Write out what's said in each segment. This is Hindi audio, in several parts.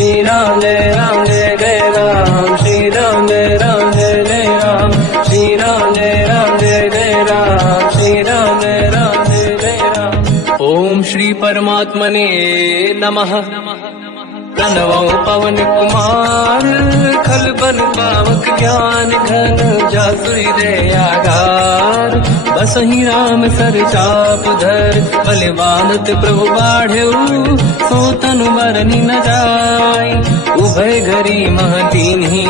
श्री राम जय जय राम, श्री राम जय जय राम, श्री राम जय जय राम, श्री राम जय जय राम। ओम श्री परमात्मने नमः। प्रणवो पवन कुमार, खल बन पावक ज्ञान घन, जासुरी दयागार, बसहि राम सर चाप धर, बलवानत प्रभु बाढ़ऊ, सो तनु मरनि न जाय, उभय घरी महतीन्ही,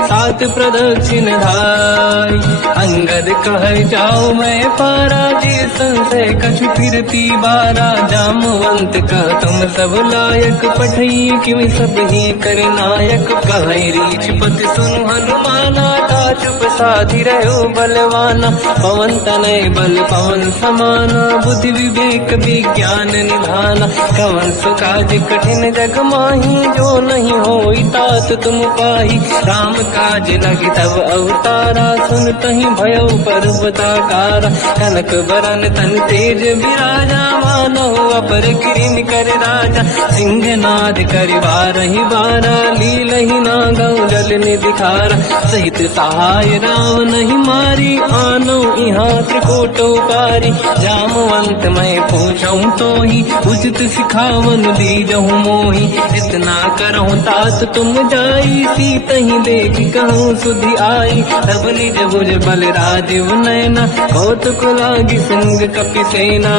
सात प्रदक्षिण धाय, अंगद कह जाओ मैं पारा, जी संशय कछु फिरती बारा, जामवंत कह तुम सब लायक, पठई किमि सब ही कर नायक, कहि रीछ पति सुनु हनुमाना, चुप साधि रहो बलवाना, पवन तनय बल पवन समाना, बुद्धि विवेक विज्ञान निधाना, कवन सुकाज कठिन जग माही, जो नहीं होई तात तुम पाही, राम काज लगी तब अवतारा, सुनतहि भयउ पर्वताकारा, कनक बरन तन तेज विराजा, मानव अपर किरिन कर राजा, सिंहनाद करिवारहि बारा, लीलहि नागौ जल निधिखारा, सहित सहाय राम नहीं मारी, आनो यहाँ त्रिकोटो पारी, जामवंत मैं पूछऊं तो ही, उचित सिखावन दीजहु मोही, इतना करहूं तात तुम जाई, सीतहि देख कहूँ सुधि आई, तब निज भुज बल राजीव नैना, कौतुक लागी संग कपिसेना,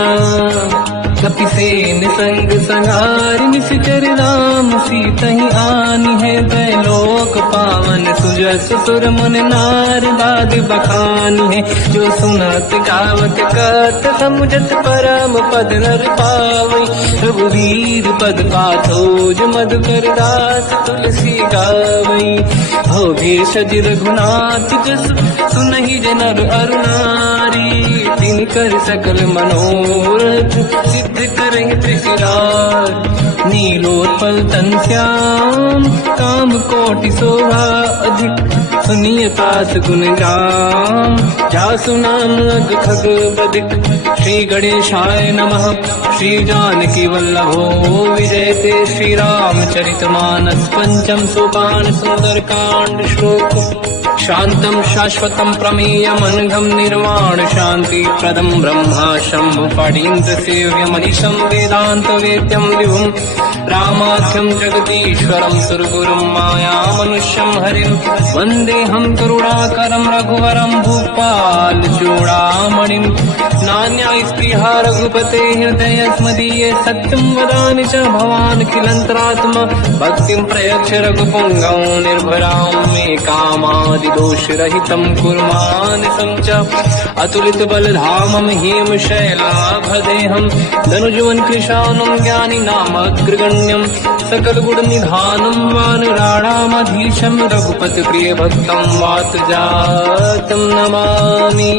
कपिसेन संग संहार, निश्चर राम सीतहि आनी है, दैलोक पावन सुजस सुर मुन नार, बाद बखानी है, जो सुनत गावत कत, समुझत परम पद नर पावई, रघुवीर पद पाथोज मधुकर दास, तुलसी गावई, हो भेषज रघुनाथ जस, सुनहि जनर अरुणारी, तिन कर सकल मनोरथ, सिद्ध करहि त्रिशिरार, नीलोत्पल तन श्याम, काम कोटि शोभा अधिक, सुनिय पास गुण राम, जासु नाम अग खग बदिक, श्री गणेशाय नमः। श्री जानकी वल्लभो विजयते, श्री रामचरित मानस पंचम सोपान, सुंदर कांड श्लोक, शांतम शाश्वतम प्रमेयम अनघम निर्वाण शांति प्रदम ब्रह्मा शंभु फणीन्द्र सेव्य मनीषम वेदांत वेद्यम विभुम, रामाख्यम जगदीश्वरम सुरगुरुम माया मनुष्यम हरिम, वंदे हम करुणाकरम रघुवरम भूपाल चूड़ामणिम, नान्या स्पृहा रघुपते हृदय स्मदीये, सत्यम वदामि च भवान् खिलंतरात्मा, भक्तिं प्रयच्छ रघुपुंगव निर्भरां मे कामादि दोष रहितं कुर्मानिसं च, अतुलित बलधामं हेम शैलाभदेहं, धनुजवन कृशानं ज्ञानी नामग्रगण्यं, सकल गुण निधानं वानराणामधीशं, रघुपति प्रिय भक्तं वात जातं नमामि।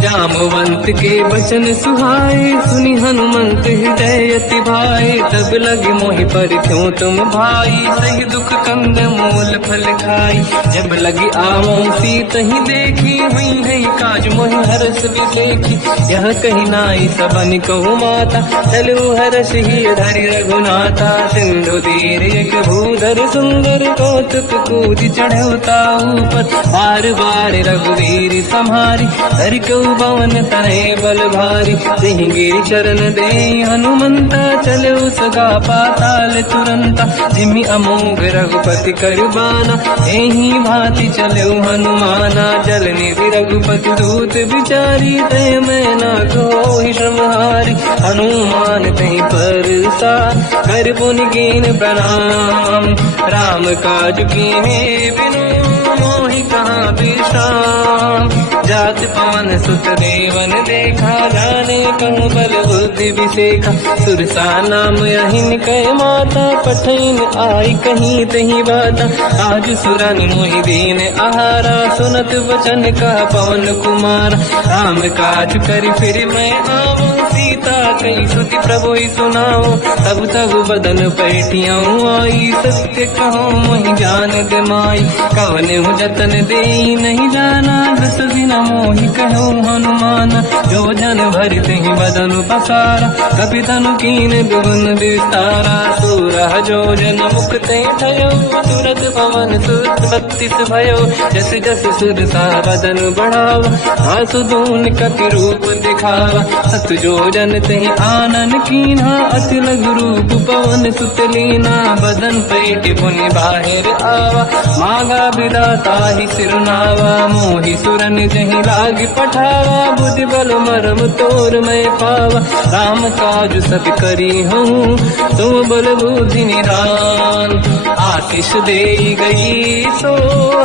जामवंत के वचन सुहाए, सुनि हनुमंत हृदय अति भाए, तब लगे मोहि पर क्यों तुम भाई, सही दुख कंद मूल फल खाई, जब लगी आवों सीतहि देखी, हुई है काज मोहि हरस विसेखी, यह कही नाई सबन कहु माता, चलु हरस ही धरि रघुनाथा, सिंधु तीर एक भूधर सुंदर, कौतुक कूद चढ़ौता ऊपर, बार बार रघुवीर सम्हारी, हरि को पवन तनय बल भारी, सिंह चरण दे हनुमंता, चलो सगा पाताल तुरंता, जिमि अमोघ रघुपति करबाना, एहि भांति चलो हनुमाना, जल निधि रघुपति दूत विचारी, तय मैं ना कोहि श्रमहारी, हनुमान तहि परसा, कर पुनि कीन प्रणाम, राम काज कीन्हे बिनु, मोहि कहाँ विश्राम, जात पवन सुत देवन देखा, जाने कहूँ बल बुद्धि विसेखा, सुरसा नाम अहिन कह माता, पठैन आई कहीं तही बाता, आज सुरनि मोहि दीन आहारा, सुनत वचन का पवन कुमार, राम काज कर फिर मैं आवूं, सीता कई सुति प्रभु सुनाओ, तब तब बदन पैठियाँ आई, सत्य कहो मोहि जान गमाई, कवन जतन दे कई नहीं जाना, दस दिन मोहि कहो हनुमान। जो जन भरते ही बदन पसारा, कपि तनु कीन दुगुन विस्तारा। सूरह जो जन मुक्ते भयो, तुरत पवन सुत 32 भयो। जस जस सुर सा बदन बढ़ावा, आसु दून कपि रूप दिखावा। सत जो जन ते आनन कीन्हा, अति लघु रूप पवन सुत लीना। बदन पेट पुनि बाहिर आवा, मांगा विदाता ही सिरनावा। मोहि सुरन जहि लाग पठावा, बुद्धि बल मरम तोर मैं पावा। राम काज सब करी हूँ, तुम बल बुद्धि निदान। आशीष दे गई सो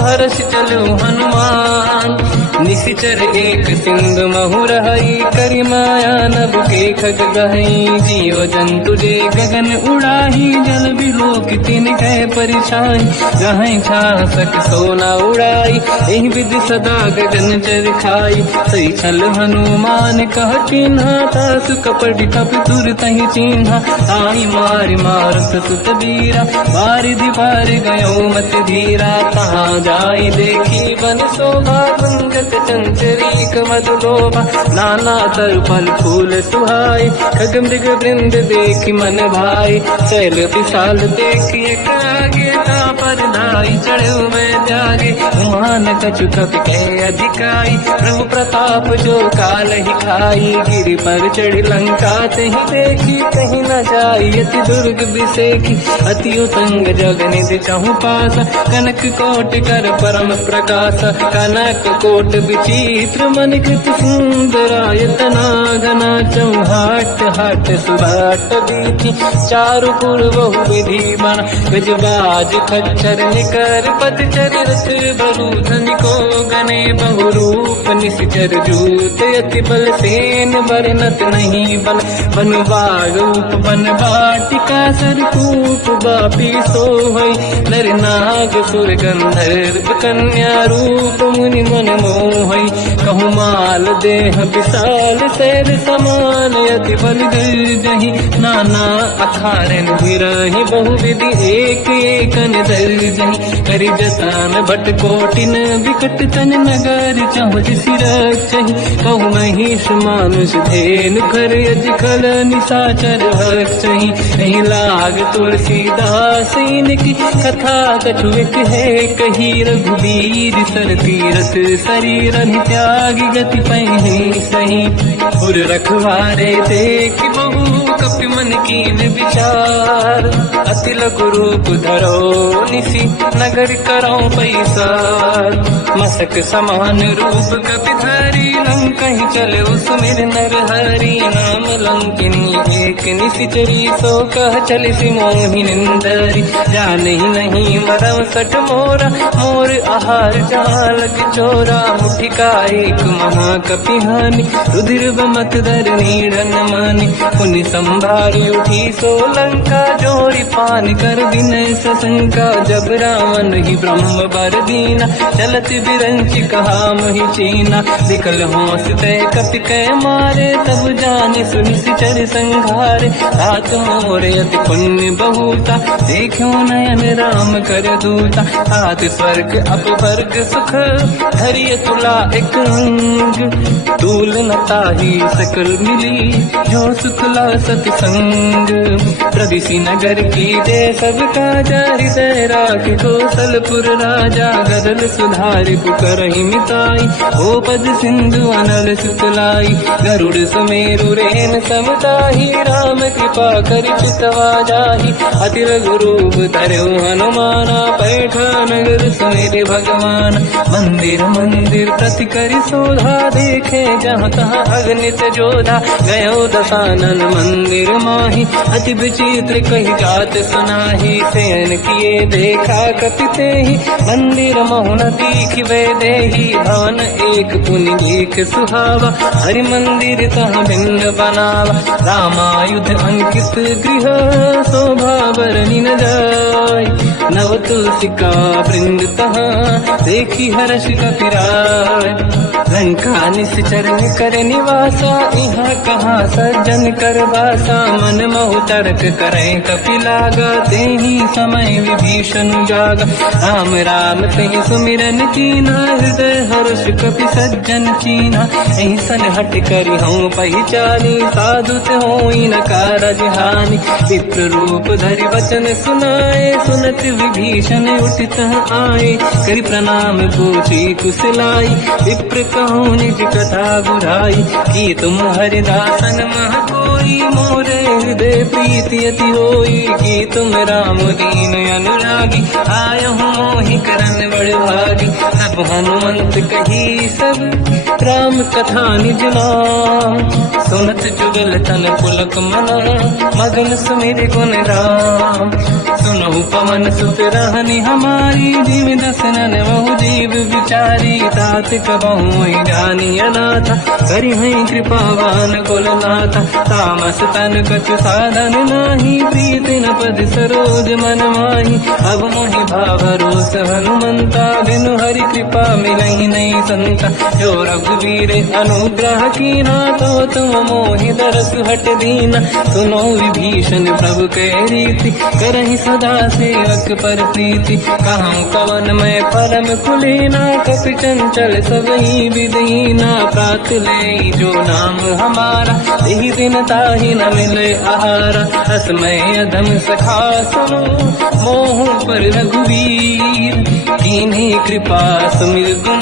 हर्ष चलो हनुमान। निशिचर एक सिंधु महु रही, करि माया नभ के खग गहई। जीव जंतु जे गगन उड़ाही, जल बिलोक तिन कह परिछाई। जहाँ छा सक सोना उड़ाई, एहि विधि सदा गगन चर खाई। सही छल हनुमान कह किन्हा, तासु कपट कप तुर तहि चिन्हा। ताई मारि मारुत सुत बीरा, बारिधि पार गयो मत धीरा। कहाँ जाई देखी बन शोभा, गुंजत चंचरीक मधुलोभा। नाना तर फल फूल सुहाई, खग मृग वृंद देखी मन भाई। शैल विशाल देखी एक आगे, पर धाई चढ़ो मैं त्यागे। मान कछु कपि कह अधिकाई, प्रभु प्रताप जो काल ही खाई। गिरि पर चढ़ी लंका ते ही देखी, कहीं न जाई अति दुर्ग बिसेखी। अति उत्तंग जग निधि चहु पासा, कनक कोट कर परम प्रकाश। कनक कोट विचित्र मन कृत सुंदरायतना घना। चौहाट हाट सुराट बीती, चारु पुर बहु विधि बना। गजबाज खच्चर निकर पतचर, रथ बरु धनिको गने बहु रूप। निशिचर जूत अति बल सेन, बरनत नहीं बल। बन बारूप बन बाटिका, सरकूप बापी सोहई। नर नाग सुर गंधर्व कन्या, रूप मुनि मन मोहई। कहु माल देह विशाल, शैल समान अति बल गर्जहि। नाना अखारन बिरहि, बहु विधि एक एकन दर्जहि। करि जसान भट कोटिन, विकट तन नगर चहु सिरक्षहि। कहु महिष मानुष धेनु, खर यज खल निशाचर भक्षहि। एहि लाग तुलसीदास इनकी, कथा कछु एक है कही। रघुबीर सर तीरथ शरीर, त्यागी गति पहि सही। उर रखवारे देख बहु, कपि मन कीन विचार। अति लघु रूप धरो निसी, नगर करौ पैसार। मसक समान रूप कपि धरी, लंकहि चले सुमिर नर हरि। नाम लंकिनी एक निशिचरी, सो कह चलिसि मोहि निंदरी। जानहि नहीं मरम सठ मोरा, मोर आहार जालक चोरा। मुठिका एक महाकपि हानि, रुधिर बमत धर नीड़न मानि। पुनि संभारी उठी सो लंका, जोरी पान कर विनय सशंका। जब रावण ही ब्रह्म बर दीना, चलत बिरंचि कहा मोहि चीना। विकल होश तय कपि कह मारे, तब जाने सुनि सिचर संघारे। तात मोर अति पुण्य बहुता, देखो नयन राम कर दूता। हाथ स्वर्ग अपवर्ग सुख, धरिय तुला एक अंग। तूल न ताहि सकल मिली, जो सुखला सतसंग। प्रदिशि नगर की दे सब काजा, हृदय राख कौशलपुर राजा। गदल सुधारि पुकरहि मिताई, हो पद सिंधु अनल सुतलाई। गरुड़ सुमेरु रेन समताहि, राम कृपा करि चितवा जाहि। अति लघु रूप धरौ हनुमाना, पैठा नगर सुमिरि भगवान। मंदिर मंदिर प्रति करि शोधा, देखे जहाँ तहाँ अगणित जोधा। गयो दशानन मंदिर माहि, अति विचित्र कही जात सुनाहि। शयन किए देखा कपि तेहि, मंदिर महु न दीखिबे देहि। भवन एक पुनि देख सुहावा, हरि मंदिर तहाँ भिन्न बनावा। रामायुध अंकित गृह, शोभा बरनि न जाय। नव तुलसिका वृंद तहाँ, देखी हर्ष कपि राय। लंका निश्चर कर निवासा, यहाँ कहाँ सज्जन कर वासा। मन महु तर्क करें कपिलागा, ते ही समय विभीषण जागा। राम राम कहीं सुमिरन कीना, हृदय हर्ष कपि सज्जन चीना। ऐसन हट करी हूँ पहचानी, साधु ते होई न कारज हानि। विप्र रूप धरि वचन सुनाए, सुनत विभीषण उठित आए। करि प्रणाम पूछी कुशलाई, विप्र कहूँ निज कथा बुझाई। कि तुम हरिदासन मह कोई, मोरे हृदय प्रीति अति होई। कि तुम राम दीन अनुरागी, आय हूँ मोहि करन बड़ भागी। तब हनुमंत कही सब राम कथा निज नाम, सुनत जुगल तन पुलक मना, मगन सुमिर गुण राम। सुनहु पवन सुत रहनी हमारी, जीव दसनन बहु जीव विचारी। तात कबहु जानी अनाथा, करि हैं कृपावान कुलनाथा। तामस तन कछु साधन नाही, प्रीत न पद सरोज मन माही। अब मोहि भावरोस हनुमंता, बिनु हरि कृपा मिलहि नहीं संता। जो रघुवीर अनुग्रह कीना, तो तुम मोहि दरस हट दीना। सुनो विभीषण प्रभु के रीति, करहि सदा सेवक पर प्रीति। कहूँ कवन मैं परम कुलीना, कपि चंचल सबहि विदहीना। प्रात ले जो नाम हमारा, यही दिन ताहि न मिले आहारा। असमय अधम सखा सुनो, मोह पर रघुवीर। कीन्ही कृपा सुमिर गुण,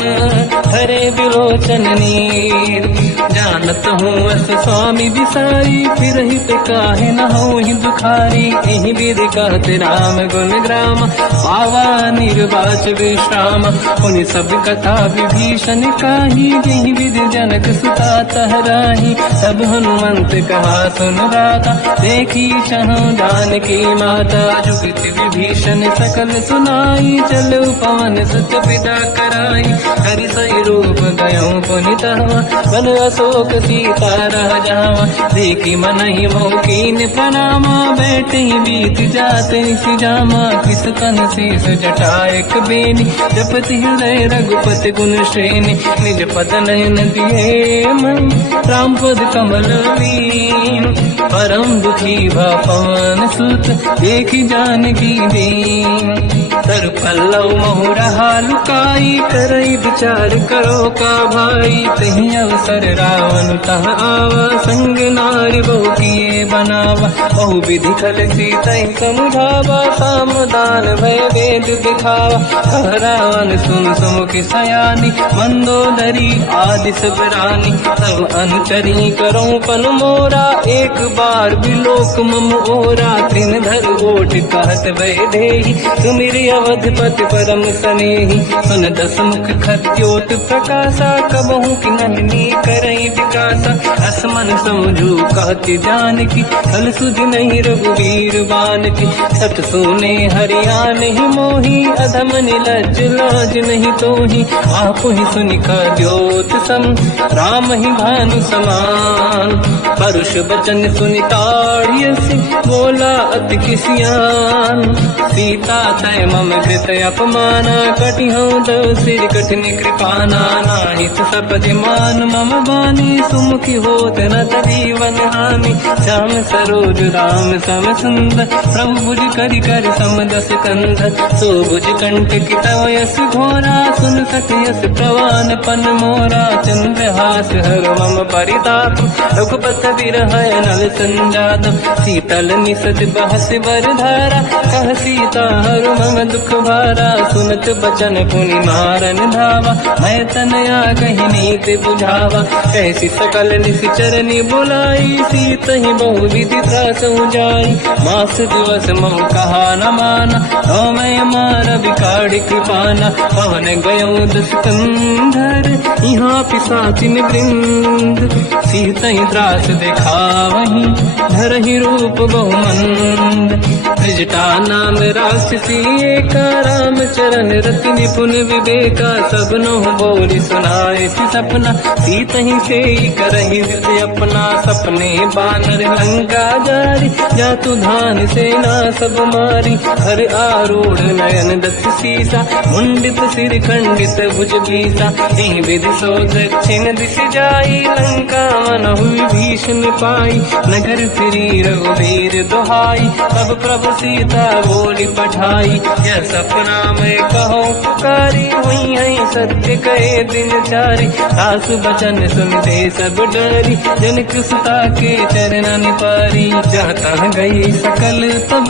हरे बिलोचन नीर। जानत हूँ अस स्वामी बिसारी, फिर हित काहे न होहि दुखारी। एहि विधि कहते राम गुण ग्राम, पावा निर्वाच विश्राम। पुनि सब कथा विभीषण काही, जेहि विधि जनक सुता तहराही। तब हनुमंत कहा सुन राता, देखी चहु जानकी माता। जुगति विभीषण सकल सुनाई, चलो पवन सुत पिता कराई। हरि सही रूप गयो पुनितवा, बन अशोक सीता रह जावा। देखी मनहि मोह कीन प्रणामा, बैठे ही बीत जाते निसि जामा। किस तन शेष जटायक बेनी, जपति हृदय रघुपति गुण श्रेणी। निज पद नयन दिए मन, राम पद कमल लीन। परम दुखी भा पवन सुत, देखी जानकी दीन। तर पल्लव महु रहा लुकाई, करई विचार करो का भाई। तही अवसर रावण तह आवा, संग नारी बहु किए बनावा। बहु विधि खल सीता समुझावा, साम दान भय वेद दिखावा। कह रावण सुन सुमुखि सयानी, मंदोदरी आदि सब रानी। सब अनुचरी करो पन मोरा, एक बार बिलोक मम ओरा। त्रिन धर ओठ कहत भय ढेही, सुमिर अवधपति परम सनेही। सुन दस मुख खद्योत प्रकाशा, कबहु कि नहिनी करई विकासा। असमन समझू कहति जानकी, कल सुध नहीं रघुवीर बानकी। सत सुने हरियाण ही मोही, अधम निलज लाज नहीं तोही। आप ही सुनि खद्योत सम, राम ही भानु समान। परुष बचन सुनि ताड़ियसि, बोला अति किसियान। सीता तय मम कृत अपमाना, कटिहउँ दो सिर कठिन कृपाना। नाहित सपदि मान मम बानी, सुमुखी होत न जीवन हानि। श्याम सरोज राम सम सुंदर, प्रभु भुज करि कर समदस कंधर। सो भुज कंठ की तव यस घोरा, सुन सत यस प्रवान पन मोरा। चंद्रहास हर मम परिताप, रघुपत बिरह नल संजात। शीतल निसत बहस बर धारा, कह सीता हर मम दुख भारा। सुनत बचन पुनि मारन धावा, मैं तनया कहीं नीति बुझावा। कैसी सकल निश्चरनी बुलाई, सीत ही बहु विधि त्रासहु जाई। मास दिवस मोह कहा न माना, तो मैं मार बिकाड़ी कृपाना। पवन गयो दस कंधर, यहाँ पिशाचिन वृंद। सीत ही त्रास दिखावहीं, धरहि रूप बहुमंद। त्रिजटा नाम राक्षसी एका, राम चरण रति निपुण विवेका, सबनो बोली सुनाए सी सपना, सीत ही से करहि हृदय अपना, सपने बानर लंका जारी, जातु धान सेना सब मारी, हर आरूढ़ नयन दत्त सीसा, मुंडित सिर खंडित भुज बीसा, यही विधि सो दक्षिण दिश जाई, लंका मन हुई भीषण पाई, नगर फिरी रघुबीर दुहाई, तब प्रभु सीता बोली पठाई, यह सपना मैं कहो पुकारी, हुई है सत्य कहे दिन चारी, सास बचन सुन दे सब डरी, जनक सुता के चरणन पारी, जाता गई सकल तब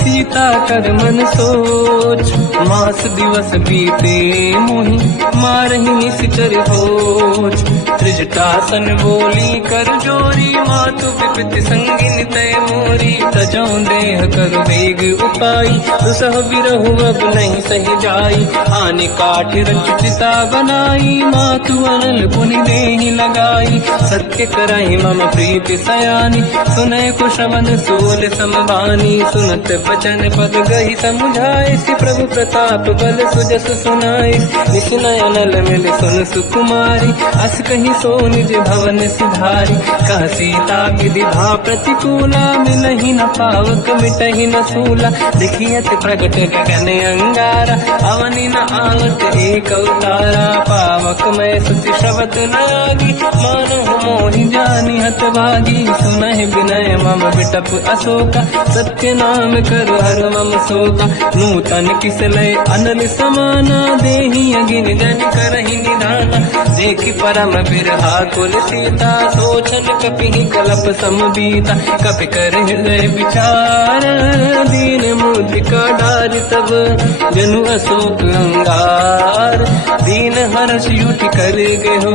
सीता कर मन सोच, मास दिवस बीते मोहि मारहि निश्चर होच, त्रिजटासन बोली कर जोरी, मातु विपति संगिन तय मोरी, तजौ देह कर वेग उपाई, दुसह बिरहु अब नहीं सही जाई, आने काठ रचिता बनाई, मातु अनल पुनि देहि लगाई, सत्य कराई मम प्रीति सयानी, सुनय कुशवन सोल समबानी, सुनत बचन पद गही समुझाए, सि प्रभु प्रताप बल सुजस सुनाई, निश्नय अनल मिल सुन सुकुमारी, अस कही सो निज भवन सिधारी, कह सीता विधि भा प्रतिकूला, मिलहि न पावक मिटहि न सूला, दिखियत प्रगट गगन अंगारा, अवनि न आवत एक अवतारा, पावक मैं सुति श्रवत न आगी, मानहु मोहि जानि हत भागी, सुनहि विनय मम बिटप अशोका, सत्य नाम कर हर मम शोका, नूतन किसलय अनल समाना, देहि अगिन जन करहि निधाना, देखि परम बिरहा कुल सीता, सोचन कपिहि कलप समबीता, कपि कर हृदय विचार, दीन मुद्रिका डार तब जनु अशोक अंगार, दीन हर्ष युति कर गेहो,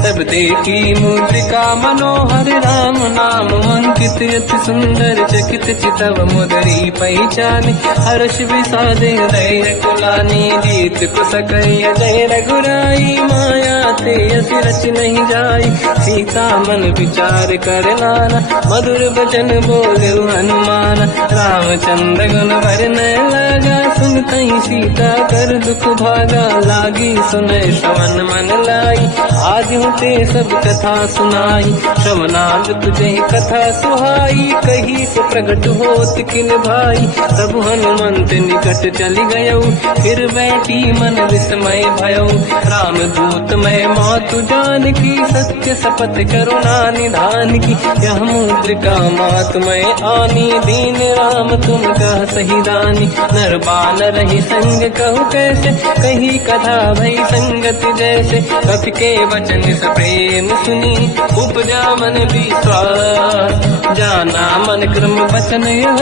तब देखी मुद्रिका मनोहर, राम नाम अंकित अति सुंदर, चकित चितव मुदरी पहचान, हर्ष विषादे हृदय कुलानी, जीत कुसकय जय रघुराई, माया ते अति रच नहीं जाई, सीता मन विचार कर नाना, मधुर बचन बोले हनुमान, रामचंद्र गुण वर्णय लगा, सुनतहि सीता कर दुख भागा, लागी सुनय श्रवण मन लाई, आज होते सब कथा सुनाई, श्रवणाद तुझे कथा सुहाई, कही से प्रगट होत किन भाई, तब हनुमंत निकट चली गयो, फिर बैठी मन विस्मय भयो, राम दूत मैं मातु जान की, सत्य शपथ करुणा निधान की, यह मुद्रिका मात मैं आनी, दीन राम तुम कह सही दानी, नर बानर ही संग कहु कैसे, कही कथा भई संगत जैसे, कपि के वचन सप्रेम सुनी, उपजा मन विश्वास, जाना मन क्रम वचन यह,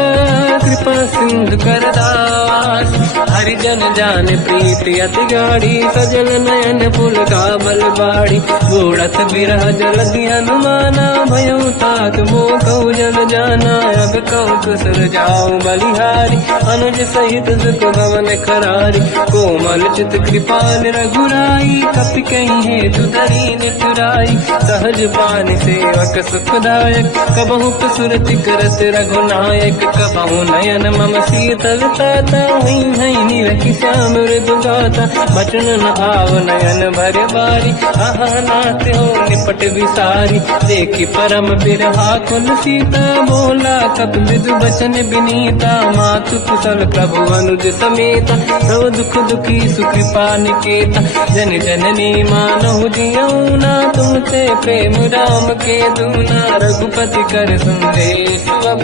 कृपा सिंधु कर दास, हरिजन जान प्रीति अति गाढ़ी, सजल नयन पुल का बल बाड़ी, गोड़थ बिरह जलधि हनुमाना, भयो तात मोह जल जाना, अब कहु कुशल जाओ बलिहारी, अनुज सहित सुख भवन करारी, कोमल चित कृपाल रघुराई, कपि कहीं हेतु दरीन तुराई, सहज पान सेवक सुखदायक, कबहु सुरति करत रघुनायक, कबहु नयन मम शीतल ताता, हुई है निरखि श्याम मृदु गाता, बचन न आव नयन भर बारी, आहा नाथ हो निपट विसारी, देखि परम बिरहा कुल सीता, बोला कपि मृदु बचन विनीता, मातु कुशल प्रभु अनुज समेता, सब दुख दुखी सुकृपा निकेता, जन जननी मानहु जियौना, तुमसे प्रेम राम के दूना, रघुपति कर संदेश अब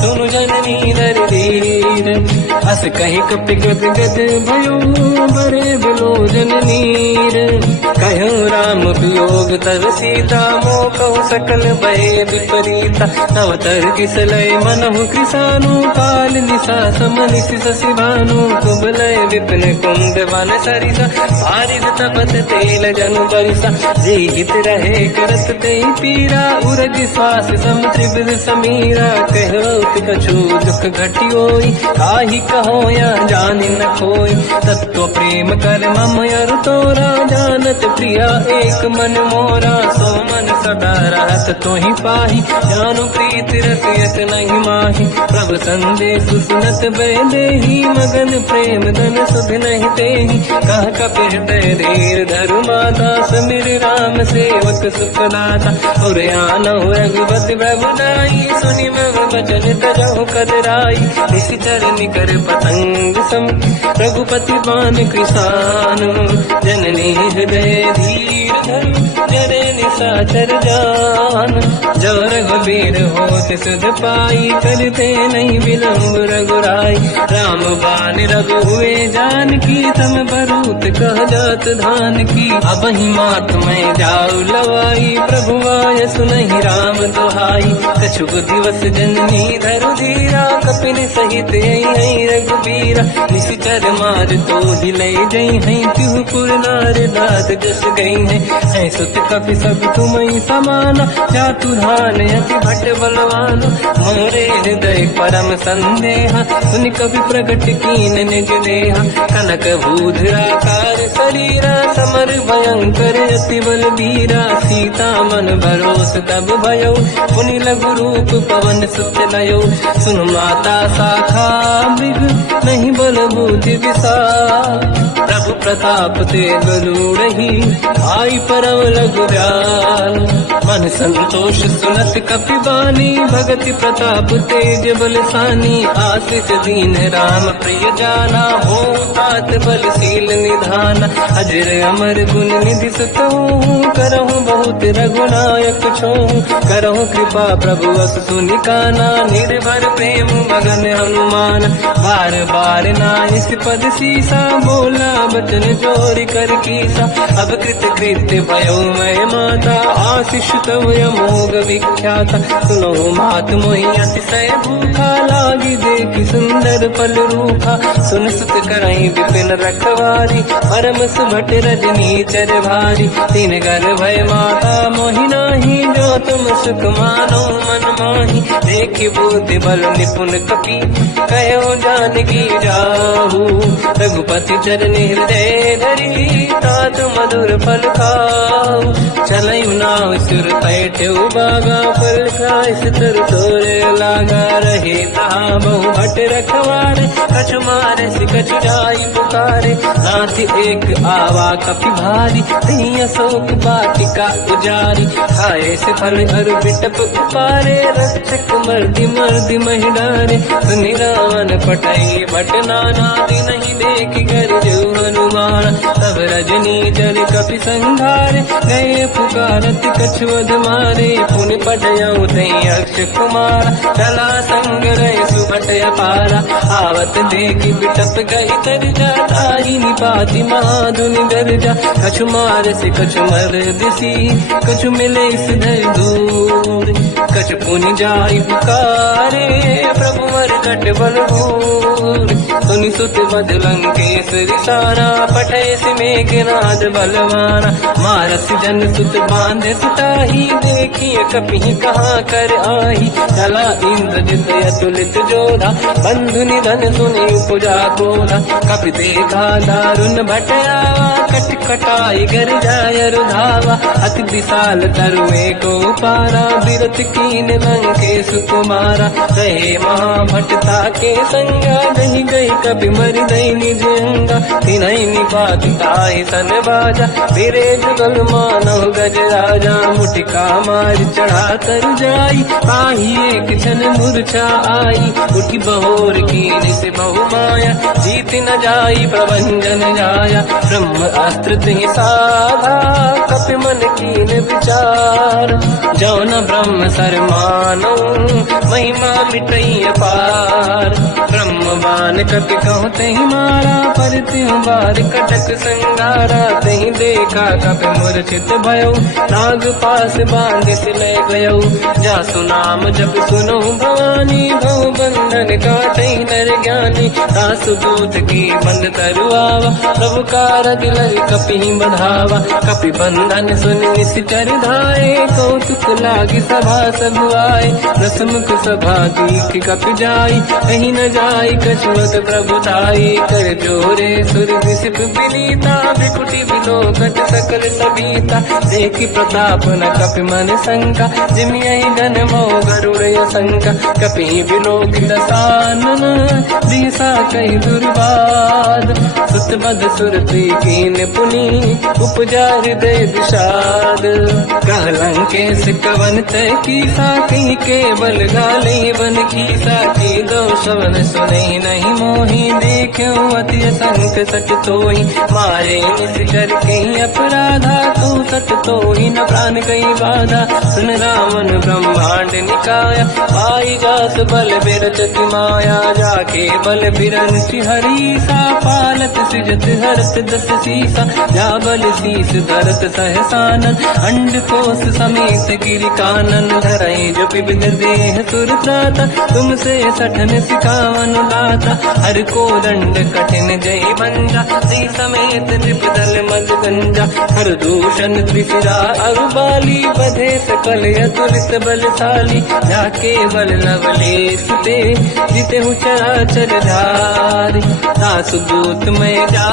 सुनु जननी नर धीर, अस कहि कपि गद गद भयो, बरे बिलोचन नीर, कहूँ राम वियोग तर सीता, मोह कहु सकल भय विपरीता, तव तर किसलय मनहु कृसानु, काल निशा समनिशि शशि भानु, कुबलय विपिन कुंद वन सरिसा बारिद तपत तेल जनु बरिसा जीवित रहे करत ते पीरा उरग श्वास सम त्रिविध समीरा कहत कछु दुख घटियोई काहि कहो या जानि न खोई तत्व प्रेम कर मम अरु तोरा जानत प्रिया एक मन मोरा सो मन सदा रहत तोहि पाहि जानु प्रीत रसियत नहीं माहि प्रभु संदेश सुनत बेदेहि मगन प्रेम धन सुध नहीं तेहि कह कपि हृदय धीर धरु माता समिर राम सेवक सुखदाता और आनहु रघुपति प्रभुदाई सुनि मम वचन तरहु कदराई निश्चर निकर पतंग सम रघुपति पान कृषानु जननी हृदय धीर धरु जरे निशाचर जान जो रघुबीर होत सुध पाई करते नहीं विलम्ब रघुराई राम बान रघु हुए जान की तम बरूत कह जात धान की अब ही मात में जाऊ लवाई प्रभु आय सुनहि राम दुहाई कछुक दिवस जननी धरु धीरा कपिन सहित आई रघुबीरा निश्चर मार तो ही ले जई है तिहु पुर नार दात जस गई है सुत कपि सब तुमहि समाना जातु धान अति भट बलवान मोरे हृदय परम संदेहा सुनि कपि प्रगट कीन निज देहा कनक भूधराकार शरीरा समर भयंकर अति बल बीरा सीता मन भरोस तब भयो पुनि लघु रूप पवन सुत लयो सुन माता शाखा मृग नहीं बल बुद्धि विशाल प्रभु प्रताप ते गरुड़हि आई परम लघु दयाल मन संतोष सुनत कपि बानी भगति प्रताप तेज बलसानी आशिष दीन राम प्रिय जाना हो तात बलशील निधान अजर अमर गुण निधि सुतहु करहु बहुत रघुनायक छोहु करहु कृपा प्रभु अस सुनि काना निर्भर प्रेम मगन हनुमान बार बार नाइस पद सीसा बोला बचन जोरि कर कीसा अब कृत कृत्य भयो मैं माता आशीष तव अमोघ विख्याता सुनो मात मोहि अतिशय भूखा लागी देखि सुंदर फल रूखा सुन सुत करई विपिन रखवारी परम सुभट रजनी चर भारी तीन घर भय माता मोहि नाही जो तुम सुख मानो मन माही देखि बुद्धि बल निपुण कपि कहो जानकी जाहू रघुपति चरनि हृदय धरी तात मधुर फल खाऊ चलयु नाव सुर पैठे बागा फल खाय सितर तोरे लागा रहे तहाँ बहु भट रखवारे कछु मारे सि कछु जाई पुकारे नाथ एक आवा कपि भारी तीय अशोक वाटिका उजारी खाए से फल अरु बिटप उपारे रक्षक मर्दि मर्दि महि डारे सुनि रावण पटई भट नाना नहीं देख कर जो हनुमान तब रजनी जल कपि संघारे गए पुकारत कछुअध मारे पुनि पटयऊ तई अक्ष कुमार चला संग रहे सुभट अपारा आवत देखि बिटप गई तर जाताई निपाति महाधुनि गर्जा कछु मार से कछु मर दिसी कछु मिले सिधर दूर कछु पुनि जाई पुकारे प्रभु मर कट बल भूर सुनि सुत बद लंकेश रिसारा पठय सि मेघनाद बलवाना मारस जन सुत बांधे सुताही देखिए कपि कहाँ कर आही चला इंद्रजित अतुलित जोधा बंधु निधन सुनि उपजा क्रोधा कपि देखा दारुण भटयावा कट कटाई गर जाय रुधावा अति विशाल तरुए को पारा बिरत कीन लंकेश कुमारा रहे महाभटता के संगा दही गई कपि मरि दई निज अंगा तिनहि निपात ताहि सन बाजा फिरे जुगल मानव गज राजा मुटिका मार चढ़ा तर जाई पाही एक क्षण मूर्छा आई उठी बहोर कीन से बहु माया जीत न जाई प्रभंजन जाया ब्रह्म अस्त्र तिहि साधा कपि मन कीन विचार जौन ब्रह्म सर मानो महिमा मिटई अपार ब्रह्म बान कपि कहु तहि मारा पर तिहु बार कटक संगारा तहि देखा कपि मूर्छित भयो नाग पास बांध सिले गयो जासु नाम जप सुनो भवानी भव बंधन काटई नर ज्ञानी। दास दूत की बंद तरुआवा, प्रभु कारज लय कपि बढ़ावा। कपि बंधन सुनि निश्चर धाये, कौतुक लागी सभा सब आए। दसमुख सभा दीख कपि जाई, कहीं न जाई कछुअत प्रभु ताई। कर जोरे सुर विसिप विनीता, विकुटी विलोकट सकल सबीता। देखि प्रताप न कपि मन शंका, जिमियहि जन्मो गरुड़ शंका। कपि विलोकित सानन, दिशा कहि दुर्वाद। सुत बद सुरति कीन पुनि, उपजा हृदय विषाद। कहलंकेश कवन तय कीसा, कहीं केवल गाले बन कीसा। की दो शवन सुने नहीं मोहि, देख्यो अति संक सट तोहि। मारे निश्चर कहीं अपराधा, तू सट तोहि न प्राण कहीं बाधा। सुन रावण ब्रह्मांड निकाया, पाई जास बल बिरचति माया। जाके बल बिरंच हरीसा, पालत सृजत हरत दस सीसा। जा बल शीस धरत सहसानन, अंड कोश समेत गिरि कानन। धरई जो विविध देह सुर त्राता, तुमसे सठन सिखावन दाता। हर को दंड कठिन जय बंजा, श्री समेत नृपदल मद गंजा। हर दूषण त्रिशिरा अरुबाली, बधे सकल अतुलित बलशाली। जाके बल लवलेश ते, जिते चराचर धारी। दास दूत में जा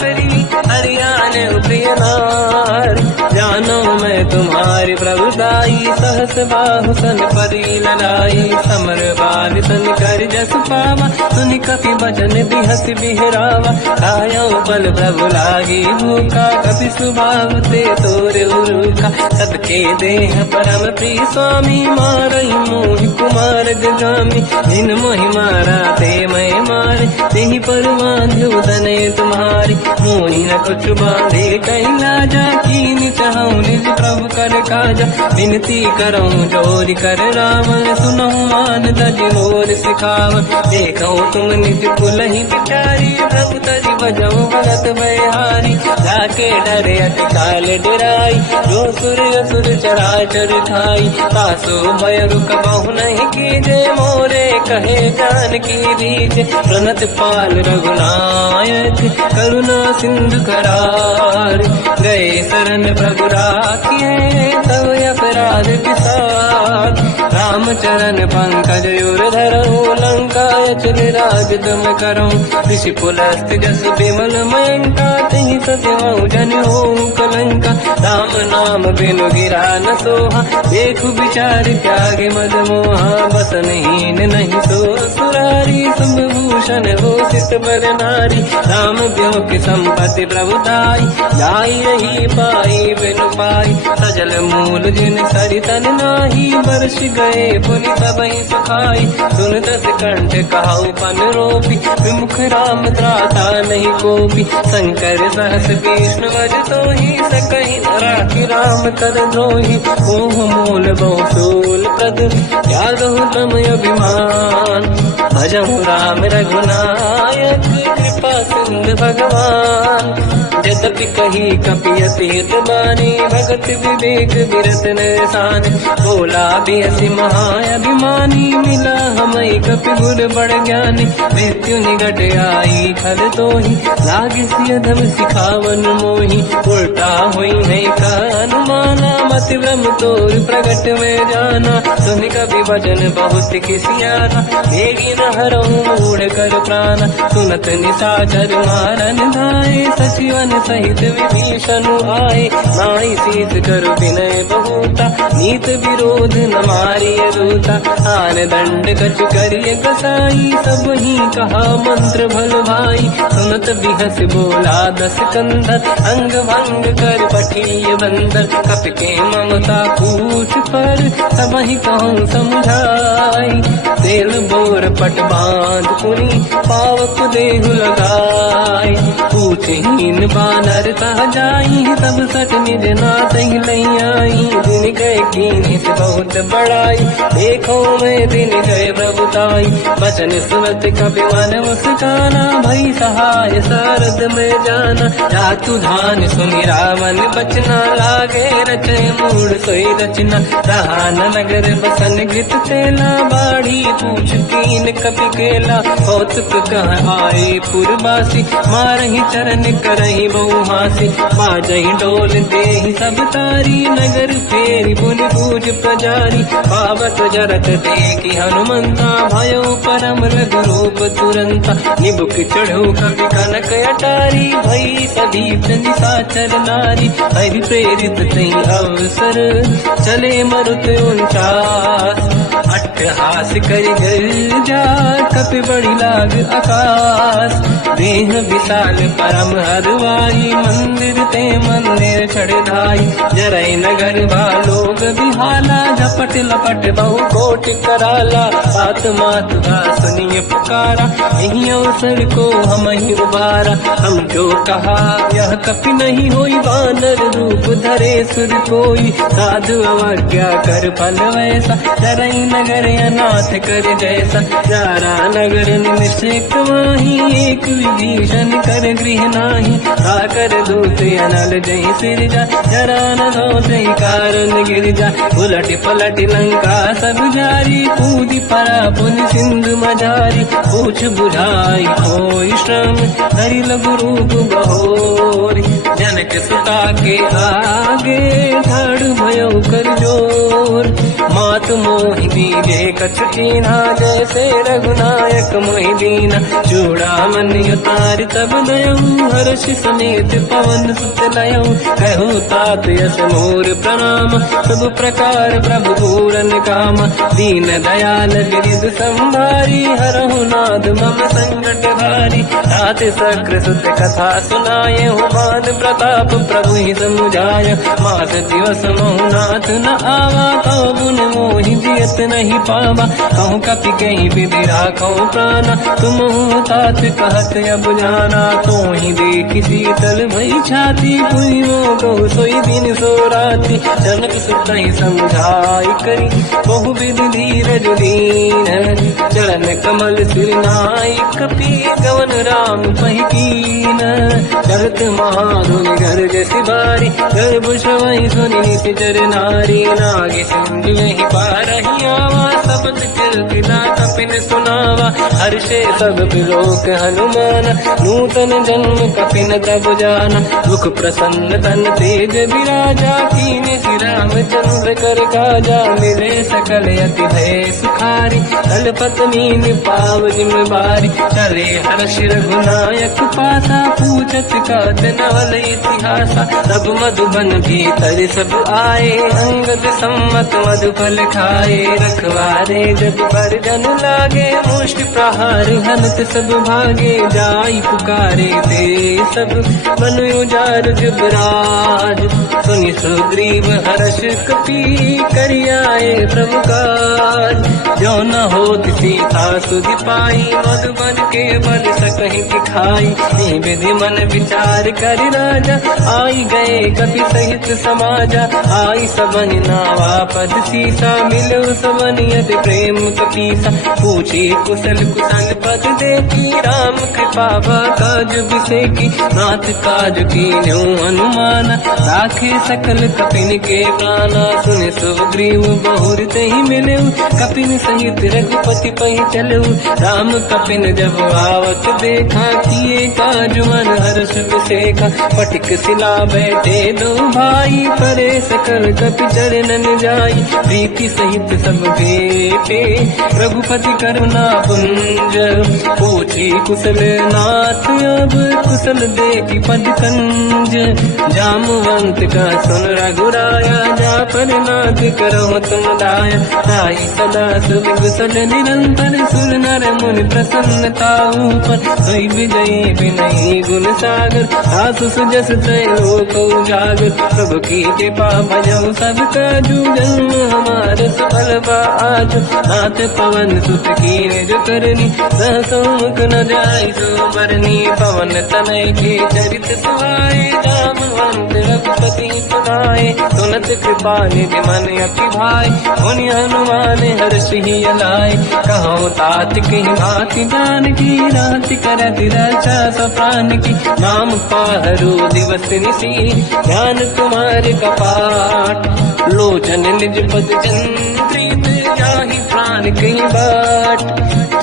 करी, हरियाण प्रिय नारी। जानो मैं तुम्हारी प्रभुदाई, सहस बाहु सन परी लड़ाई। समर बाल सन कर जस पावा, सुनि कपि बचन बिहस बिहरावा। खायो बल प्रभु लागी भूखा, कपि स्वभाव ते तोर उरुखा। सबके देह परम प्रिय स्वामी, मारई मोहि कुमार गगामी। जिन मोहि मारा ते मैं मारे, तेहि पर बांधो दने तुम्हारी। मोहि न कुछ बांधे कहीं लाजा, कीन चाहूं निज प्रभु कर काजा। विनती करऊं जोरि कर रावण, सुनहु मान तज मोर सिखावन। देखो तुम निज कुलहि बिचारी, प्रभु तज बजऊ भगत बहारी। जाके डरे अति काल डराई, जो सुर असुर चराचर खाई। तासो भय रुक बहु नहीं कीजे, मोरे कहे जान की दीजे। प्रणत पाल रघुनायक, करुणा सिंधु करार। गए शरण प्रभु राखिए, तब अपराध विसार। रामचरण पंकज उर धरऊं, लंका चल राज तुम करूं। ऋषि पुलस्त जस विमल मयंका, तहि सत्यवं जन हों कलंका। राम नाम बिनु गिरा न सोहा, देखु विचार त्यागे मद मोहा। बसनहीन नहीं सो सुरारी, शुभ भूषण हो सित बर नारी। राम ब्यों की संपत्ति प्रभुताई, जाई रही पाई बिनु पाई। सजल मूल जिन सरितन नाही, बरस गए पुनि सबहि सुखाई। सुन दस कंठ कहाऊ पन रोपी, विमुख राम त्राता नहीं कोपी। शंकर सहस विष्णु वज तोहि, सकहि न राखि राम कर द्रोही। मोह मूल बहु शूल प्रद, त्यागहु तम अभिमान। भजहु राम रघुनायक, कृपा सिंधु भगवान। यद्यपि कही कपि अतीत बानी, भगत विवेक विरत निशान। बोला बियसि महाअभिमानी, मिला हमई कपि गुर बड़ ज्ञानी। मृत्यु निकट आई खल तोहि, लागे सियधम सिखावन मोहि। उल्टा हुई नहीं का अनुमाना, मति भ्रम तोर प्रगट में जाना। सुन कपि वचन बहुत किसियाना, मेरी न हरऊं मूढ़ कर प्राण। सुनत निशाचर मारन धाये, सचिवन सहित विभीषण आए। नाई शीत करु विनय बहुता, नीत विरोध न मारिय दूता। आन दंड कछु करिय कसाई, सब ही कहा मंत्र भल भाई। सुनत बिहस बोला दस कंधर, अंग भंग कर पठिय बंदर। कपि के ममता पूछ पर, सब ही कहूँ समझाई। तेल बोर पट बांध पुनि, पावक देहु लगाई। पूछहीन बात नर तह जाई सब सट निज नाथ ही लई आई। दिन गए कीनी से बहुत बड़ाई देखो मैं दिन गए प्रभुताई। बचन सुनत कपि मन मुस्काना भई सहाय सारद में जाना। जातु धान सुनि रावण बचना लागे रचे मूड सोई रचना। रहा नगर बसन गीत तेला बाढ़ी पूछ कीन कपि केला। कौतुक कह आए पुरवासी मारही चरण करही बहु हासी। बाजही डोल देहि सब तारी नगर फेरी पुनि पूज प्रजारी। पावत जरत देखी हनुमंता भयो परम लघु रूप तुरंता। निबुक चढ़ो कवि कनक अटारी भई सभी निशाचर नारी। हरि प्रेरित तई अवसर चले मरुत 49। अट्टहास करि गर्जा कपि बड़ी लाग आकाश। देह विशाल परम हरवाई मंदिर ते मंदिर चढ़ धाई। जरई नगर भालोग बिहाला झपट लपट बहु कोट कराला। बात मात का सुनिए पुकारा यही अवसर को हम ही उबारा। हम जो कहा यह कपि नहीं होई वानर रूप धरे सुर कोई। साधु अवज्ञा कर फल वैसा जरई नगर अनाथ कर जैसा। जारा नगर निमिषेक माही एक विभीषण कर गृह नाही। आकर दूत अनल जय सिर जा जरा न दो कारण गिर जा। उलट पलट लंका सब जारी कूदी परा पुन सिंधु मजारी। पूछ बुझाई कोई श्रम हरि लघु रूप बहोरी। जनक सुता के आगे ठाड़ भयो कर जोर। मात मोहि दीजे कछु कीन्हा जैसे रघुनायक मोहि दीना। चूड़ामणि उतारि तब दयऊ हर्ष समेत पवन सुत लयऊ। कहो तात यस मोर प्रणाम सब प्रकार प्रभु पूरन काम। दीन दयाल गिरिध संभारी हरहु नाद मम संकट भारी। तात सक्र सुत कथा सुनाये हो मान प्रताप प्रभु ही समुझाय। मास दिवस महु नाथ न आवा कहो गुण मोहि जियत नहीं पावा। कहूँ कपि कहीं विधि राखो प्राणा तुम तात कहत अब जाना। तो ही देखी शीतल भई छाती पुइयो कहो सोई दिन सो राति। जनक सुत ही समझाई करी बहु विधि धीरज दीन। चरण कमल सिर नाई कपि गवन राम पहि कीन। चलत महाधुनि गर्ज सिबारी गर्भ श्रवहि सुनि निशिचर नारी। नागे सिंधु ही पारही आवा सबद कीर्तिना कपिन सुनावा। हर्षे सब बिलोक हनुमान नूतन जन्म कपिन तब जाना। मुख प्रसन्न तन तेज विराजा कीने श्री रामचंद्र कर काजा। मिले सकल अति भय सुखारी कलपत मीन पाव जिम्मेवारी। चले हर्ष रघुनायक पासा पूछत कात नवल इतिहासा। सब मधुबन भीतर सब आए अंगद सम्मत मधुफल खाए। रखवारे जब पर जन लागे मुष्टि प्रहार हनत सब भागे। जाई पुकारे ते सब मन उजार जुबराज। सुनि सुग्रीव हर्ष कपि करियाए प्रभु काज। जो न होत सीता सुधि पाई मधुबन के बल सकहि दिखाई। विधि मन विचार कर राजा आई गए कपि सहित समाजा। आई सबन नावा पद सीसा मिलो सबन यदि प्रेम कपीसा। पूछी कुशल कुशल पद देखी राम कृपा काज बिसेकी। नाथ काज कीन्यो हनुमाना राखे सकल कपिन के प्राणा। सुन सुग्रीव बहुर तहि मिलऊ कपिन सहित रघुपति पहि चलऊ। राम कपिन जब आवत देखा किए काज मन हर्ष बिसेखा। पटिक सिला बैठे दो भाई परे सकल कपि चरणन जाई। प्रीति सहित सब भेटे रघुपति करुणा पुंज। पूछी कुशल नाथ अब कुशल देखी पद कंज। जामवंत का सुन रघुराया जा पर नाथ करो तुम दाया। ताई सदा सुख कुशल निरंतर सुर नर मुनि प्रसन्नता ऊपर। सोई विजयी विनयी गुण सागर आसु सुजस तय लोक उजागर। प्रभु की कृपा भजऊ सब काजू जन्म हमारे सफल बा आज। नाथ पवन सुत कीन्ह जो करनी सहसो मुख न जाय सो बरनी पवन तनय के चरित सुहाए जामवंत रघुपति सुनाए सुनत कृपा निधि मन अति भाई मुनि हनुमान हर्षि अलाय कहो तात कहीं भांति जान की रात करत रक्षा सप्रान की नाम पाहरो दिवस निसी ध्यान तुम्हारे कपाट लोचन निज पद चंद्रित जाहि प्राण कहीं बाट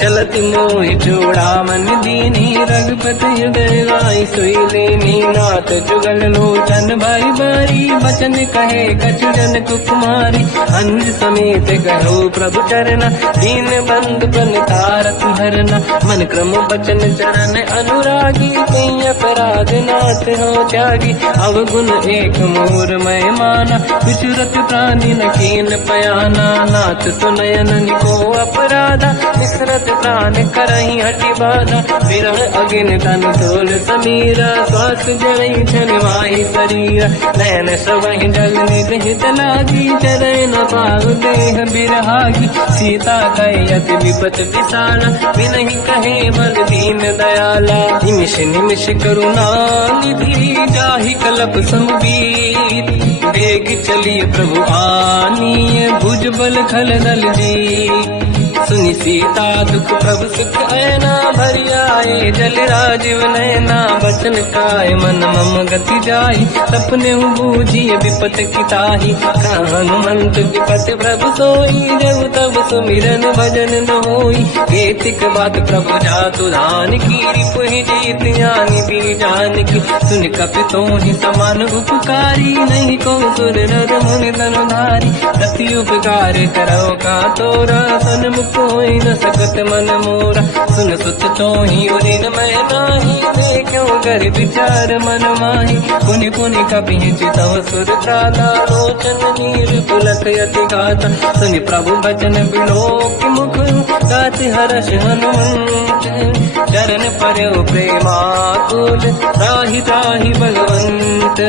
चलत मोहि जोड़ा मन दीनी रघुपति हृदय राय सोई लेनी नाथ जुगल लोचन भाई बारी बचन कहे कछु जन कुमारी अंज समेत कहो प्रभु चरना दीन बंधु प्रणतारत हरना मन क्रम बचन चरण अनुरागी कहीं अपराध नाथ हो त्यागी अवगुण एक मोर मैं माना विचुरत प्राणी न कीन पयाना नाथ सुनयन को अपराधा विसरत प्राण करही हटि बाधा विरह अगिन तन तोल समीरा श्वास जड़ई छनवाही शरीर नयन सवहि जल निज हित लागी चरण न पाहु देह बिरहागी सीता कहि अति विपत विसाला बिनहि कहे बल दीन दयाला निमिष निमिष करुणा निधि जाहि कलप समबीत वेग चलिए प्रभु आनीय भुज बल खल दल जी सुनि सीता दुख प्रभु सुख ऐना भरि आए जल राजीव नैना बचन काय मन मम गति जाई सपने बूझिए विपत किताही हनुमंत विपत प्रभु सोई जब तब सुमिरन भजन न होई केतिक बात प्रभु जातु धान की रिपुहि जीत ज्ञानी भी जान की सुन कपि तोहि समान उपकारी नहीं को सुर नर मुनि तनुधारी दति उपकार करो का तोरा सन्मुख कोई न सकत मन मोरा सुन सुत तोहि उदिन मैं नाही देखो कर विचार मन माही पुनि पुनि कपि चितव सुर त्राता लोचन नीर पुलक यति गाता सुनि प्रभु बचन बिलोक मुख गाति हर्ष हनुमंत चरण पर्यो प्रेमाकुल त्राहि त्राहि भगवंत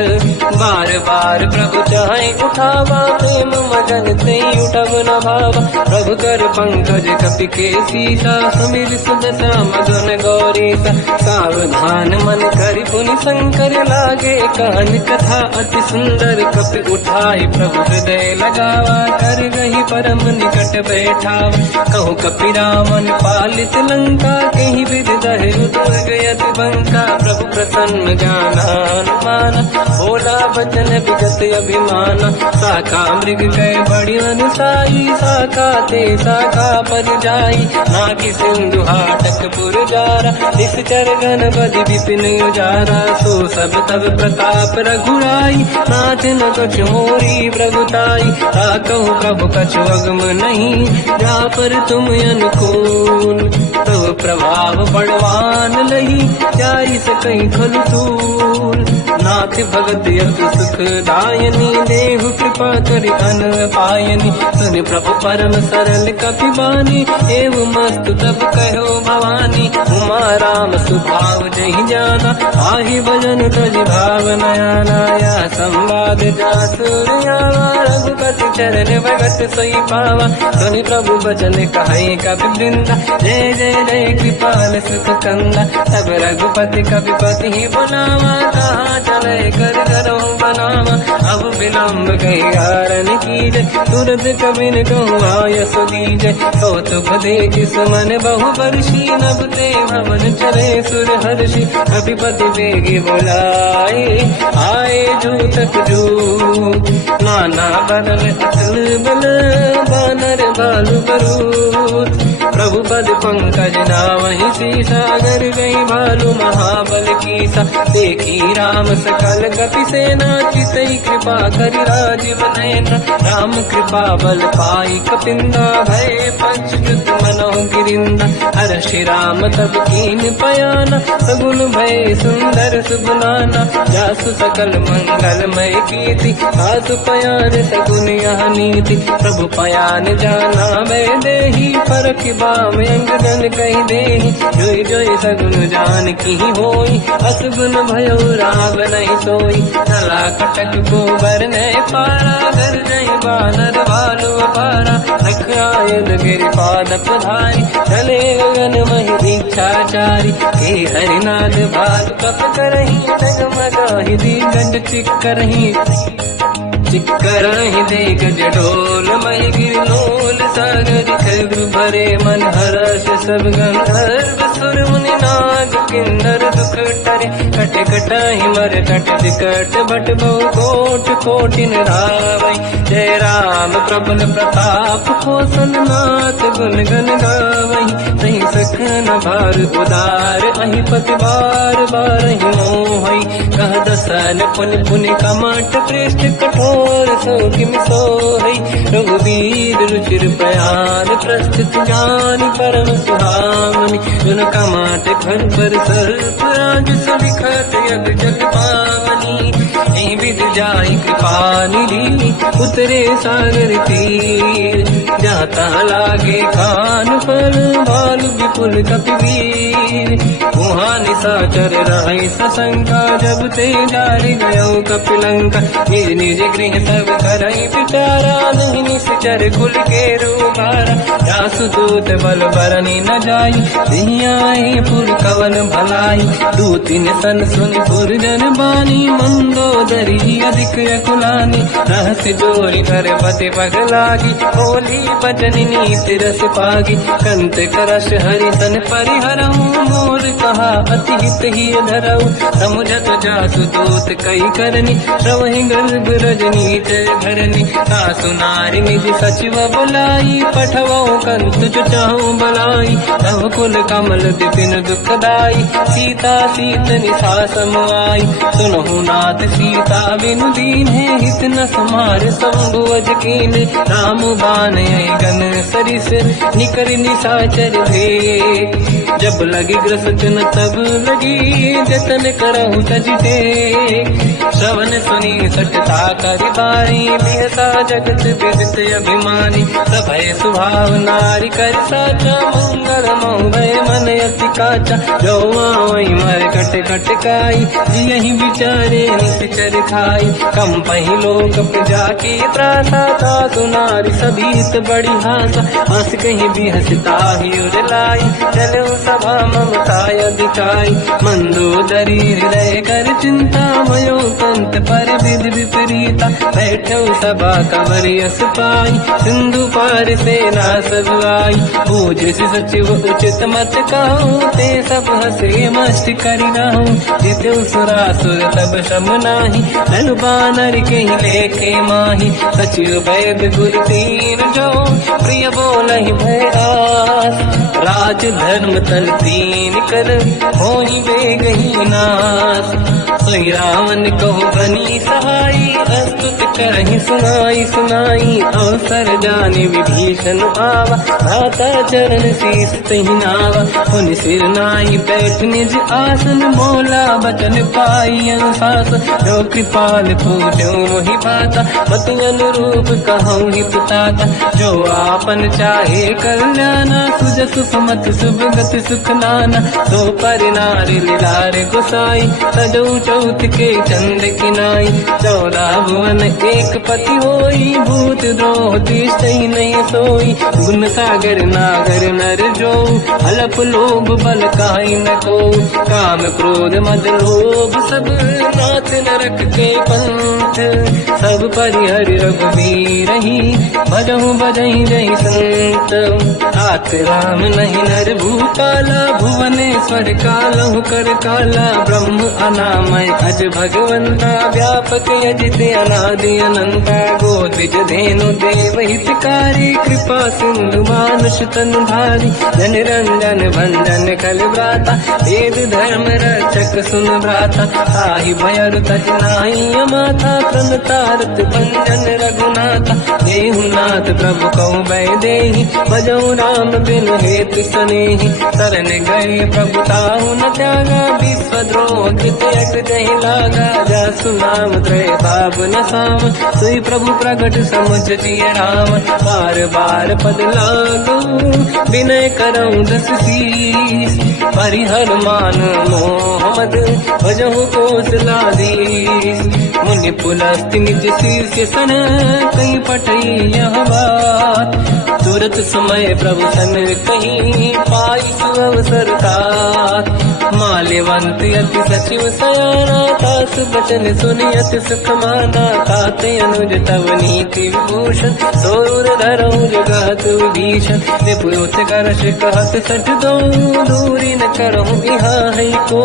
बार बार प्रभु चाहे उठावा प्रेम मगन ते उठब न भावा प्रभु कर पंकज कपि के सीसा समीर सुदशा मगन गौरीसा सावधान मन करि पुनि शंकर लागे कान कथा अति सुंदर कपि उठाई प्रभु हृदय लगावा कर गही परम निकट बैठावा कहु कपि रामन पालित लंका कहीं विधि दहे दुर्ग यति बंका प्रभु प्रसन्न ज्ञानानुमान भोला बचन विगत अभिमान शाखा मृग गए बड़ी अनुसाई शाखा ते शाखा पर जाई नाकि सिंधु हाटक पुरजारा निश्चर गण बदि विपिन उजारा सो सब तब प्रताप रघुराई नाथ न कछु मोरी प्रभुताई ताकहु प्रभु कछु अगम नहीं जा पर तुम अनुकूल तब प्रभाव बड़वान लही जाई सकई खल तूल नाथ भगत यतु सुख दायनी देहु कृपा करि अन पायनी सुनि प्रभु परम सरल कपि बानी एव मस्तु तब कहो भवानी उमा राम सुभाव जहि जाना आहि भजन तज भाव नयाना या संवाद जासुर आवा रघुपति चरण भगत सोई पावा सुनि प्रभु बचन कहे कपि वृंदा जय जय जय कृपाल सुख कंदा तब रघुपति कपिपति ही बुलावा कहाँ चले कर करो बनावा अब विलम्ब कही कारण कीजय तुरंत कबिन कहूँ आयस दीजय कौतुक देख सुमन बहु वर्षी नभ ते भवन चले सुर हर्षि कपिपति बेगी बुलाए आए जूतक जू नाना बदल अतल बल बानर बालु बरूद प्रभु पद पंकज नामहि सीसागर गई भालू महाबल कीसा देखी राम सकल कपि सेना चितई कृपा करि राजीव नयना राम कृपा बल पाई कपिंदा भय पंचयुत मनो गिरिंदा हर श्री राम तब कीन पयाना सगुन भय सुंदर सुगुनाना जासु सकल मंगलमय कीर्ति आसु पयान सगुन यह नीति प्रभु पयान जाना मैं देही परख बाम अंगजन कही देही जोई जोई सगुन जान की होई असगुन भयो राव नहीं सोई नला कटक को बर ने पारा घर जई बानर भालू अपारा रख आयल गिर पाद पधारी चले गगन मही इच्छाचारी हे हरिनाथ भाल कप करही डगमगाहि दी गंड चिक्करहि दे गज ढोल महि गिरलोल सागर खैर भरे मन हर्ष सब गंधर्व सुर मुनि नाग किन्नर दुख टरे कट कटाहि मर कट विकट भट बहु कोट कोटिन रावै जय राम प्रबल प्रताप कौशल नाथ गुण गन गावै तहि सखन भार उदार अहि पति बार बारहि मोहै कह दसन पुनि पुनि कमठ पृष्ठ कठोर सो किम सोहै रघुवीर रुचिर प्रयाण प्रस्थित ज्ञान परम सुहामनि जुन कमठ घर पर सर्प राज सविखत यग जग पावनी एहि विध जाहि कृपा निधि उतरे सागर तीर जाता लागे कान फल भालु विपुल कपिवीर वहाँ निशाचर रहि सशंका जब ते जारि गयो कपिलंका निज निज गृह सब करहि विचारा नहीं निश्चर कुल के रूबारा जासु दूत बल बरनी न जाई दिहियाहि पुर कवन भलाई दूतिन सन सुनि पुर जन बानी मंदोदरी अधिक अकुलानी रहस्य जोरी कर पति पगलागी होली बचन नीति रस पागी कंत करश हरि सन परिहरऊ मोर कहा अति हित ही धरऊ समुझत जासु दूत कई करनी श्रवहि गर्भ रजनी जय धरनी सासु नारी निज सचिव बुलाई पठवऊ कंत जो चाहू बलाई तव कुल कमल विपिन दुखदाई सीता सीत निशा समाई सुनहु नाथ सीता बिनु दीन है हित न समार संभुवज कीन राम बान गन सरिस निकर निशाचर भेद जब लगी ग्रसन तब लगी जतन करहु तजते श्रवण सुनी सटता करि बारी बिहसा जगत विदित अभिमानी सभय सुभाव नारी कर साचा मंगल मोहय मन अति काचा जो आवई मर कट कट काई जियहि विचारे निश्चर खाई कम पहि लोक प्रजा की त्रासा था सुनारी सभीत बड़ी हासा हंस कहीं भी हंसता ही उड़लाई चलो सभा ममता अधिकाई मंदोदरी हृदय कर चिंता मयो कंत पर विधि विपरीता बैठो सभा कंवरि यस पाई सिंधु पार सेना सब आई पूज सचिव उचित मत कहूँ ते सब हंसे मस्त करि रहूँ जितु सुरासुर तब शम नाही धनु बानर के लेखे माही सचिव वैद गुर तीन जो प्रिय बोलहि भय आस राज धर्म तल तीन कर होई बेगहि नास सोई रावण कहो बनी सहाई अस्तुत करहि सुनाई सुनाई अवसर जाने विभीषण आवा भ्राता चरण शीस तहि नावा पुनि सिर नाई बैठ निज आसन बोला बचन पाई अनुशास जो कृपाल पूजो मोहि पाता मति अनुरूप कहूँ हित ताता जो आपन चाहे कल्याणा सुजस सुमति सुभगति सुख नाना तो पर नारी लीलार गोसाई सजौ चौथ के चंद किनाई 14 भुवन एक पति होई भूत द्रोह तिष्ठई नहीं सोई गुण सागर नागर नर जो हलप लोभ बल काई न को काम क्रोध मद लोभ सब नाथ नरक के पंथ सब परिहरि रघुवीर ही भजहु बजहि जहि संत हाथ राम नहीं नर भूपाला भुवनेश्वर कालहु कर काला ब्रह्म अनामय अज भगवंता व्यापक यजित अनादि अनंता गोद्विज धेनु देव हितकारी कृपा सिंधु मानुष तनु धारी जन रंजन भंजन कल व्राता वेद धर्म रक्षक सुन भ्राता ताहि भयर तज नाहि माथा प्रणतारत भंजन रघुनाथा देहुनाथ प्रभु कहु बै देहि भजऊ राम बिनु हेतु सनेहि शरण गए प्रभु ताहु न त्यागा विश्वद्रोह कृत यक जहि लागा जासु नाम त्रय पाप न साम सोई प्रभु प्रगट समुझ जिय राम बार बार पद लागू विनय करऊँ दस शीस परिहर मान मोहम्मद भजहु कौशलाधीश मुनि पुलस्त्य निज शीर्ष सन कहीं पटई यह बात। तुरत समय प्रभु सन कहीं पाई सुअवसर तात। माल्यवंत अति सचिव सयाना तास बचन सुनियत सुख माना। ताते अनुज तव नीति विभूषण सोर धरऊ जगत विभीषण। निपुत करश कहत सठ दो दूरी न करहु इहा है को।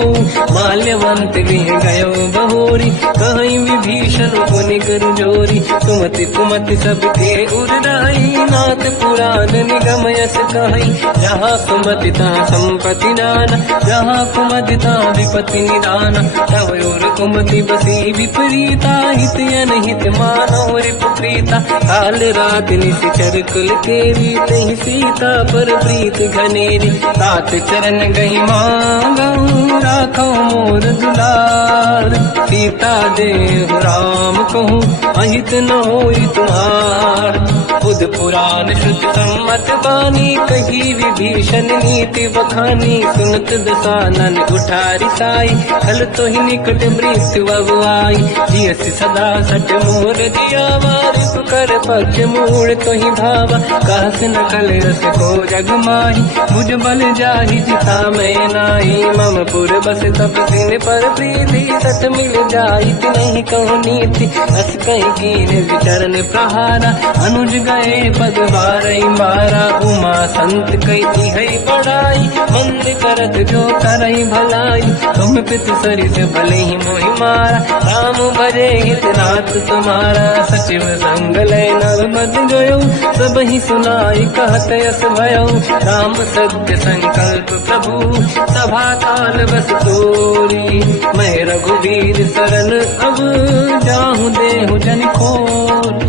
माल्यवंत गृह गयो बहोरी कहीं विभीषण पुनि कर जोरी। सुमति कुमति सबके उरराई नाथ पुराण निगम यस कहीं। जहाँ कुमति तहाँ संपत्ति नाना जहाँ कुमति तहाँ विपत्ति निदाना। तव और कुमति बसी विपरीता हित अनहित मानव रिपुप्रीता। काल रात निशिचर कुल केरी तहि सीता पर प्रीत घनेरी। तात चरण गई मांगऊ राखो मोर दुलार। सीता देव राम कहूँ अहित न होई तुम्हार। बुध पुराण श्रुति सम्मत बानी कही विभीषण नीति बखानी। सुनत दसानन उठारी साई खल तो ही निकट मृत्यु अब आई। जियस सदा सट मोर दिया वारिप कर पक्ष मूड़ तो ही भावा। कहस न कल रस को जग माही भुज बल जाहि जिता मैं नाई। मम पुर बस तब सिन पर प्रीति सत मिल जाई नहीं कहूँ नीति। अस कहीं कीन विचरण प्रहारा अनुज गए पद बारई मारा। उमा संत कही है बड़ाई मंद करत जो करई भलाई। तुम पित सरिस भले ही मोहि मारा राम भजे हित नाथ तुम्हारा। सचिव संग लय नव मद गयो सब ही सुनाई कहत यस भयो। राम सत्य संकल्प प्रभु सभा काल बस तोरी। मैं रघुवीर शरण अब जाहूँ देहु जन खोर।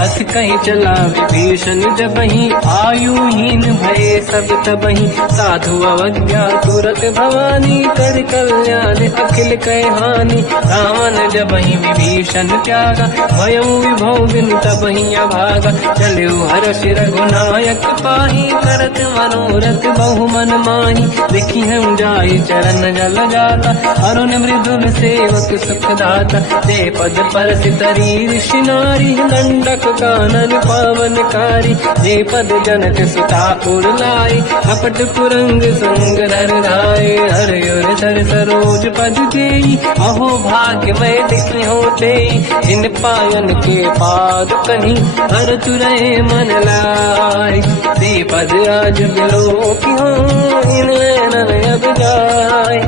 अस कहीं चला विभीषण जबहि आयुहीन भये सब तबहि। साधु अवज्ञा तुरत भवानी कर कल्याण अखिल कह हानि। रावण जबहि विभीषण त्यागा भयउ विभव बिनु तबहि अभागा। चलु हर्ष रघुनायक पाहि करत मनोरथ बहु मन माहि। देखी हम जाय चरण जल जाता अरुण मृदुल सेवक सुख दाता। ते पद परस तरी ऋषि नारी दंडक कानन पावनकारी। जे पद जनक सुता पुर लाई कपट पुरंग संग धर धाय। हर सर सरोज पद देई अहो भाग्य मैं देखी होते। इन पायन के पाद कहीं हर तुरहे मन लाई। दे पद आज बिलो की हो इन नैनन अब जाय।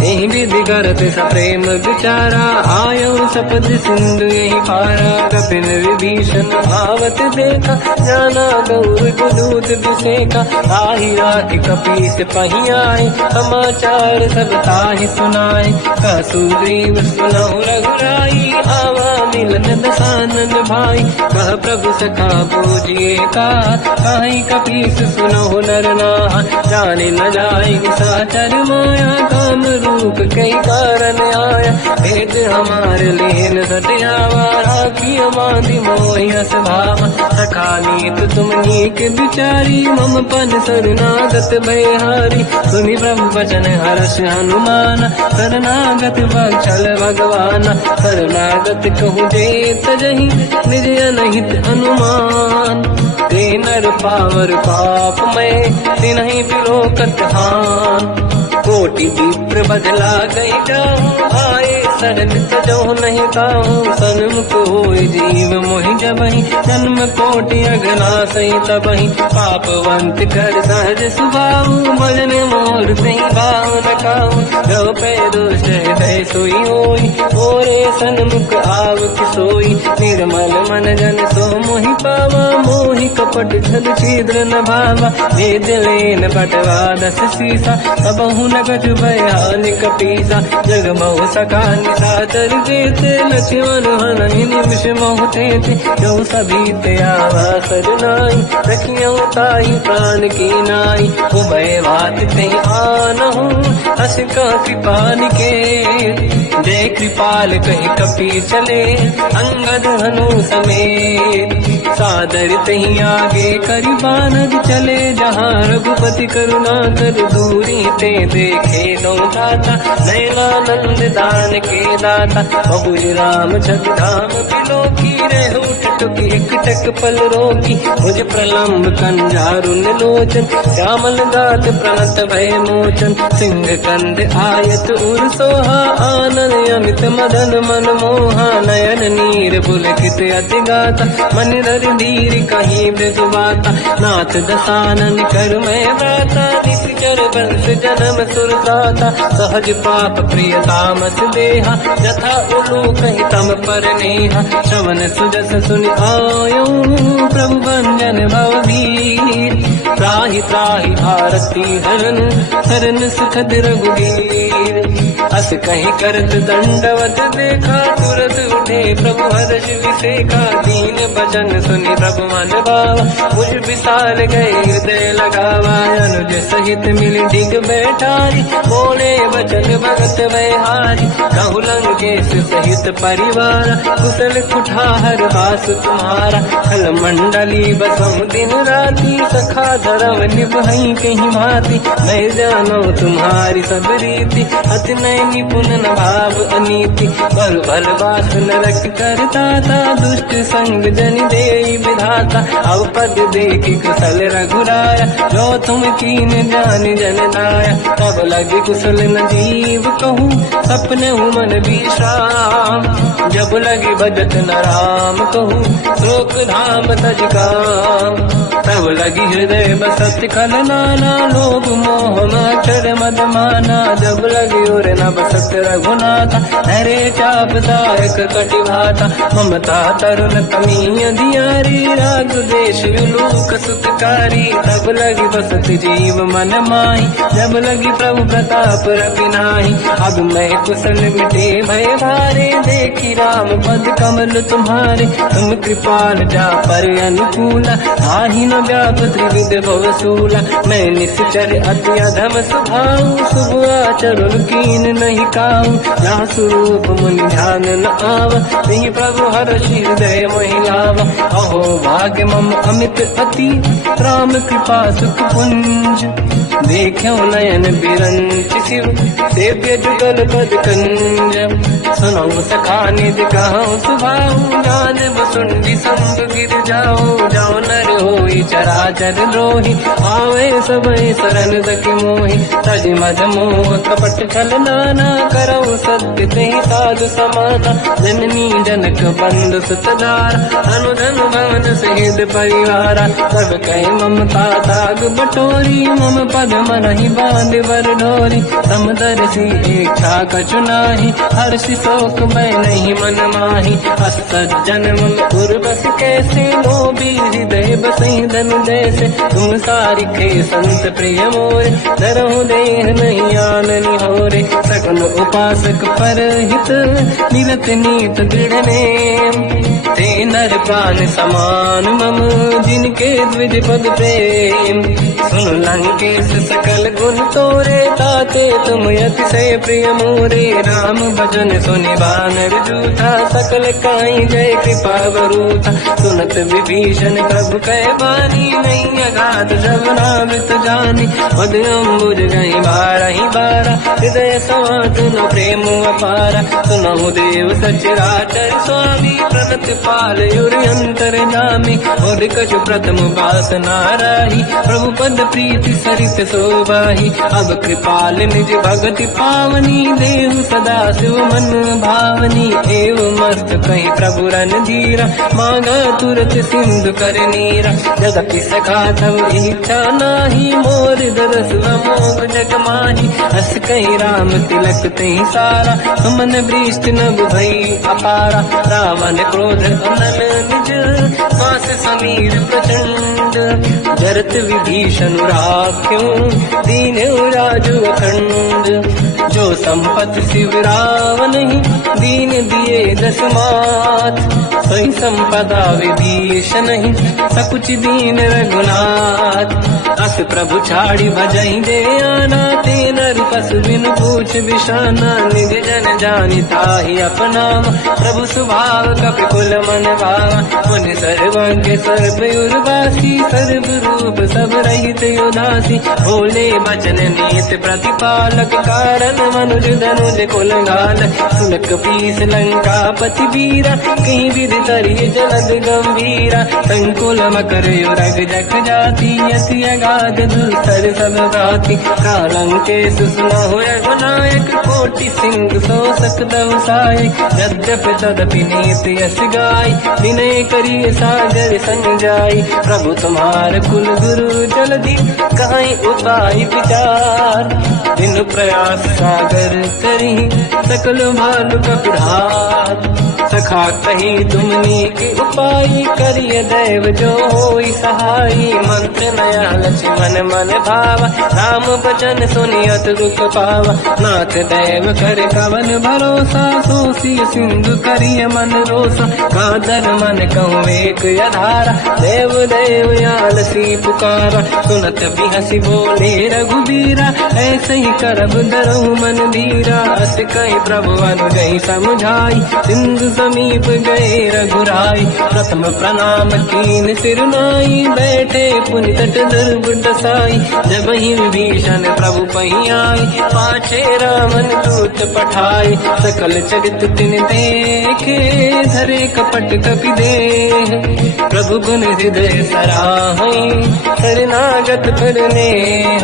यही विधि करत सप्रेम विचारा आयो सपद सिंधु यही पारा। कपिन विभीषण आवत देखा जाना गौर गुदूत विसेका। आही राख कपीस पही आए समाचार सब ताहि सुनाए। कह सुग्रीव सुनहु रघुराई आवा मिलन दसानन भाई। कह प्रभु सखा पूजिए का कहीं कपीस सुनहु नर नाहा। जाने न जाए साचर माया काम रूप कई कारण आया। भेद हमार लेन सत्यावा राखी बांधि मोहि हस भावा। सखा नीत तुम नीक बिचारी मम पन शरणागत भयहारी। सुनि प्रभु वचन हर्ष हनुमान शरणागत वत्सल भगवाना। शरणागत कहूँ जे तजहि निज अनहित अनुमान। ते नर पावर पाप में तिन्हि बिलोकत हान। कोटि विप्र बदला गई जाऊँ आए शरण तजो नहीं ताऊँ। सन्मुख होय जीव मोहि जबहि जन्म कोटि अगना सही तबहि। पापवंत कर सहज सुभाऊ भजन मोर सही भाव न खाऊँ। जो पे दुष्ट हृदय सोई होई ओरे सन्मुख आव सोई। निर्मल मन जन सो मोहि पावा मोहि कपट छल छिद्र न भावा। भेद लेन बटवा दस सीसा सबहु नगज भयान कपीसा। जग बहु सका निशाचर जेते लक्ष्मण हनहि निमिष मोह तेते। जो सभी ते आवा सरनाई रखियो ताई प्राण की नाई। उभय बात ते आनहु हस का कृपान के। जय कृपाल कहि कपी चले अंगद हनु समेत। सादर तहीं आगे करी बानग चले जहाँ रघुपति करुणा कर दूरी ते देखे दो दाता नयनानंद दान के दाता बहुज राम जगधाम बिलो की रह उठ टुक एक टक पल रोकी मुझ प्रलम्ब कंजारुन लोचन श्यामल दात प्रणत भय मोचन सिंह कंद आयत उर सोहा आनंद अमित मदन मन मोहा नयन नीर पुलकित अति गाता मन धर धीर कहीं मृदुबाता नाथ दसानन कर मैं व्राता निश्चर वंश जन्म सुरदाता सहज पाप प्रिय तामस देहा जथा उलू कहीं तम पर नेहा श्रवण सुजस सुनि आयो प्रभु भंजन भववीर त्राहि त्राहि आरती हरन हरन सुखद रघुवीर अस कहीं करत दंडवत देखा तुरत उठे प्रभु हर्ष विसेखा दीन भजन सुनि प्रभु मन भावा मुझ विसार गए हृदय लगावा अनुज सहित मिल डिग बैठारी बोले वचन भगत वैहारी कहु लंकेश सहित परिवार कुशल कुठार वास तुम्हारा खल मंडली बसम दिन राती सखा धर्म निभई कहीं भांति मैं जानो तुम्हारी सब रीति अति नय निपुण न भाव अनीति पर भल बात नरक करता था दुष्ट संग जन दे विधाता अब पद देखी कुशल रघुराया जो तुम कीन जान जन नाया तब लगे कुशल न जीव कहूँ सपने मन विश्राम जब लगे भजत न राम कहूँ शोक धाम तज काम तब लगी हृदय बसत खल नाना लोभ मोह मचर मद माना जब लगी और न बसत रघुनाथा हरे चाप दायक कटिभाता ममता तरुण कमीय दियारी राग देश विलूक सुतकारी तब लगी बसत जीव मन माही जब लगी प्रभु प्रताप रविनाही अब मैं कुशल मिटे भय भारे देखी राम पद कमल तुम्हारे तुम कृपाल जा पर अनुकूला आही न व्याप त्रिविध भवसूला मैं निश्चर अति अधम स्वभाव शुभ आचरण कीन नहीं काऊ जहाँ स्वरूप मुनि ध्यान न आव नहीं प्रभु हर्ष हृदय महिलाव अहो भाग्य मम अमित अति राम कृपा सुख पुंज देखो नयन बिरंच शिव सेव्य जुगल पद कंज सुनो सखा निध कहो सुभाऊ जान बसुंडी संग गिर जाओ जाओ नर होई चराचर द्रोही आवे सबई शरण सखी मोहि तज मद मोह कपट छल नाना करौ सत्य तेहि साधु समाना जननी जनक बंधु सुतदार अनुधन भवन सहित परिवारा सब कहे ममता ताग बटोरी मम पद मनहि बांध बर डोरी समदर्शी इच्छा कछु नाही हर्षि शोक मैं नहीं मन माही असज्जन मम उर्वश कैसे लोभी हृदय बसई धन जैसे तुम सारिखे संत प्रिय मोरे धरहु देह नहीं आननि होरे सकल उपासक पर हित निरत नीत दृढ़ नेम ते नर प्राण समान मम जिनके द्विज पद प्रेम सुन लंकेश सकल गुण तोरे ताते तुम अतिशय प्रिय मोरे राम भजन सुनि बानर जूथा सकल काई जय कृपा वरूथा सुनत विभीषण प्रभु कह बानी नहीं अगाध जब नामित जानी पद अम्बुज गई बारहि बारा हृदय समात न प्रेम अपारा सुनहु देव सचराचर स्वामी प्रणत पाल युरि अंतर जामी और कछु प्रथम बास नाराही प्रभु पद प्रीति सरित शोभाही अब कृपाल निज भगति पावनी देव सदा शिव मन भावनी एवं मस्त कहीं प्रभु रन धीरा मांगा तुरत सिंधु कर नीरा जगति सखा तब इच्छा नाही मोर दरस मोग जग माही हस कहीं राम तिलक तही सारा सुमन वृष्टि नभ भई अपारा रावण क्रोध अनल निज मास समीर प्रचंड जरत विभीषण राख्यों दीन राजु अखंड जो संपत शिवराव नहीं, दीन दिए दस मात। सोई संपदा विभीष नहीं, सकुच दीन रघुनाथ। अस प्रभु छाड़ी भजई दे आना, ते नर पशु बिनु पूछ बिशाना। निज जन जानिता ही अपनाम, प्रभु स्वभाव कपि कुल मन भावा। मुनि सर्वज्ञ सर्व उर्वासी, सर्व रूप सब रहित उदासी। भोले बचन नीत प्रतिपालक, कारण मनुज धनुज कुल घाल। सुनक पीस लंका पति वीरा, कहीं विधि तरिय जलद गंभीरा। संकुल मकर युरग जख जाति, अति अगाध दुस्तर सब भाति। कालंकेश सुनहुँ रघुनायक, कोटि सिंह सो सकदहु साय। यद्यपि तदपि नीत यश गाय, विनय करिय सागर संग जाय। प्रभु तुम्हार कुल गुरु जल्दी, कहीं उपाय विचार। दिन प्रयास सागर करी, सकल भालु कपिधार। सखा कही तुमनी के उपाय, करिय दैव जो होई सहाय। मंत्र नया लक्ष्मण मन भावा, राम बचन सुनियत दुख पावा। नाथ दैव कर कवन भरोसा, सोसी सिंधु करिय मन रोसा। कादर मन कहूँ एक अधारा, देव देव आलसी पुकारा। सुनत बिहसी बोले रघुबीरा, ऐसे ही करब डरहु मन धीरा। अस कहीं प्रभु अनुजहि समझाई, सिंधु समीप गए रघुराई। प्रथम प्रणाम कीन सिर नाई, बैठे पुनि तट दुर्ग दसाई। जब ही विभीषण प्रभु पही आई, पाछे रामन दूत पठाई। सकल चरित तिन देखे, धरे कपट कपि देह। प्रभु गुण हृदय सराहई, शरणागत फिरने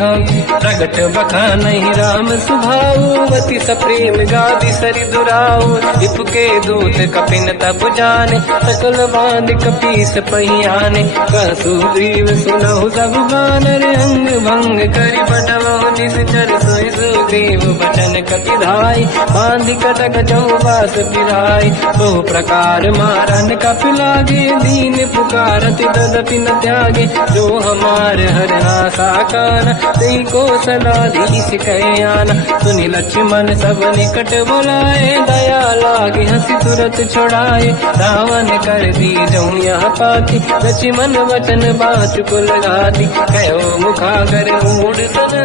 हम। प्रगट बखानहि राम सुभाऊ, अति सप्रेम गादि सरि दुराऊ। विपुके दूत कपिन तब जाने, सकल बांध कपीस पहियाने। कह सुग्रीव सुनहु सब बानर, अंग भंग करि बटवहु निश्चर। सोई सुग्रीव बचन कपि धाई, बांध कटक चौबास पिराई। बहु प्रकार मारन कपि लागे, दीन पुकारत तदपि न त्यागे। जो हमार हरना साकाना, तेई को सलाधीश कहे आना। सुनि लक्ष्मण सब निकट बुलाए, दया लागे हंसी तुरत छुड़ाए। रावण कर दी जऊँ यहाँ पाती, लक्ष्मण वचन बात कुल गाती। कहो मुखागर मूढ़ सन,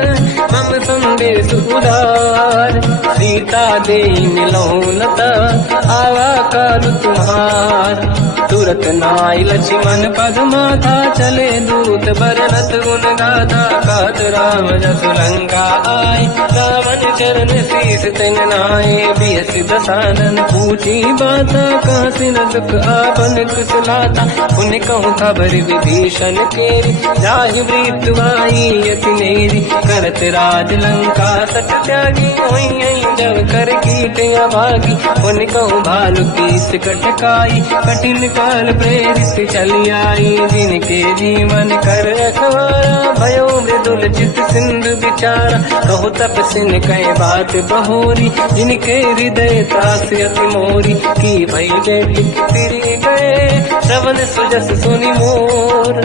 मम संदेश उदार। सीता दे मिलऊँ लता, आवा काल तुम्हार। तुरत नाई लक्ष्मण पद माथा, चले दूत बरनत गुण गाथा। कहत राम जसु लंका आए, रावण चरण शीस तिन नाए। बियस दसानन पूछी बाता, कहाँ सिन दुख आपन कुशलाता। पुन कहूँ खबर विभीषण केरी, जाहि मृत्यु आई यति नेरी। करत राज लंका सट त्यागी, हुई जब कर कीट अभागी। पुन कहूँ भालु कीस कटकाई, कठिन काल प्रेरित चली आई। जिनके जीवन कर रखवारा, भयो मृदुल चित सिंधु विचारा। कहो तपसिन कह बात बहोरी, जिनके हृदय त्रास अति मोरी। की भई बेटी तिरि गए, श्रवण सुजस सुनि मोर।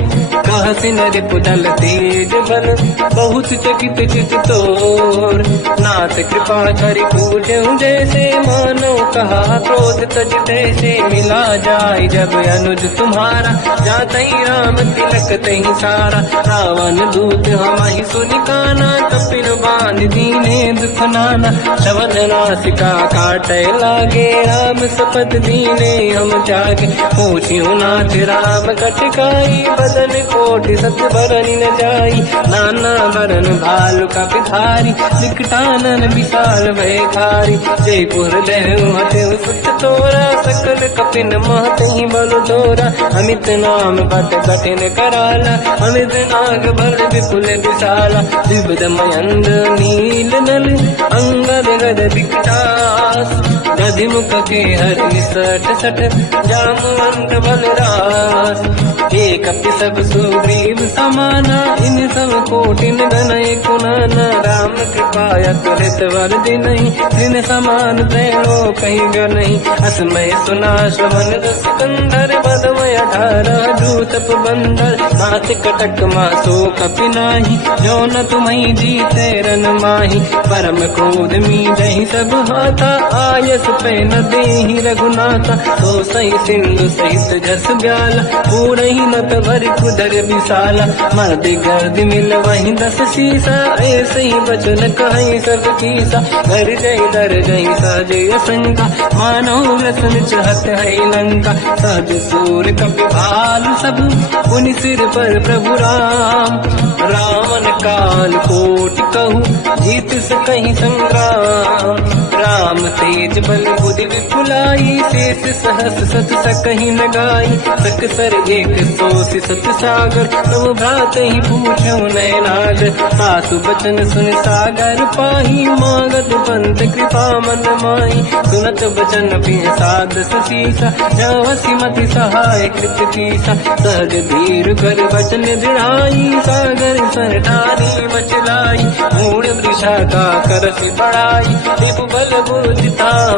कहसिन रिपुदल तेज बल, बहुत चकित चित तोर। नाथ कृपा करि पूजऊँ जैसे, मानो कहा क्रोध तज तैसे। मिला जाय जब अनुज तुम्हारा, जातहि राम तिलक तहि सारा। रावण दूत हमहि सुनि काना, कपिन बांध दीने दुख नाना। श्रवण नासिका काटय लागे, राम सपथ दीने हम जागे। पूछियो नाथ राम कटकाई, बदन कोटि सत बरनि न जाई। नाना बरन भालु कपिधारी, विकटानन विशाल भयखारी। जयपुर लहु हतेउ सुत तोरा, सकल कपिन महतहि बल तोरा। अमित नाम बट कठिन कराला, अमित नाग बल विपुल विशाला। विबुध मयंद्र नील नल, अंगद गद विकटास। दधिमुख के हरि सठ सठ जामवंत बलराज। एक अपि सब सुग्रीव समाना इन सब कोटिन गनय कुनाना। राम कृपाया तुरत वर दिनहि दिन समान त्रैलो कहीं गनहि। असमय सुना श्रवण रस कंधर बदमय 18 दूतप बंदर। मात कटक मासो कपि नाही जो न तुम्हि जीते रन माही। परम क्रोध मीजहि सब हाथा आयस पे न देहि रघुनाथा। तो सही सिंधु सहित जस ब्याला पूरहि नत भरि कुदर विशाला। मर्द गर्द मिल वही 10 सीसा ऐसे ही बचन कहि सब कीसा। घर जय दर जय सहजय शंका मानो रसन चहत है लंका। सहज सूर कपि भालु सब पुनि सिर पर प्रभु राम। रावण काल कोटि कहु जीत सकहि संग्राम। राम तेज बल बुद्धि विपुलाई शेष सहस सत सकहि न गाई। सकसर एक सोसि सत सागर तब भ्रात ही पूछौ नैनागर। सासु बचन सुन सागर पाही मांगत पंत कृपा मन माही। सुनत बचन पिय साध सीसा जवसी मति सहाय कृत कीसा। सहज धीर कर बचन दृढ़ाई सागर सन ठानी मचलाई। मूढ़ वृषा का करसि बढ़ाई रिपु बल बुद्धि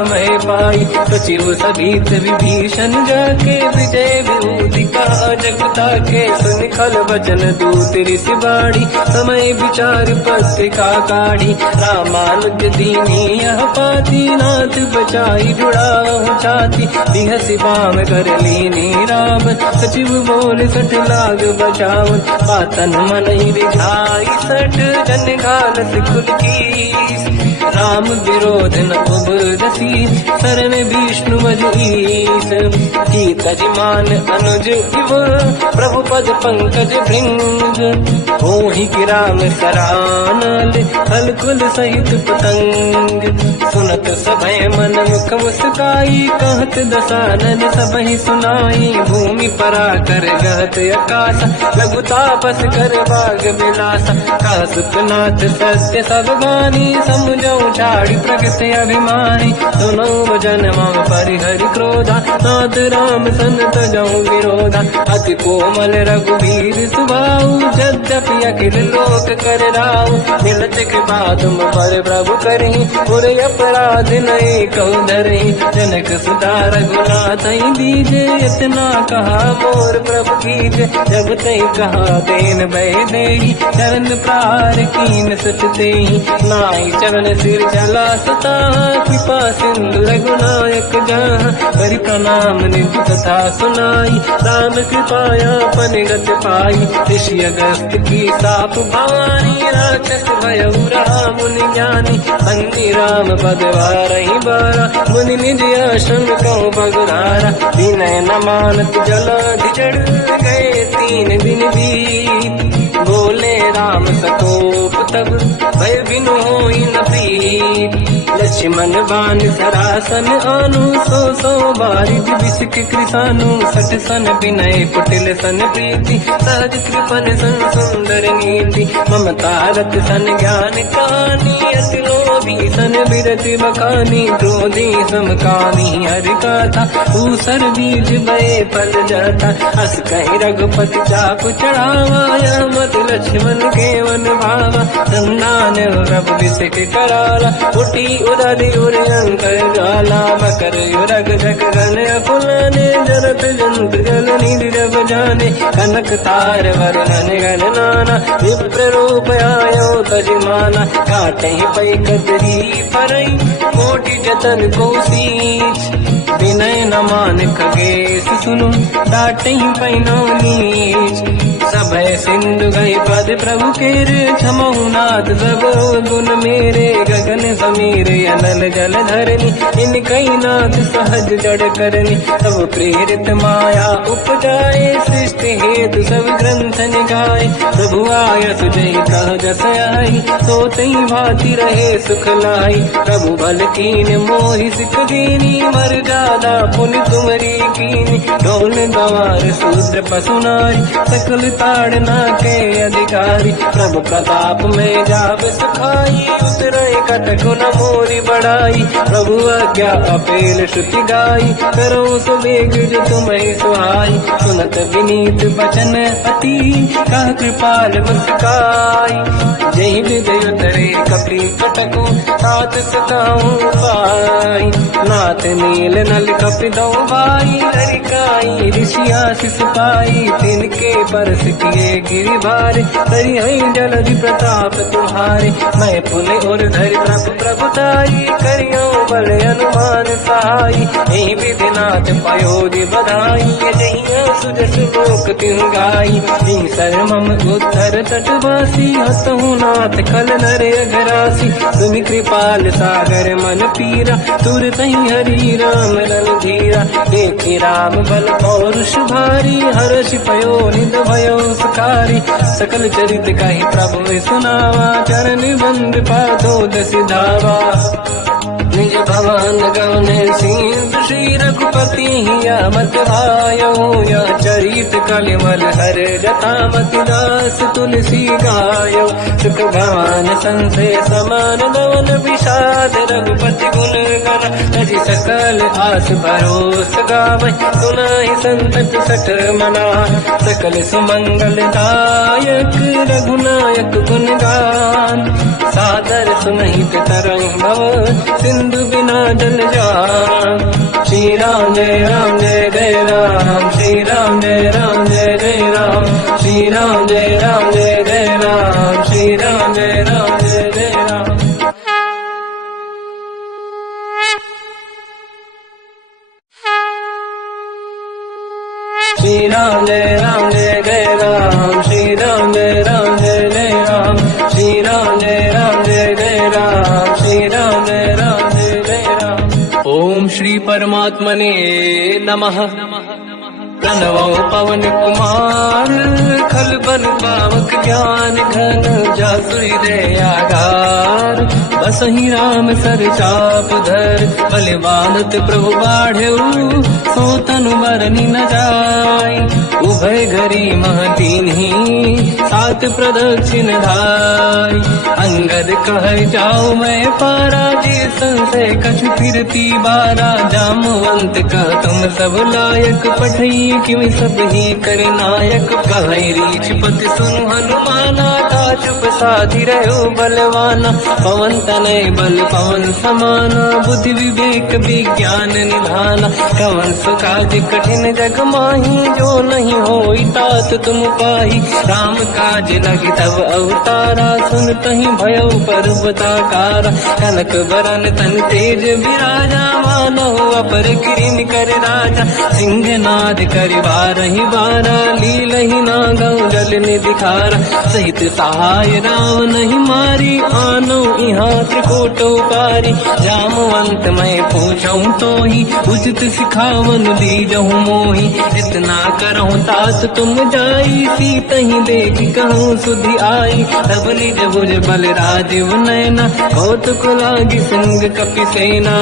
मैं पाई। सचिव सभीत विभीषण जाके विजय विभूति का जगता के। सुन खल बचन दूत ऋषि बाड़ी समय विचार पत्रिका काढ़ी। रामानुज दीनी यह पाती नाथ बचाई जुड़ाहु छाती। बिहसि बाम कर लीनी राम सचिव बोल सठ लाग बचावन। पातन मन ही रिझाई सठ जन घालत कुल कीस। राम विरोध न उबरसी शरण विष्णु मजीस। कीतज मान अनुज इव प्रभु पद पंकज भृंग। होहि कि राम सरानल हलकुल सहित पतंग। सुनत सभय मन मुख मुस्काई कहत दसानन सबहि सुनाई। भूमि परा कर गहत आकाश लघु तापस कर बाग विलासा। कह सुखनाथ सत्य सब गानी समझौ ठाड़ी प्रगट अभिमानी। सुनो भजन मम परिहरि क्रोधा नाथ राम सन तजौ विरोधा। अति कोमल रघुवीर सुभाऊ यद्यपि अखिल लोक कर राऊ। मिलत कृपा तुम पर प्रभु करहि पुर अपराध नहीं कहु धरहि। जनक सुता रघुनाथ दीजे इतना कहा मोर प्रभु कीजे। जब तई कहा देन भय देहि चरण प्रार कीन सत तेहि। नाई चरण सिर चला सता कृपा सिंधु रघुनायक जहाँ। हरि प्रणाम निधि कथा सुनाई राम कृपाया पनिगत पाई। ऋषि अगस्त की साप भवानी राक्षस भयउ राम मुनि ज्ञानी। बंदी राम पद वारहि बारा मुनि निज आश्रम कहु बगुधारा। विनय न मानत जलाधि जड़ गए 3 दिन बीत। बोले राम सकोप तब भय बिनु होई न प्रीत। लक्ष्मण बाण सरासन आनु 100 बारिज बिसिक कृसानु। सठ सन विनय कुटिल सन प्रीति सहज कृपन सन सुंदर नीति। ममता रत सन ज्ञान कहानी अति लोभी सन बिरति बखानी। क्रोधी समकामी हरि गाथा ऊसर बीज बये फल जाता। अस कहि रघुपति चाप चढ़ावा मत लक्ष्मण के वन भावा। संदान प्रभु बिसिक कराला उठी उदधि उर अंकर ज्वाला। मकर युरग जग गण अकुलाने जरत जंत जल निधि जब जाने। कनक तार वरन गण नाना विप्र रूप आयो तजमाना। काटे पै कतरी परई कोटि जतन को सींच। विनय न मान खगेश सुनु डाटे पैनो नीच। सभय सिंधु गई पद प्रभु केरे क्षमहु नाथ सब गुण मेरे। गगन समीर अनल जल धरनी इन कई नाथ सहज जड़ करनी। सब प्रेरित माया उपजाए सृष्टि हेतु सब ग्रंथ निगाए। प्रभु आय सुजय कह जस आई सो तई भांति रहे सुख लाई। प्रभु बल कीन मोहि सिख दीनी मर्यादा पुनि तुमरी कीनी। ढोल गवार शूद्र पशु नारी सकल ताड़ना के अधिकारी। प्रभु प्रताप में जाब सुखाई उतरे कटक न मोरी पढ़ाई। प्रभु आज्ञा अपेल श्रुति गाई, करो सो वेग जो तुम्हें सुहाई। सुनत विनीत बचन अति, कह कृपाल मुस्काई। जय हृदय तरे कपि कटकु, तात सताऊं पाई। नाथ नील नल कपि दो भाई, हरिकाई ऋषि आशीष पाई। तिनके परस किए गिरि भारे, तरी हई जलधि प्रताप तुम्हारे। मैं पुनि और धरि प्रभु प्रभुताई, करियो बल अनुमान सहाय। यही विधिनाथ पयोधि बधाई, जहिया सुजस लोक तिहु गाई। सर मम उत्तर तटवासी, हसहु नाथ खल नर अघरासी। तुम कृपाल सागर मन पीरा, तुरत ही हरि राम रणधीरा। देखि राम बल पौरुष भारी, हर्ष पयो निध भयो सुखारी। सकल चरित कहि प्रभु सुनावा, चरण बंद पादो सिधावा। निज भवन गवने सिंधु, श्री रघुपति हिया मत आयो। या चरित कलिमल हर जटामति दास, तुलसी गायो। सुख भवन संसे समान, गवन विषाद रघुपति गुण गण। तजि सकल आस भरोस गावै, सुनाहि संतत सठ मना। सकल सुमंगल दायक, रघुनायक गुण गान। सादर सुनहित तरंग भव, सिंधु बिना जल जान। श्री राम जय राम जय जय राम, श्री राम जय राम जय जय राम। श्री राम जय राम जय जय राम, श्री राम जय राम जय जय राम। श्री राम जय राम जय जय राम, श्री राम जय राम जय जय राम। श्री राम जय राम जय जय राम, श्री राम जय राम जय जय राम। ओम श्री परमात्मने नमः। प्रणवो पवन कुमार, खल बन पावक ज्ञान घन। जासुरी दयागार, बसहि राम सर चाप धर। बलवानत प्रभु बाढ़ऊ, सो तनु बरनि न जाय। उभय घरी मह दीन्ही, सात प्रदक्षिण धाय। अंगद कह जाओ मैं पारा, जी संशय कछु फिरती बारा। जामवंत कह तुम सब लायक, पठई किमि सब ही कर नायक। कहै रीछ पति सुनु हनुमाना, चुप साधि रहो बलवाना। पवन तनय बल पवन समाना, बुद्धि विवेक विज्ञान निधाना। कवन सुकाज कठिन जग माही, जो नहीं होई तात तुम पाही। राम काज लगी तब अवतारा, सुनतहि भयो पर्वताकारा। कनक बरन तन तेज विराजा, मानो अपर किरिन कर राजा। सिंहनाद करि बारहि बारा, लीलहि नागौ जल निधिखारा। सहित सहाय राम नहीं मारी, आनो इहाँ त्रिकोटो पारी। जामवंत मैं पूछऊं तो ही, उचित सिखावन दीजहु मोही। इतना करहु तात तुम जाई, सीतहि देख कहूँ सुधि आई। तब निज भुज बल राजीव नयना, कौतुक लागी संग कपि सेना।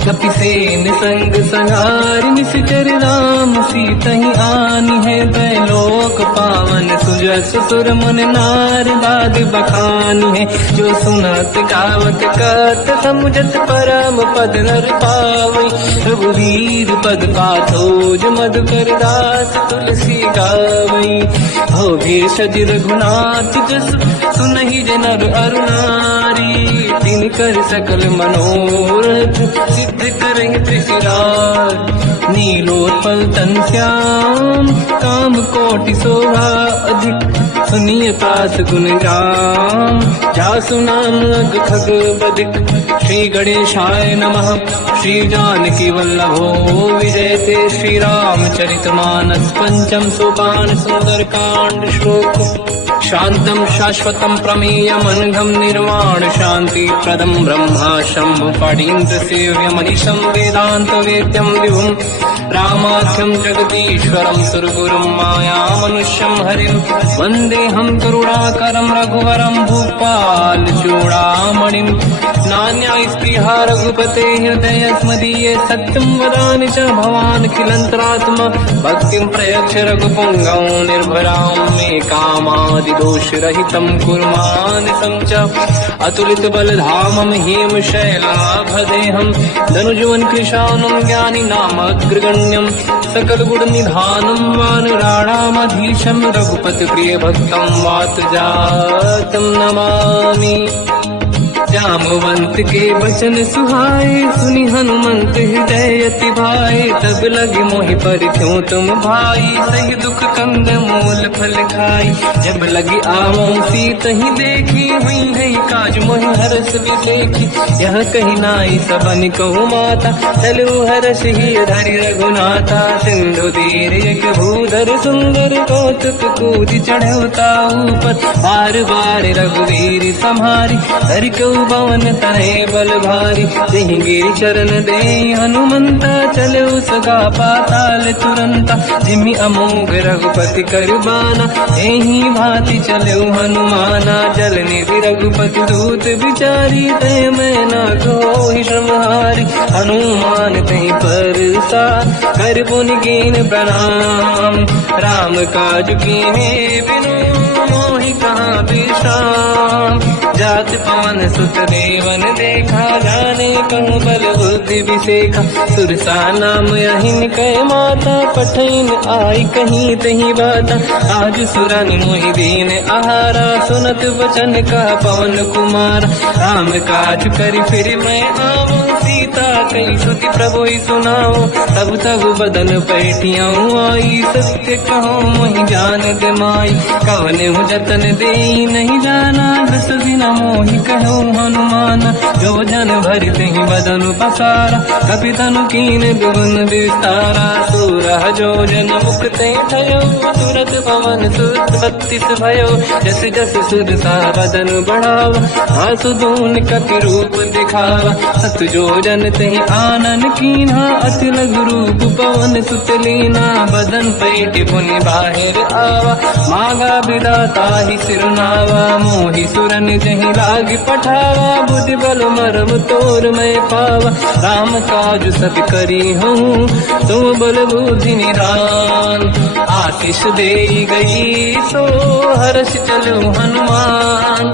कपिसेन संग संहार, निश्चर राम सीतहि आनी है। दैलोक पावन सुजस सुर मुन नार, बाद बखानी है। जो सुनत गावत कत, समुझत परम पद नर पावै। रघुवीर पद पाथोज, मधुकर दास तुलसी गावै। हो भेषज रघुनाथ जस, सुनहि जनर अरु नारी। तिनकर सकल मनोरथ, सिद्ध करहि त्रिशिरार। नीलोत्पल तन श्याम, काम कोटि शोभा अधिक। सुनिय पास गुण राम, जासु नाम अग खग बदिक। श्री गणेशाय नमः। श्री जानकी वल्लभो विजयते। श्री रामचरित मानस पंचम सोपान, सुंदर कांड श्लोक। शांतं शाश्वतं प्रमेयम्, अनघं निर्वाण शांति प्रदं। ब्रह्मा शंभु फणीन्द्र सेव्यमनिशं, वेदांत वेद्यं विभुं। रामाख्यं जगदीश्वरं, सुरगुरुं मायामनुष्यं हरिं। वन्देऽहं करुणाकरं रघुवरं, भूपाल चूडामणिं। नान्यास्पृहा रघुपते हृदयस्मदीये, सत्यं वदामि च भवान् खिलन्तरात्मा। भक्तिं प्रयच्छ रघुपुङ्गं, निर्भरां मे कामादि दोष रहितं कुर्मानिसं च। अतुलित बलधाम धामम हेम शैलाभदेहम धनुजवन कृशानम ज्ञानी नामग्रगण्यम सकल गुण निधानम वानराणामधीशम रघुपति प्रिय भक्तम वात जातम नमामि। जामवंत के वचन सुहाए सुनि हनुमंत हृदय अति भाए तब लगे मोहि पर क्यों तुम भाई सही दुख कंद मूल फल खाई जब लगी आवो सीत ही देखी हुई है काज मोहि हरस विसेखी यह कही नाई सबन कहु माता चलो हरस ही धरि रघुनाथा सिंधु तीर एक भूधर सुंदर कौतुक कूद चढ़ौता ऊपर बार बार रघुवीर सम्हारी हर को पवन तनय बल भारी सिंह गिरि चरण दे हनुमंता चलो सगा पाताल तुरंता जिमि अमोघ रघुपति कर बाना एही भांति चलो हनुमाना जल निधि रघुपति दूत बिचारी तय मैं न कोहि श्रमहारी हनुमान तहि परसा कर पुनि कीन प्रणाम राम काज कीन्हे बिनु मोहि कहाँ विश्राम जात पवन सुत देवन देखा जाने कहूँ बल बुद्धि विसेखा सुरसा नाम अहिन कह माता पठैन आई कहीं तही बाता आज सुरनि मोहि दीन आहारा सुनत वचन का पवन कुमार राम काज करि फिर मैं आवो सीता कई सुति प्रभु सुनाओ तब तब बदन पैठियाँ आई सत्य कहो मोहि जान गमाई कवन हूँ जतन दे नहीं जाना दस दिन मोहि कहो हनुमान जो जन भरि तहि बदन पसारा कपि तनु कीन दुगुन विस्तारा सूरह जो जन मुख ते भयो तुरत पवन सुत 32 भयो जस जस सुरसा बदन बढ़ावा आंसू दून कपि रूप दिखावा सत जो जन तहि आनन कीन्हा अति लघु रूप पवन सुत लीना बदन पैठ पुनि बाहिर आवा मागा विदाता ही सिरनावा मोहि सुरन जहि लाग पठावा बुद्धि बल मरम तोर मैं पावा राम काज सब करी हूँ तुम बल बुद्धि निदान आशीष दे गई सो हर्ष चलो हनुमान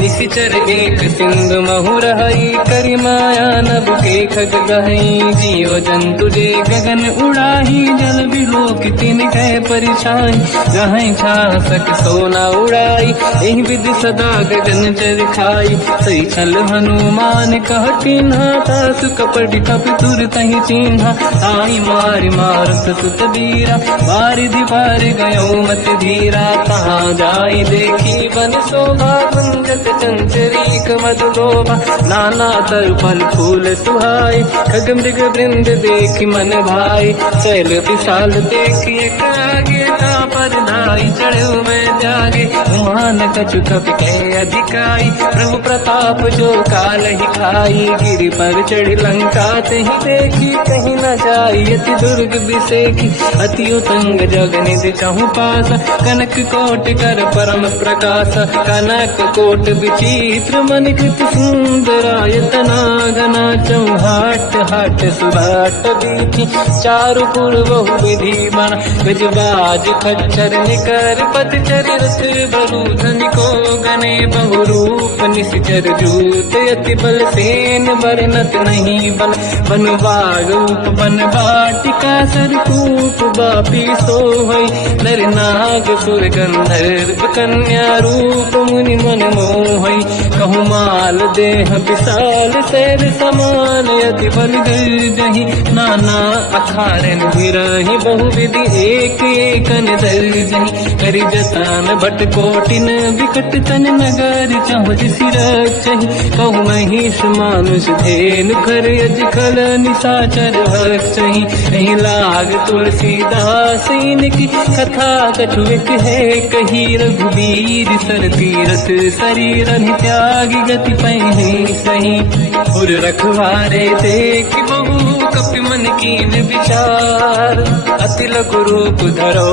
निशिचर एक सिंधु महु रही करि माया नभ के खग गहई जीव जंतु जे गगन उड़ाही जल बिलोक तिन कह परिछाई जहाँ छा सक सोना उड़ाई एहि विधि सदा गगन चर खाई सही छल हनुमान कह चिन्हा तासु कपट कप तुर तहि चिन्हा आई मार मारत सुत बीरा बारिधि पार गयो मत धीरा कहाँ जाई देखी बन शोभा गुंजत चंचरीक मधुलोभा नाना तर फल फूल सुहाई खग मृग वृंद देख मन भाई शैल विशाल देखिए आगे का पर धाई चढ़ो मैं जागे मान कछु कपि के अधिकाई प्रभु प्रताप जो काल ही खाई गिरि पर चढ़ लंका तहि देखी कहीं न जाई अति दुर्ग विसेखी अति उतंग जग निधि चहु पास कनक कोट कर परम प्रकाश कनक कोट विचित्र मन कृत सुंदरायतना घना चौहाट हाट सुभाट बीती चारु पुर बहु विधि बन गजबाज खच्चर निकर पतचर रथ बरु धनिको गने बहु रूप निश्चर जूत अति बल सेन बरनत नहीं बल बन बाग रूप बन बाटिका सरकूप बापी सोहई नर नाग सुर गंधर्व कन्या रूप मुनि मन मोहई कहु माल देह विशाल शैल समान अति बल गर्जहि नाना अखारन बिरहि बहु विधि एक एकन दर्जहि करि जतान भट कोटिन विकट तन नगर चहुज सिरचहि कहु महिष मानुष धेनु खर यज खल निशाचर भक्षहि एहि लाग तुलसीदास इनकी कथा कछु एक है कही रघुवीर सर तीरथ शरीर त्यागी गति पहि सही उर रखवारे देख बहु कपि मन कीन विचार अति लघु रूप धरो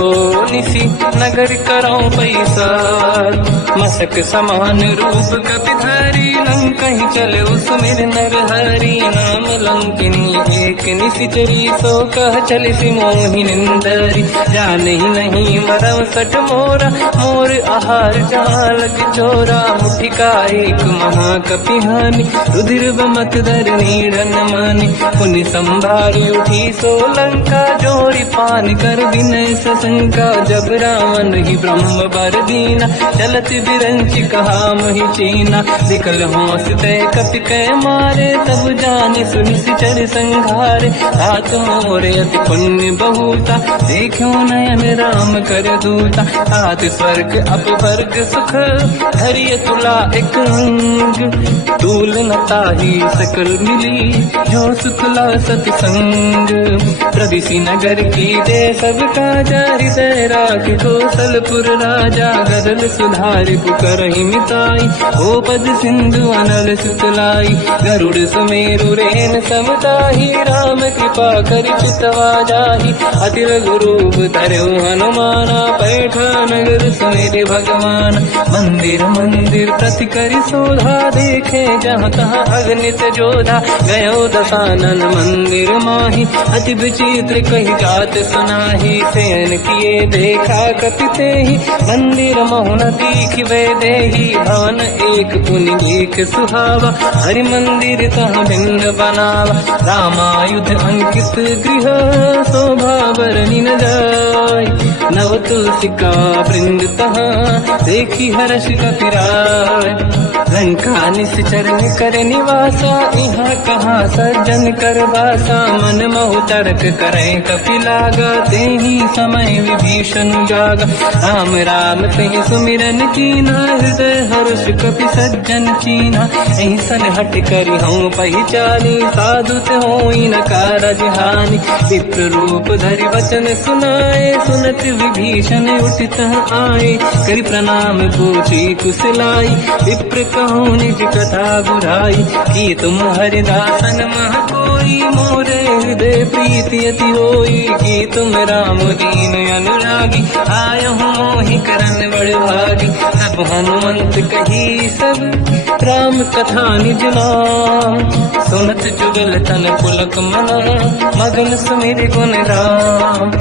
निसी नगर करो पैसार मसक समान रूप कपि धरी नंग कहीं चले उसमें नर हरि नाम लंकिनी एक निशिचरी सो कह चल सी मोहि निंदरी जान ही नहीं मरम सट मोरा मोर आहार जाल चोरा मुठिका एक महाकपिहानी रुधिर बमत धर नीड़न मानी पुनि संभारी उठी सोलंका जोड़ी पान कर विनय सशंका जब रावण ही ब्रह्म बर दीना चलत बिरंच कहा मोहि चीना विकल होश तय कपि कै मारे तब जाने सुनि सिचर संघारे तात मोरे अति पुण्य बहुता देखो नयन राम कर दूता तात स्वर्ग अपवर्ग सुख हरिय तुला एक अंग तूल न ताही सकल मिली जो सुखला सतसंग प्रदिशि नगर की दे सब काजा हृदय राख कौशलपुर राजा गदल सुधारि पुकरहि मिताई ओ पद सिंधु अनल सुतलाई गरुड़ सुमेरु रेन समताही राम कृपा कर चितवा जाहि अति लघु रूप धरऊ हनुमाना पैठा नगर सुमेरे भगवान मंदिर मंदिर प्रति करि शोधा देखे जहाँ तहाँ अगणित जोधा गयो दशानन मंदिर माही अति विचित्र कही जात सुनाही शयन किए देखा कपिते ही मंदिर मोहन दीख वे देही भवन एक पुनि देख सुहावा हरि मंदिर तहाँ भिन्न बनावा रामायुध अंकित गृह शोभा बरनि न जाय नव तुलसी का वृंद तहाँ देखी हर्ष कपिराय लंका निश्चर कर निवासा यहाँ कहाँ सज्जन कर वासा मन महु तर्क करे कपि लागा तेहि समय विभीषण जागा राम राम तेहि सुमिरन कीना हृदय हर्ष कपि सज्जन चीना ऐसन हट करि हूँ पहचानी साधुत होई न कारज हानि विप्र रूप धरि वचन सुनाए सुनत विभीषण उठित आए करि प्रणाम पूछी कुशलाई विप्र कहूँ निज कथा बुराई कि तुम हरिदासन मह कोई मोरे हृदय प्रीति अति होई कि तुम राम दीन अनुरागी आय हूँ मोहि करन बड़ भागी सब हनुमंत कही सब राम कथा निज नाम सुनत जुगल तन पुलक मना मगन सुमिर गुण राम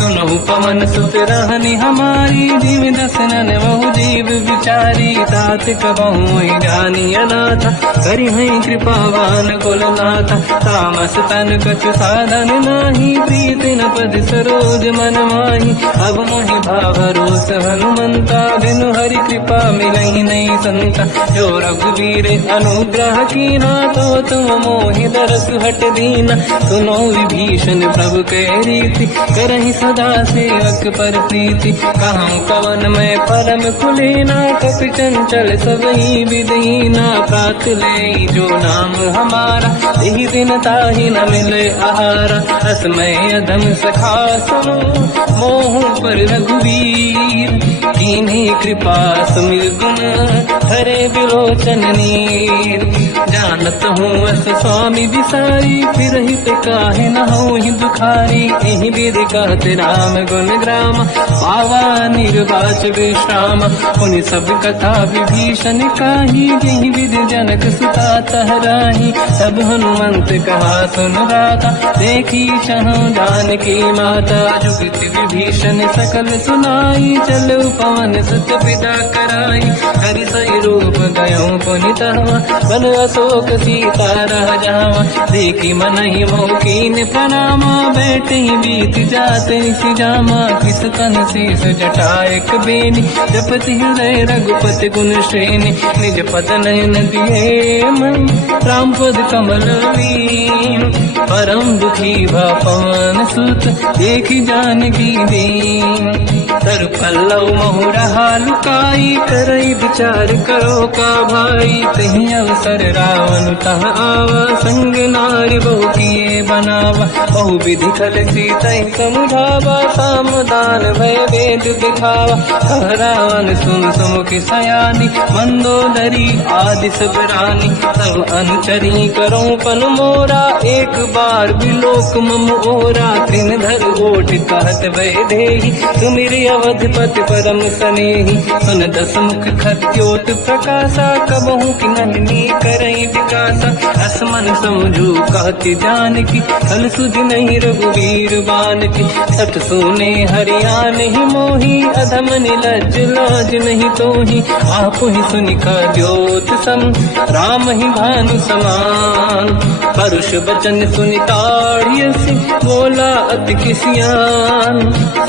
सुनहु पवन सुत रहनि हमारी जीव दसनन बहु जीव विचारी तात कबहु जानी अनाथ करि हैं कृपावान कुलनाथ तामस तन कछु साधन नाही प्रीति न पद सरोज मन माही अब मोहि भावरोस हनुमंता बिनु हरि कृपा मिलहि नहीं संता जो रघुवीर अनुग्रह कीना तो तुम मोहि दरस हट दीना सुनो विभीषण प्रभु के रीति करहि सदा सेवक पर प्रीति कहूँ कवन में परम कुलीना कपि चंचल सबही विदहीना प्रात ले जो नाम हमारा यही दिन ताहि न मिले आहारा असमय अधम सखा सुनो मोह पर रघुवीर कीन्ही कृपा सुमिर गुण हरे विलोचन नीर जानत हूँ अस स्वामी विसारी फिर हित काहे न हो ही दुखारी यही विधि कहते राम गुण ग्राम पावा निर्वाच विश्राम उन सब कथा विभीषण काही यही विधि जनक सुता तहराही सब हनुमंत कहा सुन राता देखी चहु जानकी माता जुगत विभीषण सकल सुनाई चल पवन सुत विदा कराई हरि सही रूप गयो पुनितवा बन अशोक सीता रह जावा देखी मन ही मोकीन प्रणामा बैठ ही बीत जाते सी जामा किस तन शीस जटायक बेनी जपति हृदय रघुपति गुण श्रेणी निज पद नयन दिए मन राम पद कमल लीन परम दुखी भा पवन सुत देखी जानकी दीन तर पल्लव महु रहा लुकाई करई विचार करो का भाई तही अवसर रावण तह आवा संग नारी बहु किए बनावा बहु विधि खल सीता समुझावा सामदान भय वेद दिखावा कह रावण सुन सुमुख सयानी मंदोदरी आदि सब रानी सब अनुचरी करो पन मोरा एक बार विलोक मम ओरा तृणधर ओट कहत वैदेही सुमिरि अवधपति परम सनेही सुन दस मुख खद्योत प्रकाशा कबहू की नलिनी करई विकासा असमन समझू कहती जान की कल सुध नहीं रघुवीर बान की सठ सोने हरियाण ही मोही अधम निलज लाज नहीं तोही आप ही सुनिका द्योत सम राम ही भानु समान परुष बचन सुनिताड़ियसि बोला अति किसियान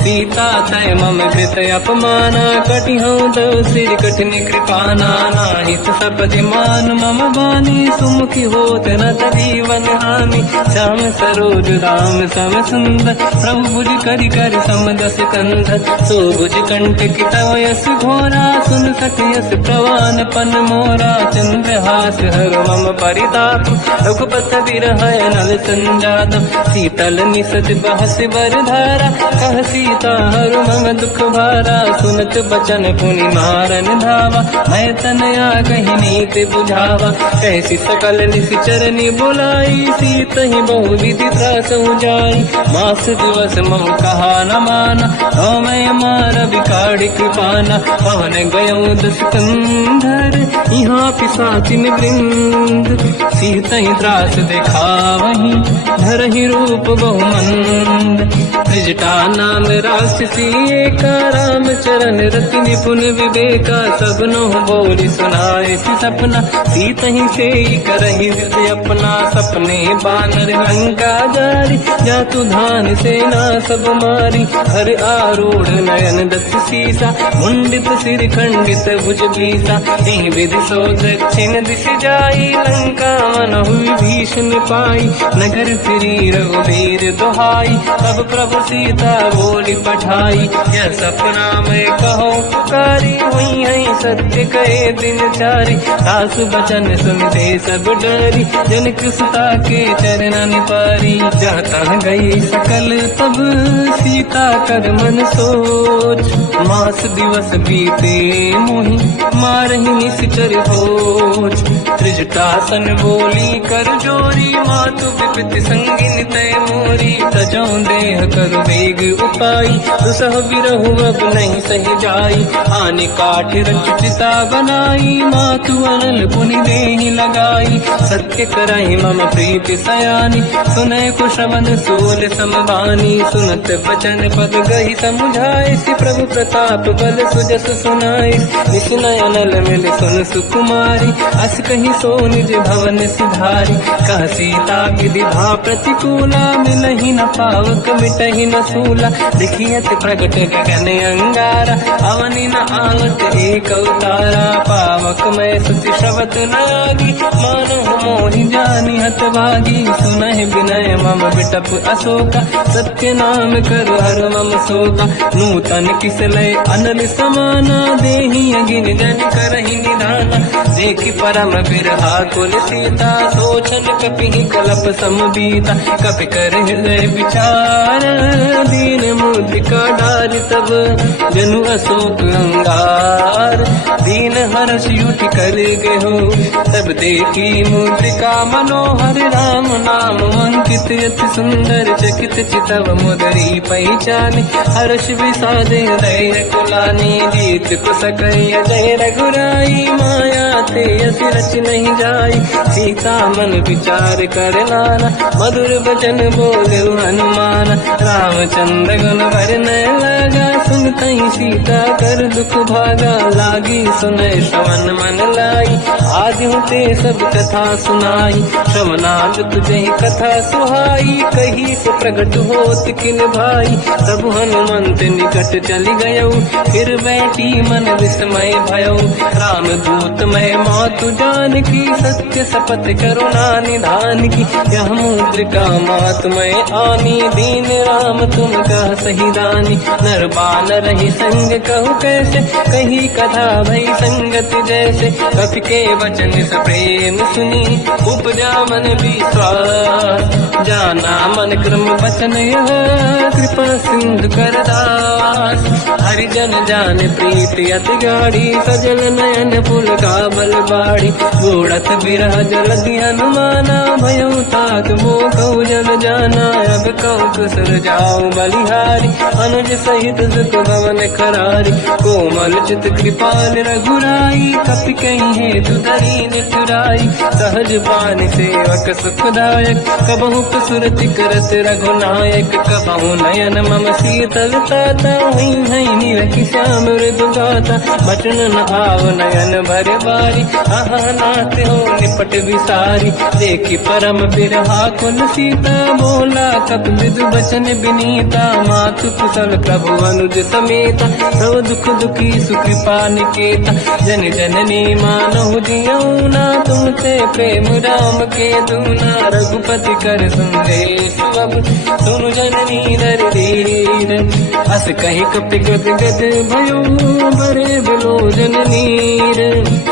सीता तय मम कृत अपमाना कटिहौ दो सिर कठिन कृपाना नाहित सपदि मान मम बानी सुमुखी होत न जीवन हानि श्याम सरोज राम सम सुंदर प्रभु भुज करि कर समदस कंध सो भुज कंठ की तव यस घोरा सुन सकयस प्रवान पन मोरा चंद्रहास हर मम परिताप रघुपत विरह नल संजात शीतल निसत बहस बरधारा कह सीता हर मम दुख भारा सुनत बचन पुनि मारन धावा मैं तनया कही नीति बुझावा कैसी सकल निश्चरनी बुलाई सीत ही बहु विधि त्रास जाई मास दिवस मम कहा न माना तो मैं मार बिकाड़ी कृपाना पवन गयो दस कंधर यहाँ पिशाचिन वृंद सीत ही त्रास देखा वही धर ही रूप बहुमंद त्रिजटा नाम राक्षसी एका राम चरण रति निपुण विवेका सबनो बोली सुनाए सपना सीत ही से करही हृदय अपना सपने बानर लंका जारी जातु धान सेना सब मारी हर आरूढ़ नयन दस सीसा मुंडित सिर खंडित भुज भीसा यही विधि सो दक्षिण दिश जाई लंका मन हुई भीषण पाई नगर फिरी रघुवीर दुहाई तब प्रभु सीता बोली पठाई यह सपना मैं कहो पुकारी हुई है सत्य कहे दिन चारी सास बचन सुनते सब डरी जनक सुता के चरण पारी जाता गई सकल तब सीता कर मन सोच मास दिवस बीते मोही मारही निश्चर होच त्रिजटासन बोली कर जोरी मातु विपित संगिन तय मोरी तजौ देह कर वेग उपाई दुसह बिरहु अब नहीं सही जाई आने काठ रचिता बनाई मातु अनल पुनि देहि लगाई सत्य कराई मम प्रीति सयानी सुनय कुशवन सूल समबानी सुनत बचन पद गही समुझाए सि प्रभु प्रताप बल सुजस सुनाई निसुनय अनल मिल सुन सुकुमारी अस कही सो निज भवन सिधारी कह सीता की विधा प्रतिकूला मिलहि न पावक मिटहि न सूला दिखियत प्रगट गगन अंगारा अवनि न आवत एक अवतारा पावक मैं सुति श्रवत नागी मानो मोहि जानि हत भागी सुनहि विनय मम विटप अशोका सत्य नाम कर हर मम शोका नूतन किसलय अनल समाना देहि अगिन जन करहि निधाना देखि परम बिरहा कुल सीता सोचन कपिहि कलप समबीता कपि कर हृदय विचार दीन मुद्रिका डार तब जनु अशोक अंगार दीन हर्ष युति कर गयो तब देखी मुद्रिका मनोहर राम नाम अंकित अति सुंदर चकित चितव मुदरी पहचान हर्ष विषाद हृदय कुलानी जीत को सकय जय रघुराई माया ते अति रच नहीं जाई सीता मन विचार कर नाना मधुर बचन बोले हनुमान रामचंद्र गुण वरन लगा सुनते ही सीता कर दुख भागा लागी सुनय श्रवण मन लाई आज होते सब कथा सुनाई श्रवणाद तुझे कथा सुहाई कही से प्रकट होत किन भाई सब हनुमंत निकट चली गयो फिर बैठी मन विस्मय भयो राम दूत मैं मातु जान की सत्य शपथ करुणा निधान की यह मुद्रिका मात मैं आनी दीन राम तुम कह सही दानी नर बानर ही संग कहु कैसे कही कथा भई संगत जैसे कपि के वचन सप्रेम सुनी उपजा मन विश्वास जाना मन क्रम वचन यह कृपा सिंधु कर दास हरिजन जान प्रीति अति गाढ़ी सजल नयन फूल का बल बाड़ी बूढ़त बिरह जल हनुमाना भयो ताग नाथ मोह कहु जल जाना, अब कहु कुशल जाओ बलिहारी, अनुज सहित सुख भवन खरारी, कोमल चित कृपाल रघुराई, कपि कहीं हेतु धरी निठुराई, सहज पान सेवक सुखदायक, कबहु सुरति करत रघुनायक, कबहु नयन मम शीतलता, हई हई निरखि श्याम मृदु गाता, बचन न आव नयन भर बारी, आहा नाथ हो निपट विसारी, देखी परम बिरहा कुल सीता, बोला कप मृदु बचन बिनीता, मातु कुशल प्रभु अनुज समेता, सब दुख दुखी सुकृपा निकेता, जन जननी मानहु जियऊ ना, तुमसे प्रेम राम के दूना, रघुपति कर संदेश अब सुनु जननी दर धीर, हस कहीं कपि गद गद भयो बरे बिलो जननीर,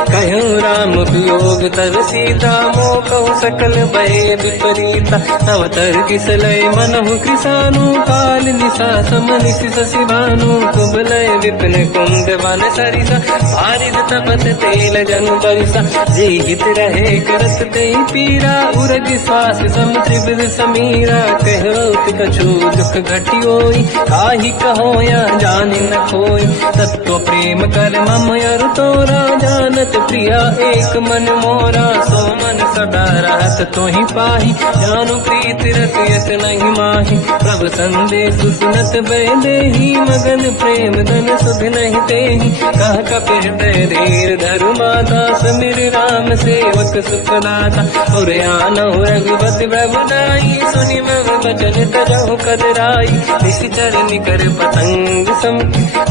कहो राम वियोग तब सीता, मोह कहु सकल भय विपरीता, तव तर किसलय मनहु कृसानु, काल निशा समनिश शशि भानु, कुबलय विपिन कुंड वन सरिसा, बारिद तपत तेल जनु बरिसा, जे हित रहे करत ते पीरा, उरग श्वास सम त्रिविध समीरा, कहो कछु दुख घटियोई, काहि कहो या जानि न खोई, तत्व प्रेम कर मम अरु तोरा, जानत प्रिया एक मन मोरा, सो मन सदा रहत तोहि पाहि, जानु प्रीत रसियत नहीं माहि, प्रभु संदेश सुनत भय देहि, मगन प्रेम धन सुध नहीं तेहि, कह कपि हृदय धीर धरु माता, समिर राम सेवक सुखदाता, और आनहु रघुपति प्रभु नाई, सुनि मम बचन तजहु कदराई, निश्चर निकर पतंग सम,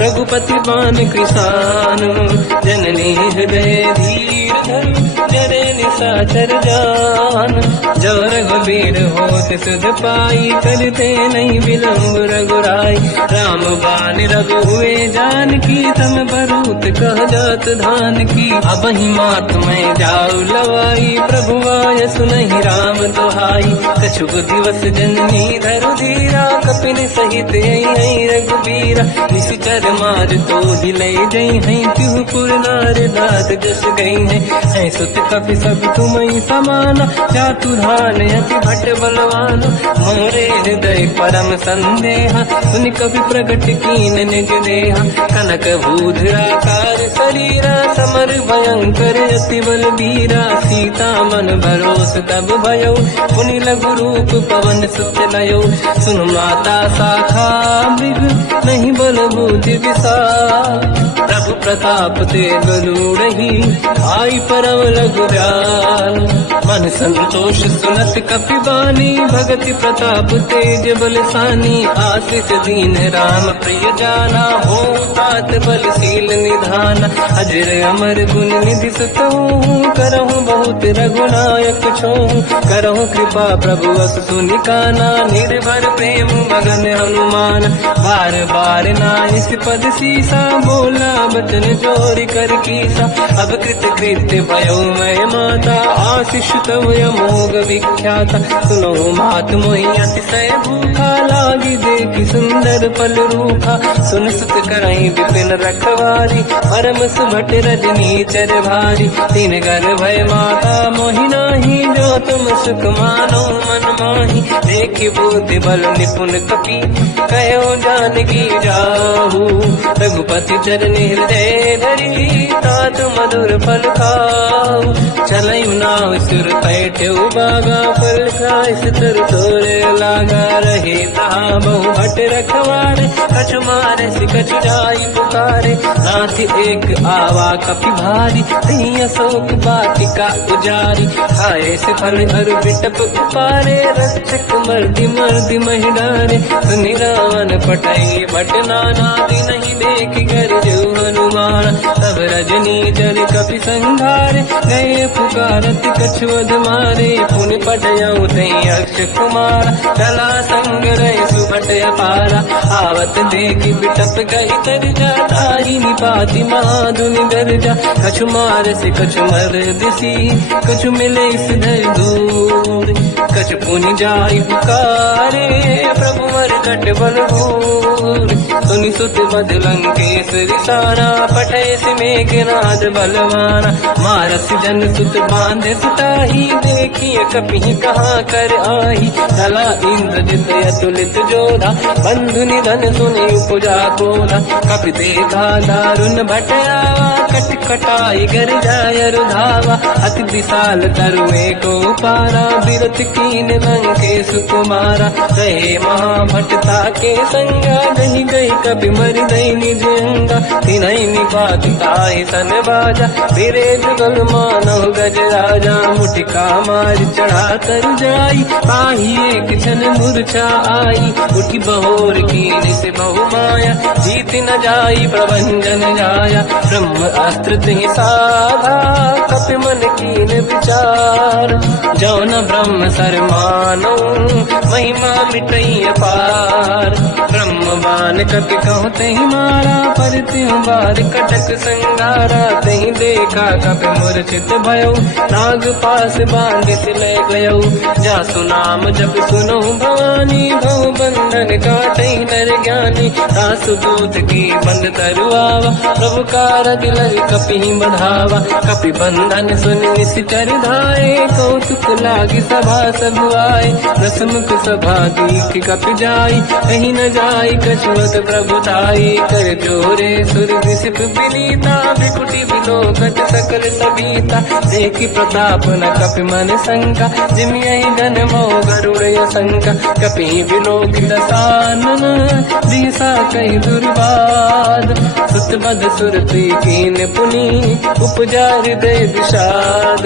रघुपति बान कृसानु, जननी हृदय धीर धरु, जरे निशाचर जान, जो रघुबीर होत सुध पाई, करते नहीं विलम्ब रघुराई, राम बान रघु हुए जानकी, तम बरूत कह जात धान की, अब ही मात में जाऊ लवाई, प्रभु आय सुनहि राम दोहाई, कछुक दिवस जननी धरु धीरा, कपिन सहित आई रघुबीरा, निश्चर मार तो दिले जई हैं, तिहुपुर नार दात जस गई है, सुत कपि सब तुमहि समाना, चातुधान अति भट बलवान, मोरे हृदय परम संदेहा, सुनि कपि प्रगट कीन निज देहा, कनक भूधराकार शरीरा, समर भयंकर अति बलबीरा, सीता मन भरोस तब भयो, पुनि लघु रूप पवन सुत लयो, सुन माता शाखा मृग नहीं बल बुद्धि विशाल, प्रभु प्रताप ते गरुड़हि, आई परम लघु दयाल, मन संतोष सुनत कपि बानी, भगति प्रताप तेज बलसानी, आशीष दीन राम प्रिय जाना, हो तात बलशील निधान, अजर अमर गुण निधि सुतहु, करहु बहुत रघुनायक छोहु, करहु कृपा प्रभु अस सुनि काना, निर्भर प्रेम मगन हनुमान, बार बार नाइस पद सीसा, बोला बचन जोरि कर कीसा, अब कृत कृत्य भयो मैं माता, आशीष तव अमोघ विख्याता, सुनो मात मोहि अतिशय भूखा, लागी देखी सुंदर पल रूखा, सुन सुत करई विपिन रखवारी, परम सुभट रजनी चर भारी, तीन घर भय माता मोहि नाही, जो तुम सुख मानो मन माही, देखि बुद्धि बल निपुण कपि, कहो जानकी जाहू, रघुपति चरनि हृदय धरी, तात मधुर फल खाऊ, चलऊ नाव सुर पैठे बागा, फल खाय सितर तोरे लागा, रहे तहाँ बहु भट रखवारे, कछु मारे सि कछु जाई पुकारे, नाथ एक आवा कपि भारी, तही अशोक वाटिका उजारी, खाए से फल हर बिटप उपारे, रक्षक मर्दि मर्दि महि डारे, सुनि रावण पटई भट नाना, नहीं देख कर जो हनुमान, तब रजनी जल कपि संघारे, गए पुकारत कछुअध मारे, पुनि पटयऊ तई अक्ष कुमार, चला संग रहे सुभट अपारा, आवत देखि बिटप गई तरजा, ताहि निपाति महाधुनि गरजा, कछु मार से कछु मर दिसी, कछु मिले सिधर दूर, कछ पुनि जाई पुकारे, प्रभु मरकट बल भूर। सुनि सुत बद लंकेश रिसाना, पठे मेघनाद बलवाना। मारस जन सुत बांधे सुताही, देखिए कपि कहाँ कर आई। चला इंद्रजित अतुलित जोधा, बंधु निधन सुनि उपजा क्रोधा। कपि देखा दारुण भट आवा, कट कटाई गर जाय रुधावा। अति विशाल तरुए को पारा, बिरत कीन लंकेश कुमारा। कहे महाभटता के संगा, गही गई कपि मरि दई निज अंगा। तिन्हि निपात ताहि सन बाजा, फिरे जुगल मानव गज राजा। मुटिका मार चढ़ा तर जाई, पाही एक क्षण मूर्छा आई। उठी बहोर कीन से बहु माया, जीत न जाई प्रभंजन जाया। ब्रह्म अस्त्र तिहि साधा, कपि मन कीन विचार। जो न ब्रह्म सर मानो, महिमा मिटई अपार। ब्रह्मवान कपि कहु तहि मारा, पर त्यों बार कटक संगारा। तहि देखा कपि मूर्छित भयो, नाग पास बांध ले गयो। जासु नाम जब सुनो भवानी, भव बंधन काटई नर ज्ञानी। दासु दूत की बंद तरुआवा, प्रभु कारज लग कपि बढ़ावा। कपि बंधन सुन निश्चर धाये, कौतुक लागी सभा सब आए। दसमुख सभा दीख कपि जाई, कहीं न जाई कछुअत प्रभुताई। कर जोरे सुर विसिप विनीता, विकुटी विलोकट सकल सबीता। देखि प्रताप न कपि मन शंका, जिमियहि गन मोह गरुड़ शंका। कपि विलोकित सानन, दिशा कहि दुर्वाद। सुत बद सुरति कीन पुनि, उपजा हृदय विषाद।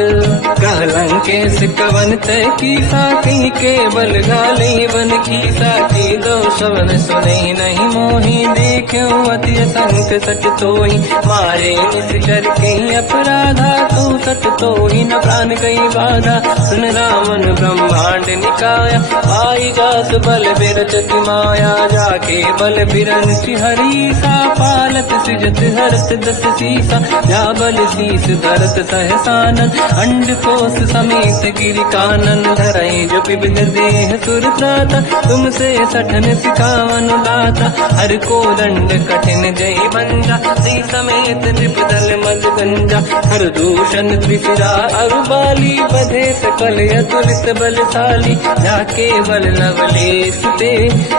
कह लंकेश कवन तय कीसा, कहीं केवल गाली बन कीसा। की दो शवन सुने नहीं मोही, देखो अति संक सट तोहि। मारे निश्चर कहीं अपराधा, तो सट तोहि न प्राण कहीं बाधा। सुन रावण ब्रह्मांड निकाया, आई जास बल बिरचति माया। जाके बल बिरन हरीसा, पालत सृजत हरत दस सीसा। जा बल शीस धरत सहसानन, अंड कोश समेत गिरि कानन। धरई जो विविध देह सुर त्राता, तुमसे सठन सिखावन दाता। हर को दंड कठिन जय बंजा, सी समेत त्रिपदल मद गंजा। हर दूषण त्रिशिरा अरुबाली, बधे सकल अतुलित बलशाली। जाके बल लवलेश ते,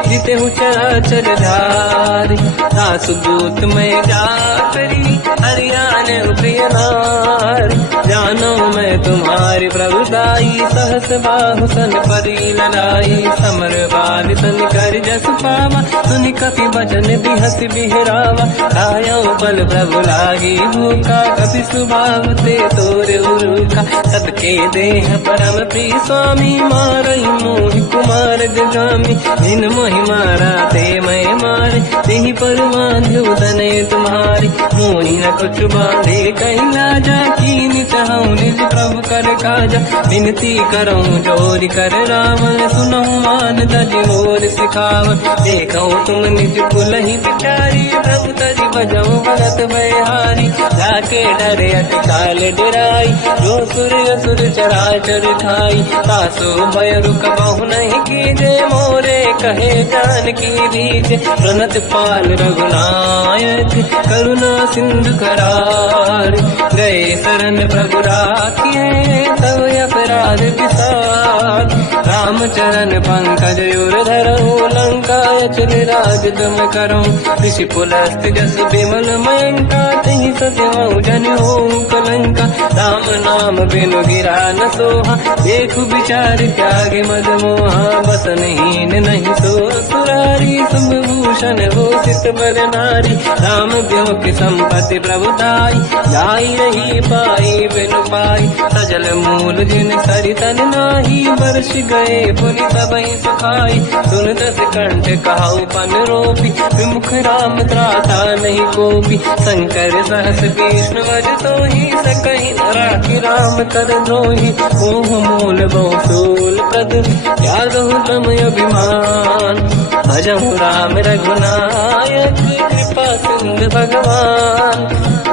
जिते हु चराचर धारी। दासु दूत में जाकरी, हरियाण प्रिय नारी। जानो मैं तुम्हारी प्रभुताई, सहस बाहु सन परी ललाई। समर बाल सन कर जस पावा, सुनि कपि बचन बिहस बिहरावा। आयो बल प्रभु लागी भूखा, कपि स्वभाव ते तोरे उरुखा। सबके देह परम प्रिय स्वामी, मारई मोहि कुमार जगामी। जिन मोहि मारा ते मैं मारे, तेहि पर बांधु तने तुम्हारी। मोहि न कुछ बांधे कहीं लाजा, कीन चाहूं निज प्रभु कर काजा। विनती करऊं जोरि कर रावण, सुनऊं मान तज मोर सिखावन। देखऊं तुम निज कुलहि बिचारी, प्रभु तज बजऊं भगत बलिहारी। जाके डरे अति काल डराई, जो सुर असुर चराचर खाई। तासो भय रुक बहु नहीं कीजे, मोरे कहे जान की दीजे। प्रणत पाल रघुनायक, करुणा सिंधु करार। गए शरण प्रभु राखिए, तब अपराध विसार। रामचरण पंकज उर धरऊं, लंका चल राज तुम करऊं। ऋषि पुलस्त जस विमल मयंका, तहि सत्यवं जन होऊं कलंका। राम नाम बिनु गिरा न सोहा, देखु विचार त्यागे मद मोहा। बसनहीन नहीं सो सुरारी, शुभभूषण हो सित बर नारी। राम ब्यों की संपत्ति प्रभुताई, जाई रही पाई बिनु पाई। सजल मूल जिन सरितन नाही, वर्ष गए पुनि सबहि सुखाई। सुन दस कंठ कहाऊ पन रोपी, विमुख राम त्राता नहीं कोपी। शंकर सहस विष्णु वज तोहि, सकहि न राखि राम कर द्रोही। ओह मूल बहु सूल प्रद, त्यागहु तम अभिमान। भजहु राम रघुनायक, कृपा सिंधु भगवान।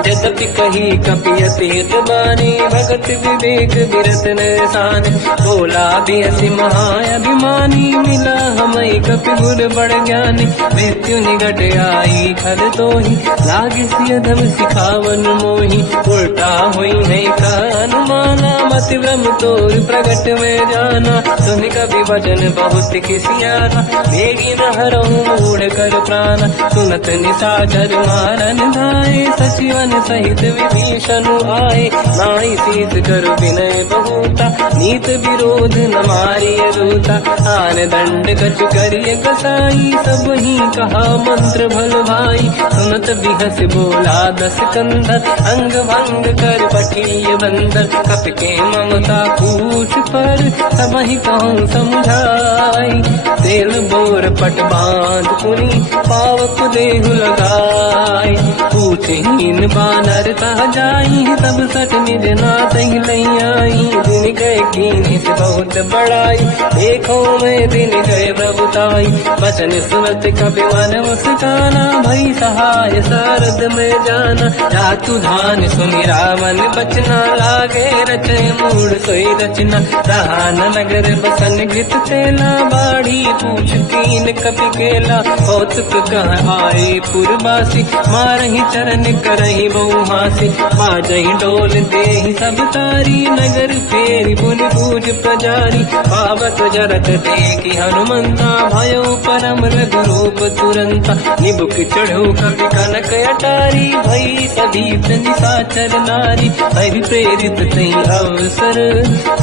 यद्यपि कही कपियति हित बानी, भगत विवेक बिरत निशान। बोला भी हसी महाअभिमानी, मिला हमें कपि गुर बड़ ज्ञानी। मृत्यु निकट आई खल तोहि, लागे सिय धम सिखावन मोहि। उल्टा हुई है का अनुमाना, मति भ्रम तोर प्रगट में जाना। सुन कवि वचन बहुत खिसियाना, मेरी न हरहु मूढ़ कर प्राण। सुनत निशाचर मारन धाये, सचिवन सहित विभीषण आए। नाई शीत कर विनय बहुता, नीत विरोध न मारिय रूता। आन दंड कछ करिय कसाई, सब ही कहा मंत्र भल भाई। सुनत बिहस बोला दस कंधर, अंग भंग कर पठिय बंदर। कपि के ममता पूछ पर, सब ही कहूँ समझाई। तेल बोर पट बांध पुनि, पावक देहु लगाई। पूछहीन बानर तह जाई, तब सट निज नाथ लई आई। दिन गए कीनी से बहुत बड़ाई, देखो मैं दिन गए प्रभुताई। बचन सुनत कपि मन मुस्काना, भई सहाय सारद में जाना। जातु धान सुनि रावण बचना, लागे रचे मूढ़ सोई रचना। रहा न नगर बसन घृत तेला, बाढ़ी पूछ कीन कपि केला। कौतुक कह आए पुरवासी, मारहि चरण करहि बहु हासी। बाजहि ढोल देहि सब तारी, नगर फेरि पुनि पूज प्रजारी। पावत जरत देखि हनुमंता, भयो परम रघुरूप तुरंता। निबुक चढ़ो कपि कनक अटारी, भई सभीत निशाचर नारी। हरि प्रेरित तई अवसर,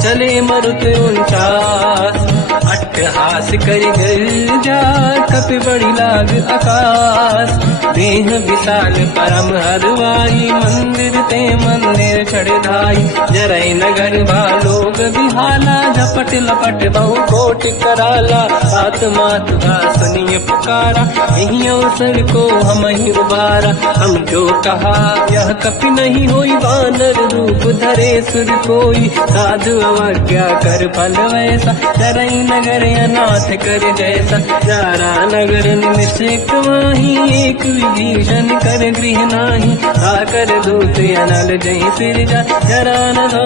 चले मरुत 49। अट्टहास करि गर्जा, कपि बड़ी लाग आकाश। देह विशाल परम हरवाई, मंदिर ते मंदिर चढ़ धाई। जरई नगर भालोग बिहाला, झपट लपट बहु कोट कराला। सात मात का सुनिय पुकारा, यही अवसर को हम ही उबारा। हम जो कहा यह कपि नहीं होई, वानर रूप धरे सुर कोई। साधु अवज्ञा कर फल वैसा, जरई नगर अनाथ कर जैसा। जारा नगर निमिषेक माही, एक विभीषण कर गृह नाही। आकर दूत अनल जय सिर जा, जरा न दो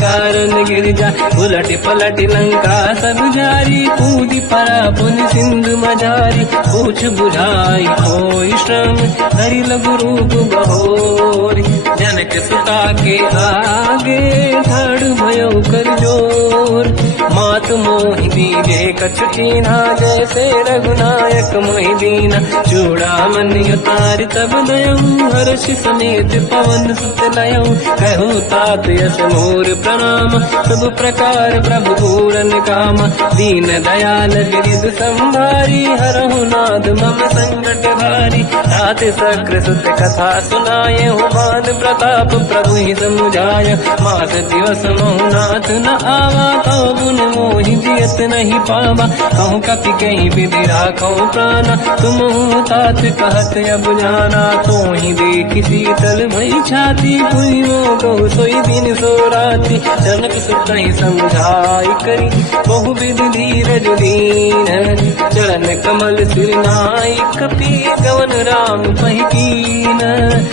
कारण गिर जा। उलट पलट लंका सब जारी, कूदी परा पुन सिंधु मजारी। पूछ बुझाई कोई श्रम, हरि लघु रूप बहोरी। जनक सुता के आगे, ठाड़ भयो कर जोर। मात मोहि दीजे कछु कीन्हा, जैसे रघुनायक मोहि दीना। चूड़ामणि उतारि तब दयऊ, हर्ष समेत पवन सुत लयऊ। कहु तात यस मोर प्रणाम, सब प्रकार प्रभु पूरन काम। दीन दयाल गिरिधु संभारी, हरहु नाद मम संकट भारी। तात सकृ सुत कथा सुनाए, मान प्रताप प्रभु ही समुझाय। मास दिवस महु नाथ न आवा, कौ गुण मोहि जियत नहीं पावा। कहूँ कपि कहीं विधि राखो प्राणा, तुम तात कहत अब जाना। तो ही देखि शीतल भई छाती, पुनि मोह कहु सोई दिन सो राति। जनक सुत ही समझाई करी, बहु विधि धीरज दीन। चरण कमल सिर नाई, कपि गवन राम पहि कीन।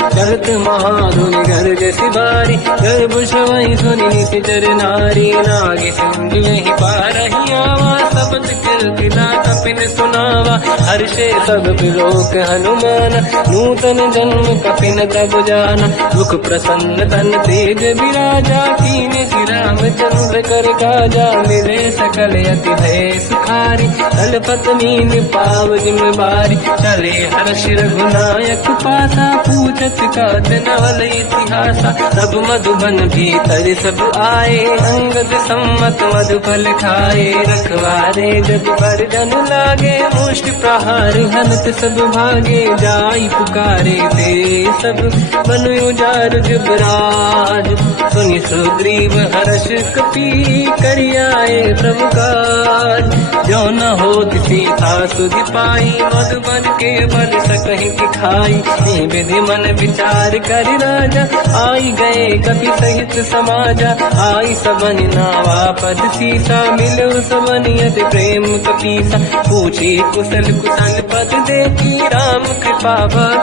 चलत महाधुनि गर्ज सिबारी, गर्भ श्रवहि सुनि निशिचर नारी। नागे सिंधु यहि पारहि आवा, सबद कीर्ति दाता पिन सुनावा। हर्षे सब बिलोक हनुमान, नूतन जन्म कपिन तब जाना। मुख प्रसन्न तन तेज विराजा, कीने श्री रामचंद्र कर काजा। मिले सकल अति भय सुखारी, तलपत मीन पाव जिम्मेवारी। चले हर्ष रघुनायक पासा, पूछत कात नवल इतिहासा। सब मधुबन भीतर सब आए, अंगद सम्मत मधुफल खाए। रखवारे जब पर जन लागे, मुष्टि प्रहार हनत सब भागे। जाई पुकारे ते सब, बन उजार जुबराज। सुनि सुग्रीव हर्ष कपि, करियाए प्रभु काज। जो न होत सीता सुधि पाई, मधुबन के बल सकहि दिखाई। विधि मन विचार कर राजा, आई गए कपि सहित समाजा। आई सबन नावा पद सीसा, मिलो सब मनियत प्रेम कपीसा, पूछी कुशल कुशल पद देखी, राम कृपा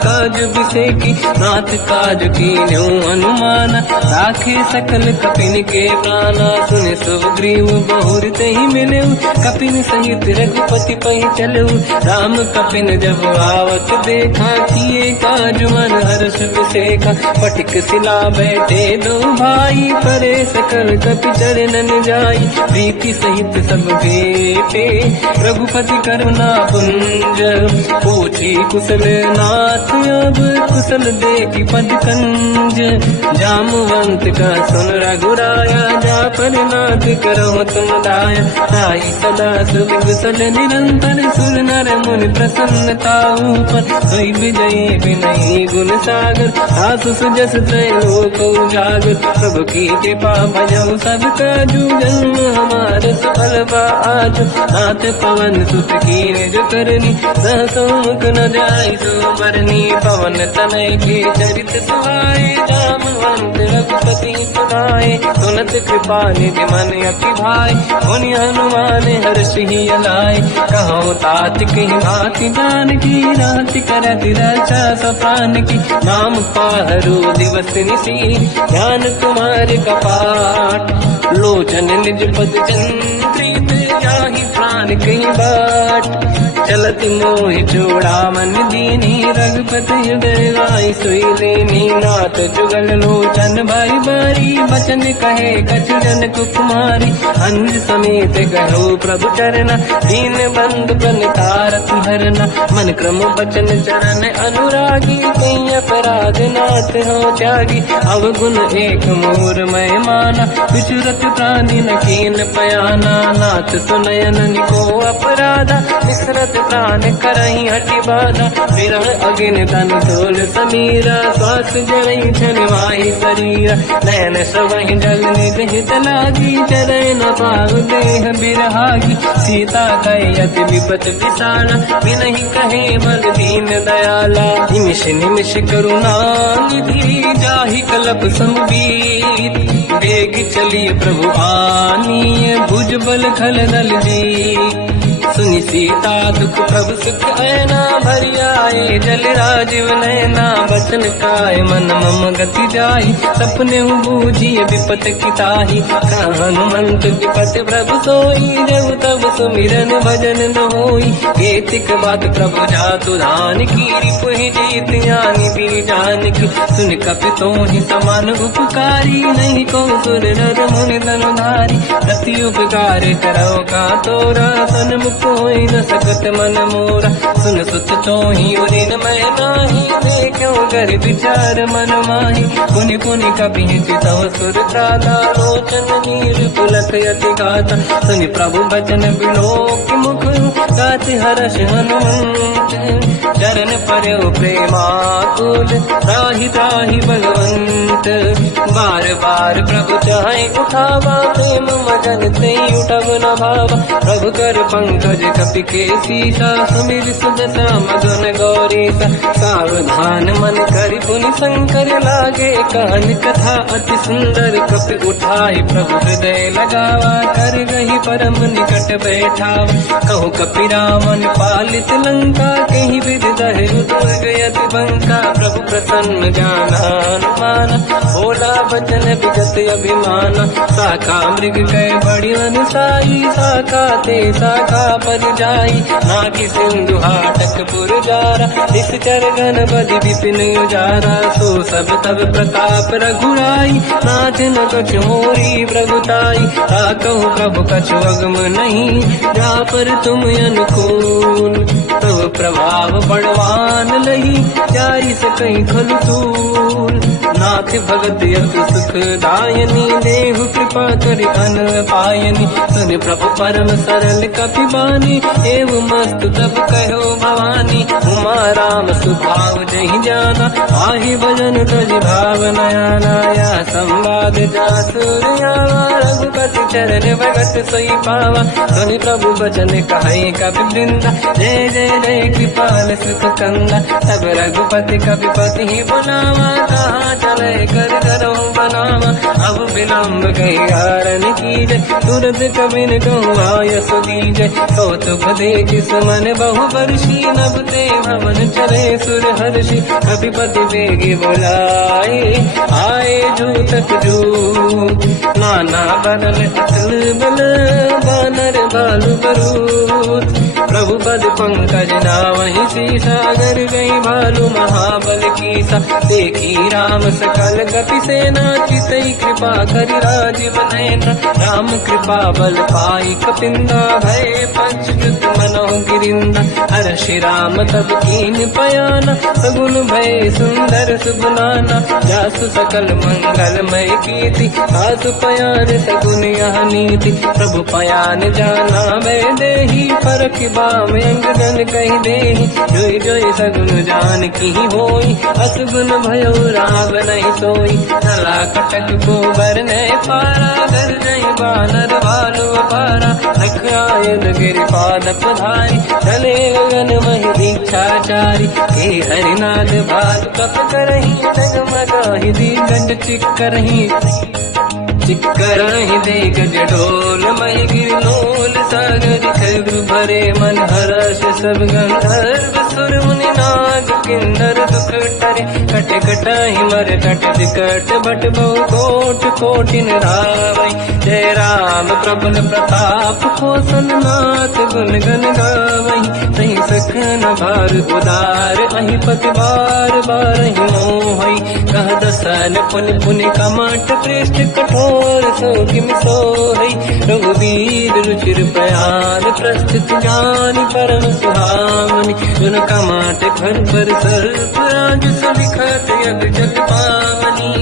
काज बिसेकी, नाथ काज की न्यू अनुमाना, राखे सकल कपिन के प्राणा, सुन सुग्रीव बहुरत ही मिले, कपिन सहित रघुपति पहि चलऊ, राम कपिन जब आवत देखा, किए काज मन हर्ष विसेखा, पटिक सिला बैठे दो भाई, परे सकल कपि चरणन जाई, प्रीति सहित सब भेटे, रघुपति करुणा पुंज, पूछी कुशल नाथ अब कुशल देखी पद कंज, जामवंत का सुन रघुराया, जा पर नाथ करो तुम दाया, ताई सदा सुविकुशल निरंतर, सुर नर मुनि प्रसन्नता ऊपर, सोई विजयी विनयी गुण सागर, आसु सुजस त्रैलोक उजागर, प्रभु की कृपा भजऊ सब काजू, जन्म हमार सफल आज, नाथ पवन सुत की निज करनी, सहसो मुख न जाय सो बरनी, पवन तनय के चरित सुहाए, जामवंत रघुपति सुनाए, सुनत कृपा निधि मन अति भाई, मुनि हनुमान हर्ष ही अलाय, कहो तात कहीं बात जान की, रात करत रक्षा सपान की, नाम पाहरो दिवस निसी, ध्यान तुम्हारे कपाट, लोचन निज पद चंद्रित, जाहि प्राण कहीं बाट, चलत मोहि चूड़ा मन दीनी, रघुपति हृदय राय सोई लेनी, नाथ जुगल लोचन भाई बारी, बचन कहे कछु जन कुमारी, अंज समेत कहो प्रभु चरना, दीन बंधु प्रणतारत हरना, मन क्रम बचन चरण अनुरागी, कहीं अपराध नाथ हो त्यागी, अवगुण एक मोर मैं माना, विचुरत प्राणी न कीन पयाना, नाथ सुनयन को अपराधा, विसरत प्राण करही हटि बाधा, विरह अगिन तन तोल समीरा, श्वास जरई छन वाहि शरीरा, नयन सवहि जल निज हित लागी, चरै न पाउ देह बिरहागी, सीता कहे अति विपत विसाला, बिनहि कहे बल दीन दयाला, निमिष निमिष करुणा निधि, जाहि कलप समुबीर, बेग चलिए प्रभु आनीय, भुज बल खल दल जी, सुनि सीता दुख प्रभु सुख ऐना, भरि आए जल राजीव नैना, बचन काय मन मम गति जाहि, सपने बूझिए विपत किताहि, हनुमंत विपत प्रभु सोई, जब तब सुमिरन भजन न होई, केतिक बात प्रभु जातु धान की, रिपुहि जीत ज्ञानी भी जान की, सुन कपि तोहि समान उपकारी, नहीं को सुर नर मुनि धनुधारी, प्रति उपकार करो का तोरा, सन्मुख होई न सकत मन मोरा, सुन सुत तोहि उदिन मैं नाही, देखो कर विचार मन माही, पुनि पुनि कपि चितव सुर त्राता, लोचन नीर पुलक अति गाता, सुनि प्रभु बचन बिलोक मुख, गाति हर्ष हनुमंत, चरण पर्यो प्रेमाकुल, त्राहि त्राहि भगवंत, बार बार प्रभु चाहे उठावा, प्रेम मगन ते उठब न भावा, प्रभु कर पंकज कपि के सीसा, सुमिर सुदशा मगन गौरीसा, सावधान मन करि पुनि शंकर लागे, कहन कथा अति सुंदर, कपि उठाई प्रभु हृदय लगावा, कर गही परम निकट बैठावा, कहु कपि रामन पालित लंका, कहीं विधि दहे दुर्ग यति बंका, प्रभु प्रसन्न ज्ञानानुमाना, भोला बचन विगत अभिमाना, शाखा मृग कै बड़ी अनुसाई, शाखा ते शाखा पर जाई, नाकि सिंधु हाटक पुरजारा, निश्चर घन बदि विपिन उजारा, सो सब तब प्रताप रघुराई, नाथ न कछु मोरी प्रभुताई, ताकहु प्रभु कछु अगम नहीं, जा पर तुम अनुकूल, तब प्रभाव बड़वान लही, जाई सकई खलु तूल, नाथ भगत यत सुख दायनी, देहु कृपा करि अन पायनी, सुन प्रभु परम सरल कपि बानी, एव मस्त तब कहो भवानी, उमा राम सुभाव जहि जाना, आहि भजन तज भाव नयाना, या संवाद जासुर आवा, रघुपति चरण भगत सोई पावा, सुनि प्रभु बचन कहे कपि वृंदा, जय जय जय कृपाल सुख कंदा। तब रघुपति कपिपति ही बुलावा, कहा चले कर करो बनावा। अब विलम्ब कही कारण कीजे, तुरंत कबिन कहूँ आयस दीजे। कौतुक देख सुमन बहु वर्षी, नभ ते भवन चले सुर हर्षि। कपिपति बेगी बुलाए, आए जूतक जूत। नाना बदल अतल बल, बानर बालु बरूत। प्रभु पद पंकज नावहि सीसा, गर गई भालु महाबल कीसा। देखी राम सकल कपि सेना, चितई कृपा करि राजीव नयन। राम कृपा बल पाई कपिंदा, भय पंचकृत मनो गिरिंदा। हर्षि राम तब कीन पयाना, सगुन भय सुंदर सुबनाना। जासु सकल मंगलमय कीर्ति, आसु पयान सगुन यह नीति। प्रभु पयान जाना मैं देही, फरक बाम अंगदन कही देही। जोई जोई सगुन जान की होई, असगुन भयो राम नहीं सोई। चला कटक को बरने पारा, घर नहीं बानर बालु अपारा। लख आयन गिरिपाद पधारी, चले गगन महि दीक्षाचारी। हे हरिनाथ भाल कप करही, डगमगाहि दीगंज चिक्करही। चिक्करहि देख जडोल महि गिरलोल, सागर खग भरे मन हर्ष सब गंधर्व। सुर मुनि नाग किन्नर दुख टरे, कट कटाहि मर तट विकट भट बहु कोट कोटिन रावै। जय राम प्रबल प्रताप, कौशल नाथ गुण गन गावै। तहि सखन भार उदार, अहि पति बार बार ही मोहै। कह दसन पुनि पुनि कमठ, पृष्ठ कठोर सो किम सोहै। रघुवीर रुचिर प्रयान, प्रस्थित ज्ञान परम सुहावनी। सुन कमाट घर पर सर्प, आज सविखत यग जग पावनी।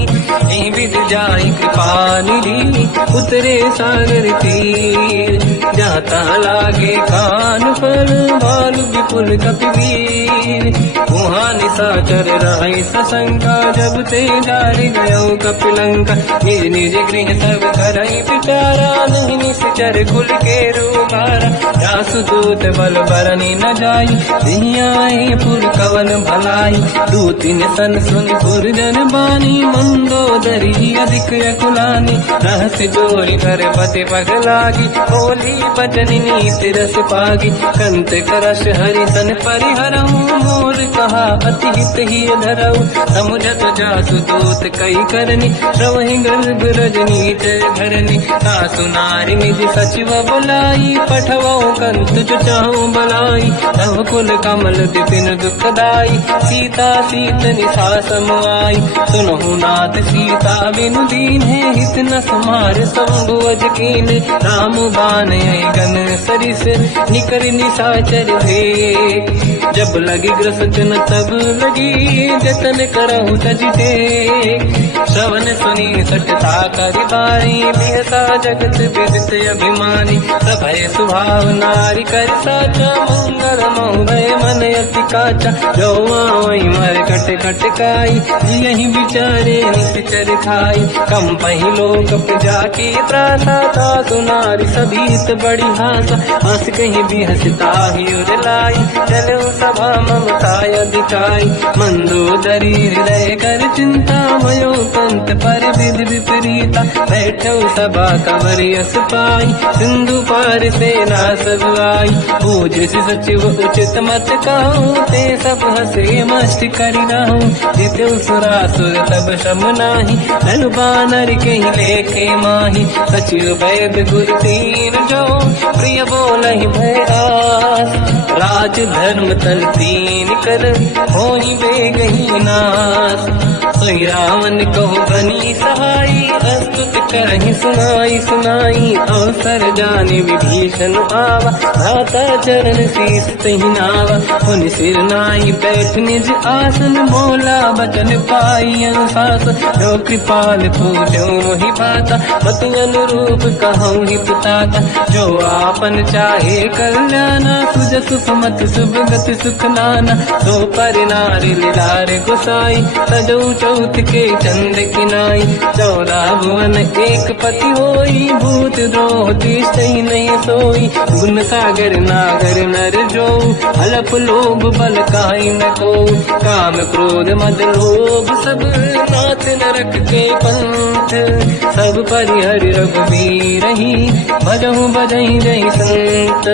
यही विध जाई कृपा निधि, उतरे सागर तीर। जाता लागे कान पर, भालु विपुल कपिवीर। वहाँ निशाचर रहि सशंका, जब ते डारि गयो कपिलंका। निज निज गृह सब करई पिटारा, नहीं निश्चर कुल के रूबारा। जासु दूत बल बरनी न जाई, दियाए पुर कवन भलाई। दूतिन सन सुन पुर जन बानी, मंदोदरी अधिक अकुलानी। रहस्य जोरी कर पति पगलागी, होली बचन नीति रस पागी। कंत करश हरि सन परिहरऊ, मोर कहा अति हित ही धरऊ। समुझत जासु दूत कई करनी, श्रवहि गर्भ रजनी जय धरनी। सासु नारी निज सचिव बुलाई, पठवऊ कंत जो चाहूं बलाई। तब कुल कमल विपिन दुखदाई, सीता सीत निशा समाई। सुनहु नाथ सीता बिनु दीन्हे, हित न समार शंभु अज कीन्हे। राम बाण गन सरिस, निकर निशाचर भेद। जब लगी ग्रसन तब लगी, जतन करहु तज टेक। श्रवण सुनी सटता करि बारी, बिहसा जगत विदित अभिमानी। सभय स्वभाव नारी कर साचा, मंगल मोह भय मन अति काचा। जो आवै मर कट कट काई, यही विचारे निश्चर खाई। कम पही लोक जाके त्रासा, तासु नारी सभीत बड़ी हासा। हंस कहीं भी हंसता ही उरलाई, चलो सभा ममता अधिकाई। मंदोदरी हृदय कर चिंता, भयो पंत पर विध विपरीता। बैठो सभा कंवरि यस पाई, सिंधु पार सेना सब आई। पूज सचिव उचित मत कहूँ, ते सब हंसे मस्त करि रहूं। जितु सुरासुर तब शम नाही, धनु बानर कहीं लेखे माही। सचिव वैद गुर तीन जो, प्रिय बोलहि भय आस। राज धर्म तल तीन कर, होई बेगहि नास। सोई रावण कहो बनी सहाई, अस्तुत करहि सुनाई सुनाई। अवसर जाने विभीषण आवा, भ्राता चरण शीस तहि नावा। पुनि सिर नाई बैठ निज आसन, बोला बचन पाई अनुशास। जो कृपाल पूजो मोहि भाता, मति अनुरूप कहूँ हित ताता। जो आपन चाहे कल्याणा, सुजसु सुमति सुभगति सुख नाना, सो पर नारी लीलार गोसाई, सजौ चौथ के चंद की नाई, 14 भुवन एक पति होई, भूत द्रोह तीसई नहीं सोई, गुण सागर नागर नर जो, अलप लोभ बल काई न को, काम क्रोध मद लोभ सब नाथ नरक के पंथ, सब परिहरि रघुबीर ही, भजहु बजहि जय संत,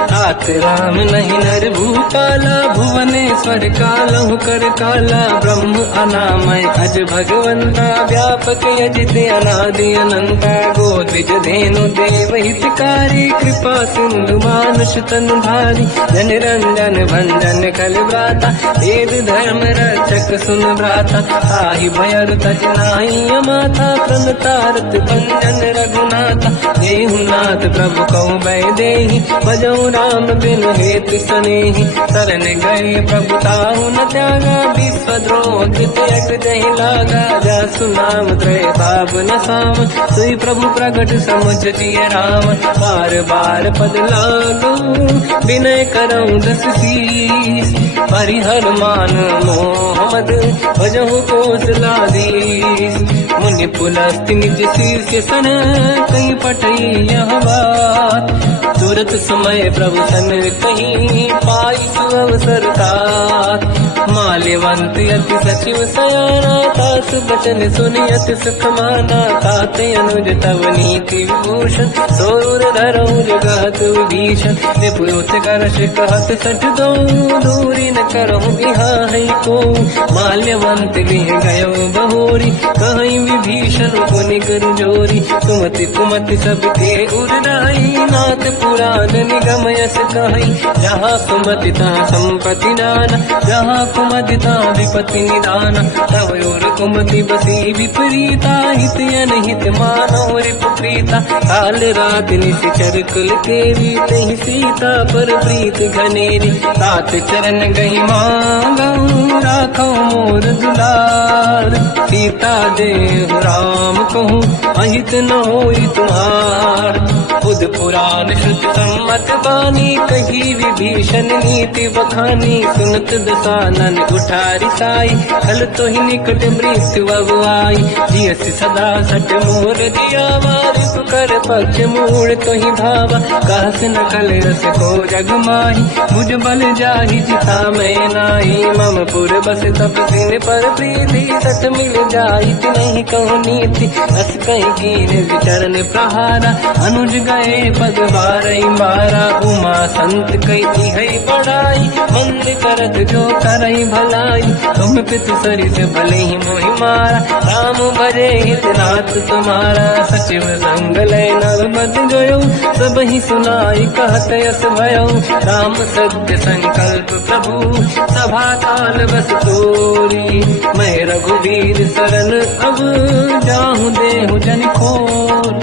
तात राम नहीं नर भूपाला, भुवनेश्वर कालहु कर काला, ब्रह्म अनामय अज भगवंता, व्यापक यजित अनादि अनंता, गोद्विज धेनु देव हितकारी, कृपा सिंधु मानुष तनु धारी, जन रंजन भंजन कल व्राता, वेद धर्म रक्षक सुन व्राता, ताहि भयर तज नाहि अमाता, प्रणतारत भंजन रघुनाथा, देहु नाथ प्रभु कौ बै देहि, भजऊ राम बिनु हेतु सनेहि, शरण गए प्रभु ताहु न त्यागा, विश्वद्रोह कृतयक जहि लागा, जासु नाम त्रय भाव न साम, सोई प्रभु प्रगट समुझ जिय राम, बार बार पद लागू, विनय करऊं दस शीस, परिहर मान मोहम्मद, भजहु कौशलाधीश, मुनि पुलस्ति निज शीर्ष सन, कहीं पटई यह बात, तुरत समय प्रभु सन कहीं, पाई सुअवसर तात, माल्यवंत अति सचिव सयाना, तास बचन सुनियत सुख माना, तात अनुज तव नीति विभूषण, सोर धरऊ जगत विभीषण, निपुत करश कहत सठ दो, दूरी न करहु बिहार को, माल्यवंत लिह गयो बहोरी, कहीं विभीषण पुनि कर जोरी, सुमति कुमति सबके उरनाई, नाथ पुराण निगम यस कहीं, जहाँ सुमति तहाँ संपत्ति नाना, जहाँ कुमति तहाँ विपत्ति निदाना, तव और कुमति बसी विपरीता, हित अनहित मानव रिपुप्रीता, काल रात निशिचर कुल केरी, तहि सीता पर प्रीत घनेरी, तात चरण गई मांगऊ, राखो मोर दुलार, सीता देहु राम कहूँ, अहित न होई तुम्हार, बुध पुराण श्रुति सम्मत बानी, कही विभीषण नीति बखानी, सुनत दसानन उठारी साई, कल तो ही निकट मृत्यु अगुआई, जियस सदा सट मोर दिया, मारिप कर पक्ष मूल तो ही भावा, कहस न कल रस को जग माही, मुझ बल जाहि जिता मैं नाई, मम पुर बस तप सिन पर प्रीति, सत मिल जाई नहीं कहूँ नीति, अस कहीं कीन विचरण प्रहारा, अनुज गए पद बारई मारा, उमा संत कही है बढ़ाई, मंद करत जो करई भलाई, तुम पितु सरिस भले ही मोहि मारा, राम भजे हित नाथ तुम्हारा, सचिव संग लय नव मत गयो, सब ही सुनाई कहत यस भयो, राम सत्य संकल्प प्रभु, सभा काल बस तोरी, मैं रघुवीर शरण अब जाहु देहु जन खोर,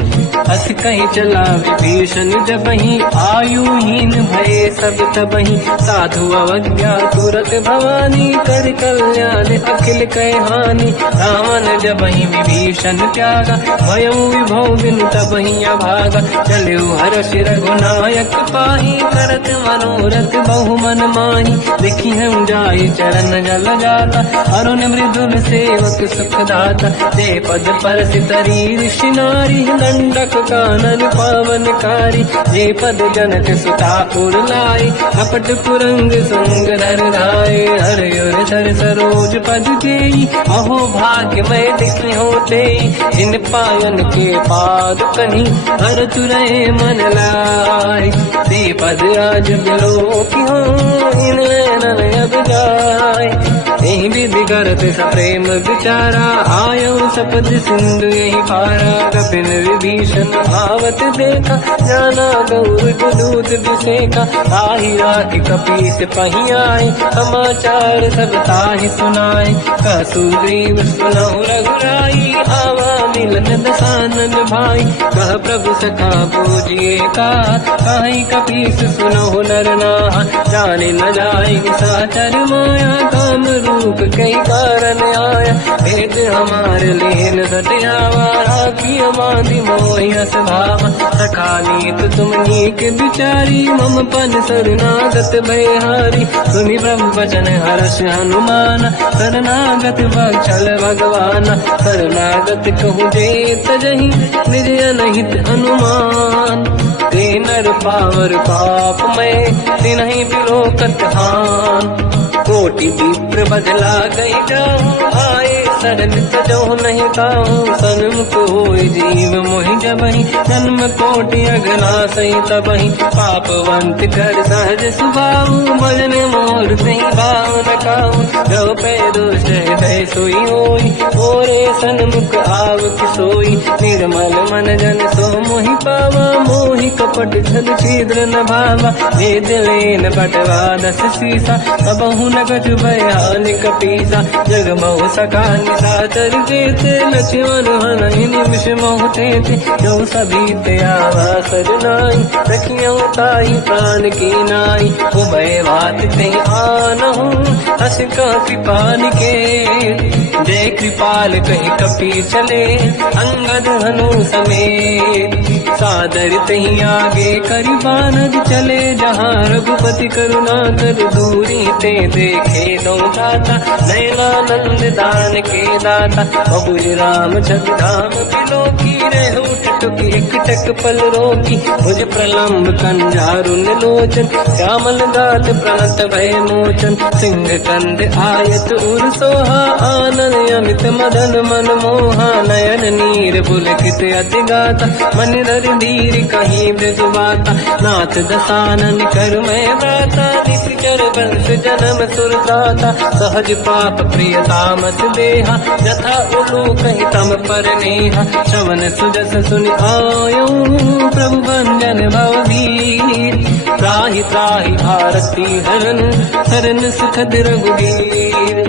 हस कहीं चला विभीषण जबहि, आयुहीन भये सब तबहि, साधु अवज्ञा तुरत भवानी, कर कल्याण अखिल कह हानि, रावण जबहि विभीषण त्यागा, भयउ विभव बिनु तबहि अभागा, चलु हर्ष रघुनायक पाहि, करत मनोरथ बहु मन माहि, देखि हूँ जाय चरण जल जाता, अरुण मृदुल सेवक सुख दाता, ते पद पर सितरी ऋषि नारी, दंडक कानन पावनकारी, जे पद जनक सुता पुर लाई, कपट पुरंग संग धर राय, हर युर धर सरोज पद जेई, अहो भाग्य मैं देखी होते, जिन पायन के पाद कहीं, हर तुरहे मन लाय, ते पद आज बिलो की हो, इन नैनन अब जाय, यही विधि करत सप्रेम विचारा, आयो सपद सिंधु यही पारा, कपिन विभीषण आवत देखा, जाना गौर गुदूत विसेका, ताहि राखि कपीस पहि आए, समाचार सब ताहि सुनाए, कह सुग्रीव सुनहु रघुराई, आवा मिलन दसानन भाई, कह प्रभु सखा पूजिए का, काहि कपीस सुनहु नर नाहा, जाने न जाए साचर माया, काम रूप कई कारण आया, भेद हमारे लेन सत्यावा, राखी बांधी मोहिया स्वभाव, सखानी तो तुम नीक बिचारी, मम पन शरणागत भयहारी, सुनि ब्रह्म वचन हर्ष हनुमान, शरणागत वत्सल भगवान, शरणागत कहूँ जे तजहि, निज अनहित अनुमान, ते नर पावर पाप में, तिन्हि बिलोकत हान, कोटि विप्र बदला गई जाऊँ, आए शरण तजो नहीं ताऊँ, सन्मुख होय जीव मोहि जबहि, जन्म कोटि अगला सही तबहि, पापवंत कर सहज सुभाऊ, भजन मोर सही भाव न काऊ, जो पै दुष्ट हृदय सोई होई, मोरे सन्मुख आव किसोई, निर्मल मन जन सो मोहि पावा, मोहि कपट छल छिद्र न भावा, भेद लेन बटवा दस सीसा, सबहु न कछु भयान कपीसा, जग महु सका निशाचर जेते, लक्ष्मण हनि निमिष मोह तेते, जो सभी ते आवा सरनाई, रखियो ताई प्राण की नाई, उभय बात ते आनहु, हस का कृपान के, जय कृपाल कहि कपी चले, अंगद हनु समेत, सादर तही आगे करि बानर चले, जहाँ रघुपति करुणा कर दूरी ते देखे दो दाता, नयनानंद दान के दाता, बहुज राम छवि धाम बिलो की, रहु टुक एक टक पल रोकी, भुज प्रलम्ब कंजारुन लोचन, श्यामल गाल प्रणत भय मोचन, सिंह कंद आयत उर सोहा, आनन अमित मदन मन मोहा, नयन नीर पुलकित अति गाता, मन धर धीर कहीं मृदुबाता, नाथ दसानन कर मैं दाता, निश्चर वंश जन्म सुरदाता, सहज पाप प्रिय तामस देहा, यथा उलू कहीं तम पर नेहा, श्रवण सुजस सुनि आयो, प्रभु भंजन भववीर, त्राहि त्राहि आरती हरन, शरण सुखद रघुवीर,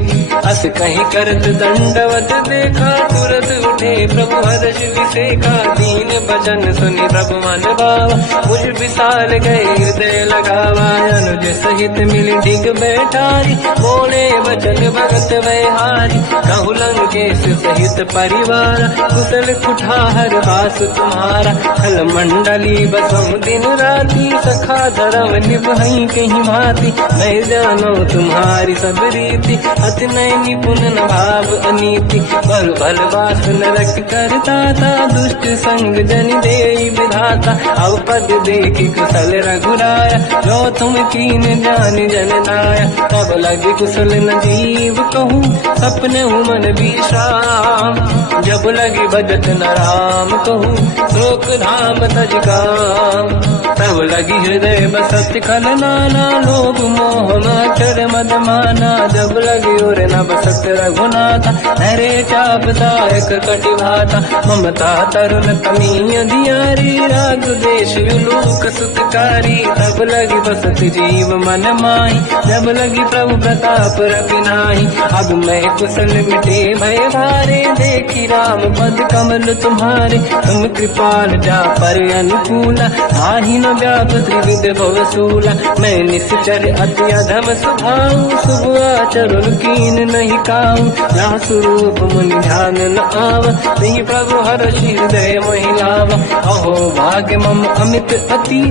अस कहीं करत दंडवत देखा, तुरत उठे प्रभु हर्ष विसेखा, दीन भजन सुनि प्रभु मन भावा, मुझ विशाल गए हृदय लगावा, अनुज सहित मिली डिग बैठारी, बोले वचन भगत वैहारी, कहु लंकेश सहित परिवार, कुशल कुठार वास तुम्हारा, खल मंडली बसहु दिन राती, सखा धर्म निभहि कहीं भांति, मैं जानो तुम्हारी सब रीति, अति नय निपुण न भाव अनीति, पर भल बास नरक करता था, दुष्ट संग जन दे विधाता, अब पद देखी कुशल रघुराया, जो तुम कीन जान जन नाया, तब लगे कुशल न जीव कहूँ, सपने मन विश्राम, जब लगी भजत न राम कहूँ, शोक धाम तज काम, तब लगी हृदय बसत खल नाना, लोभ मोह मच्छर मद माना, जब लगी और न बसत रघुनाथा, हरे चाप दायक कटि भाता, ममता तरुण तमी अधियारी, राग देश विलोक सुखकारी, तब लगी बसत जीव मन माही, जब लगी प्रभु प्रताप रवि नाही, अब मैं कुशल मिटे भय भारे, देखी राम पद कमल तुम्हारे, तुम कृपाल जा पर अनुकूला, आहि न व्याप त्रिविध भवसूला, मैं निश्चर अति अधम स्वभाव, शुभ आचरण कीन नहीं काऊ, जहाँ स्वरूप मुनि ध्यान न आव, नहीं प्रभु हर्षि हृदय महिलावा, अहो भाग्य मम अमित अति,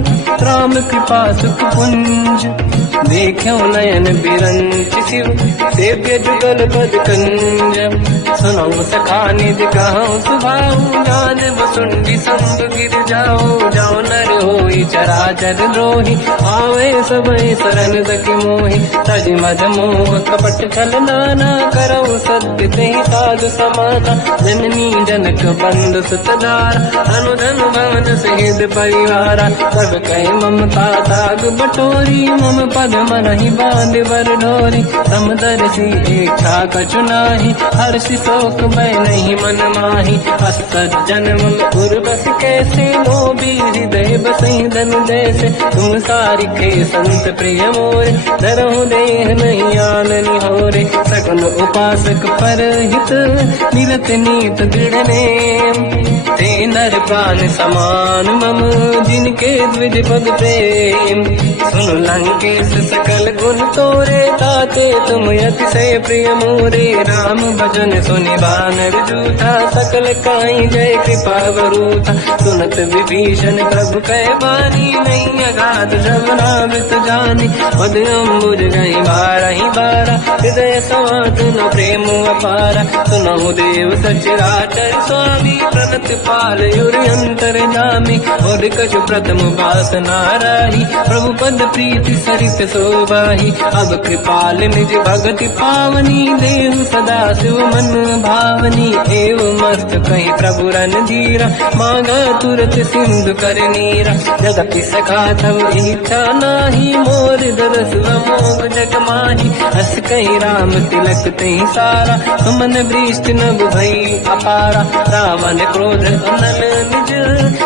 राम कृपा सुख पुंज, देखो नयन बिरंच शिव, सेव्य जुगल पद कंज, सुनो सखा निज कहूँ सुभाऊ, जान वसुंडी संग गिर जाओ, जाओ नर होई चराचर द्रोही, आवे सबई शरण सखि मोहि, तज मद मोह कपट छल नाना, करऊ सत्य तेहि साधु समाता, जननी जनक बंधु सुतधारा, अनुधन भवन सहित परिवारा, सब कहि ममता ताग बटोरी, मम पद मनहि बांध बर डोरी, समदर्शी इच्छा कछु नाही, हर्षि शोक भय नहीं मन माही, असज्जन मम उर बस कैसे, लोभी हृदय बसहि धन जैसे, तुम सारिखे संत प्रिय मोरे, धरहु देह नहीं आन निहोरे, सगुन उपासक पर हित, मिलत नीत दृढ़ नेम, ते नर प्राण समान मम, जिनके द्विज पद प्रेम, सुन लंकेश सकल गुण तोरे, ताते तुम अतिशय प्रिय मोरे। राम भजन सुनि बानर जूठा, सकल काई जय कृपा वरूथा। सुनत विभीषण प्रभु कह बानी, नहीं अगाध श्रवणामृत जानी। पद अम्बुज गई बारहि बारा, हृदय समात न प्रेम अपारा। सुनहु देव सचराचर स्वामी, प्रणत पाल युरि अंतर जामी। और कछु प्रथम वासना राही, प्रभु पद प्रीति सरित सोबाही। अब कृपाल निज भगति पावनी, देहु सदा शिव मन भावनी। एवं मस्त कहीं प्रभु रन धीरा, मांगा तुरत सिंधु कर नीरा। जगति सखा तब इच्छा नाही, मोर दरस मोग जग माही। हस कहीं राम तिलक तही सारा, सुमन वृष्ट नभ भई अपारा। रावण क्रोध अनल निज,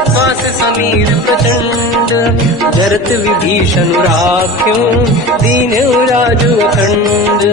श्वास समीर प्रचंड। जरत विभीषण राख्यों, दीन राजु अखंड।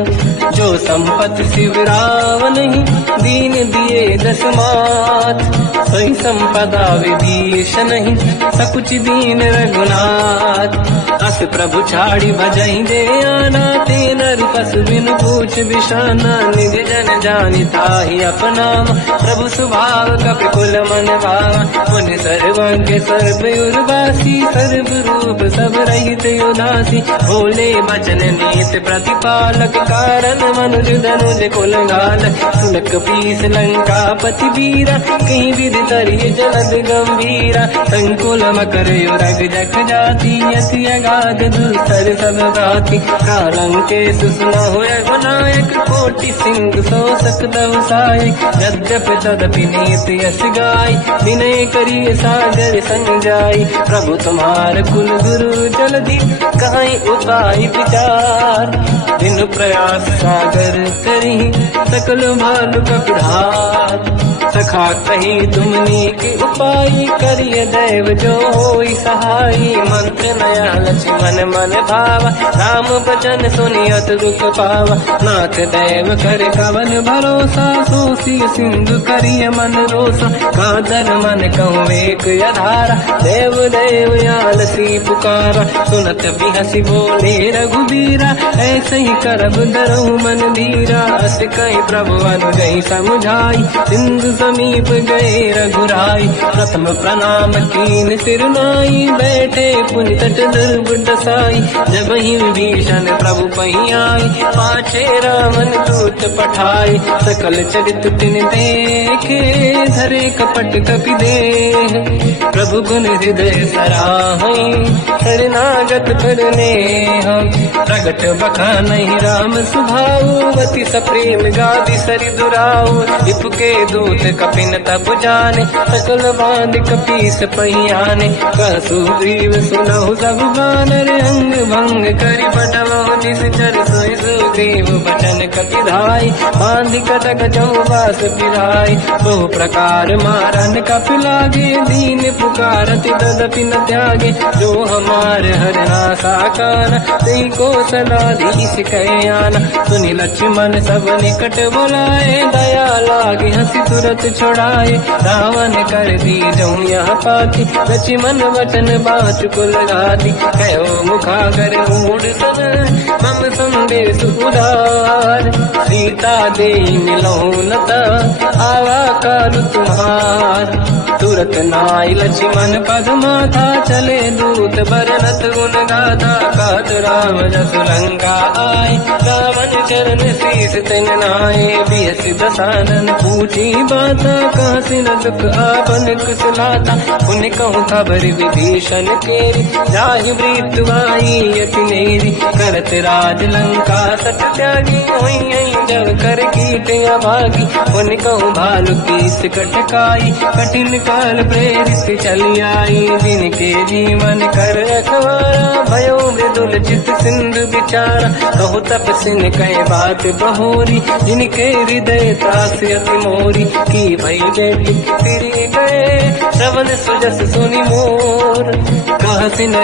जो संपत्ति शिव रावण ही, दीन दिए दस मात। सोई संपदा विभीषण ही, सकुच दीन रघुनाथ। अस प्रभु छाड़ी भजई दे आना, ते नर पशु बिनु पूछ बिशाना। निज जन जानि ताहि अपनावा, प्रभु स्वभाव कपि कुल मन भावा। मुनि सर्वज्ञ सर्व उर्वासी, सर्व रूप सब रहित उदासी। भोले बचन नीत प्रतिपालक, कारण मनुज धनुज कुल घालक। सुन कपीस लंका पति वीरा, कहीं विधि तरिय जलद गंभीरा। संकुल मकर युरग जख जाति, अति अगाध दुस्तर सब भाति। कालंकेश सुनहु रघुनायक, कोटि सिंह सो सकदव सहायक। यद्यप तदपि नीत यस गाय, विनय करिय सागर संजाई। प्रभु तुम्हार कुल गुरु जलधि, कहीं उपाय विचार। दिन प्रयास सागर करी, सकल भालु कपिधार। सखा कही तुमनी के उपाय, करिय दैव जो होई सहाई। मंत्र नया लक्ष्मण मन भावा, राम भजन सुनियत दुख पावा। नाथ दैव कर कवन भरोसा, सोसी सिंधु करिय मन रोसा। कादर मन कहूँ एक अधारा, देव देव आलसी पुकारा। सुनत बिहसी बोले रघुबीरा, ऐसे ही करब डरहु मन धीरा। अस कहीं प्रभु अनुजहि समझाई, सिंधु समीप गए रघुराई। प्रथम प्रणाम कीन सिरनाई, बैठे पुनि तट दुर्ग दसाई। जब ही विभीषण प्रभु पही आई, पाछे रावण दूत पठाई। सकल चरित तिन देखे, धरे कपट कपि देह। प्रभु गुण हृदय सराहई, शरणागत करने हम। प्रगट बखानहि राम सुभाऊ, अति सप्रेम गादि सरि दुराऊ। रिपु के दूत कपिन तब जाने, सकल बांध कपीस पही आने। कह सुग्रीव सुनहु सब बानर, अंग भंग करि बटवहु निश्चर। सोई सुग्रीव बचन कपि धाई, बांधि कटक चौबास पिराई। बहु प्रकार मारन कपि लागे, दीन पुकारति तदपि न त्यागे। जो हमार हरना साकाना, तेहि को सलाधीश कहे आना। सुनि लक्ष्मण सब निकट बुलाए, दया लागे हंसी तुरत छुड़ाए। रावण कर दी जऊँ यह पाती, लक्ष्मण वचन बाचुकुल घाती। कहो मुखागर मूढ़ सन, मम संदेश उदार। सीता दे मिलऊँ लता, आवा काल तुम्हार। तुरत नाई लक्ष्मण पद माथा, चले दूत बरनत गुण गाथा। कहत राम जस लंका आए, रावण चरण शीस तिन नाए। बिहस दसानन पूछी बाता, कहसी न दुख आपन कुशलाता। पुन कहूँ खबर विभीषण केरी, जाहि मृत्यु आई यति नेरी। करत राज लंका सत त्यागी, हुई जब कर कीट अभागी। पुन कहूँ भालु कीस कटकाई, कठिन काल प्रेरित चली आई। जिनके जीवन कर रखवारा, भयो मृदुल चित सिंधु विचारा। कहु तपसिन कह बात बहोरी, जिनके हृदय त्रास अति मोरी। की भई बेटी तिरि गए, श्रवण सुजस सुनि मोर। कहसिन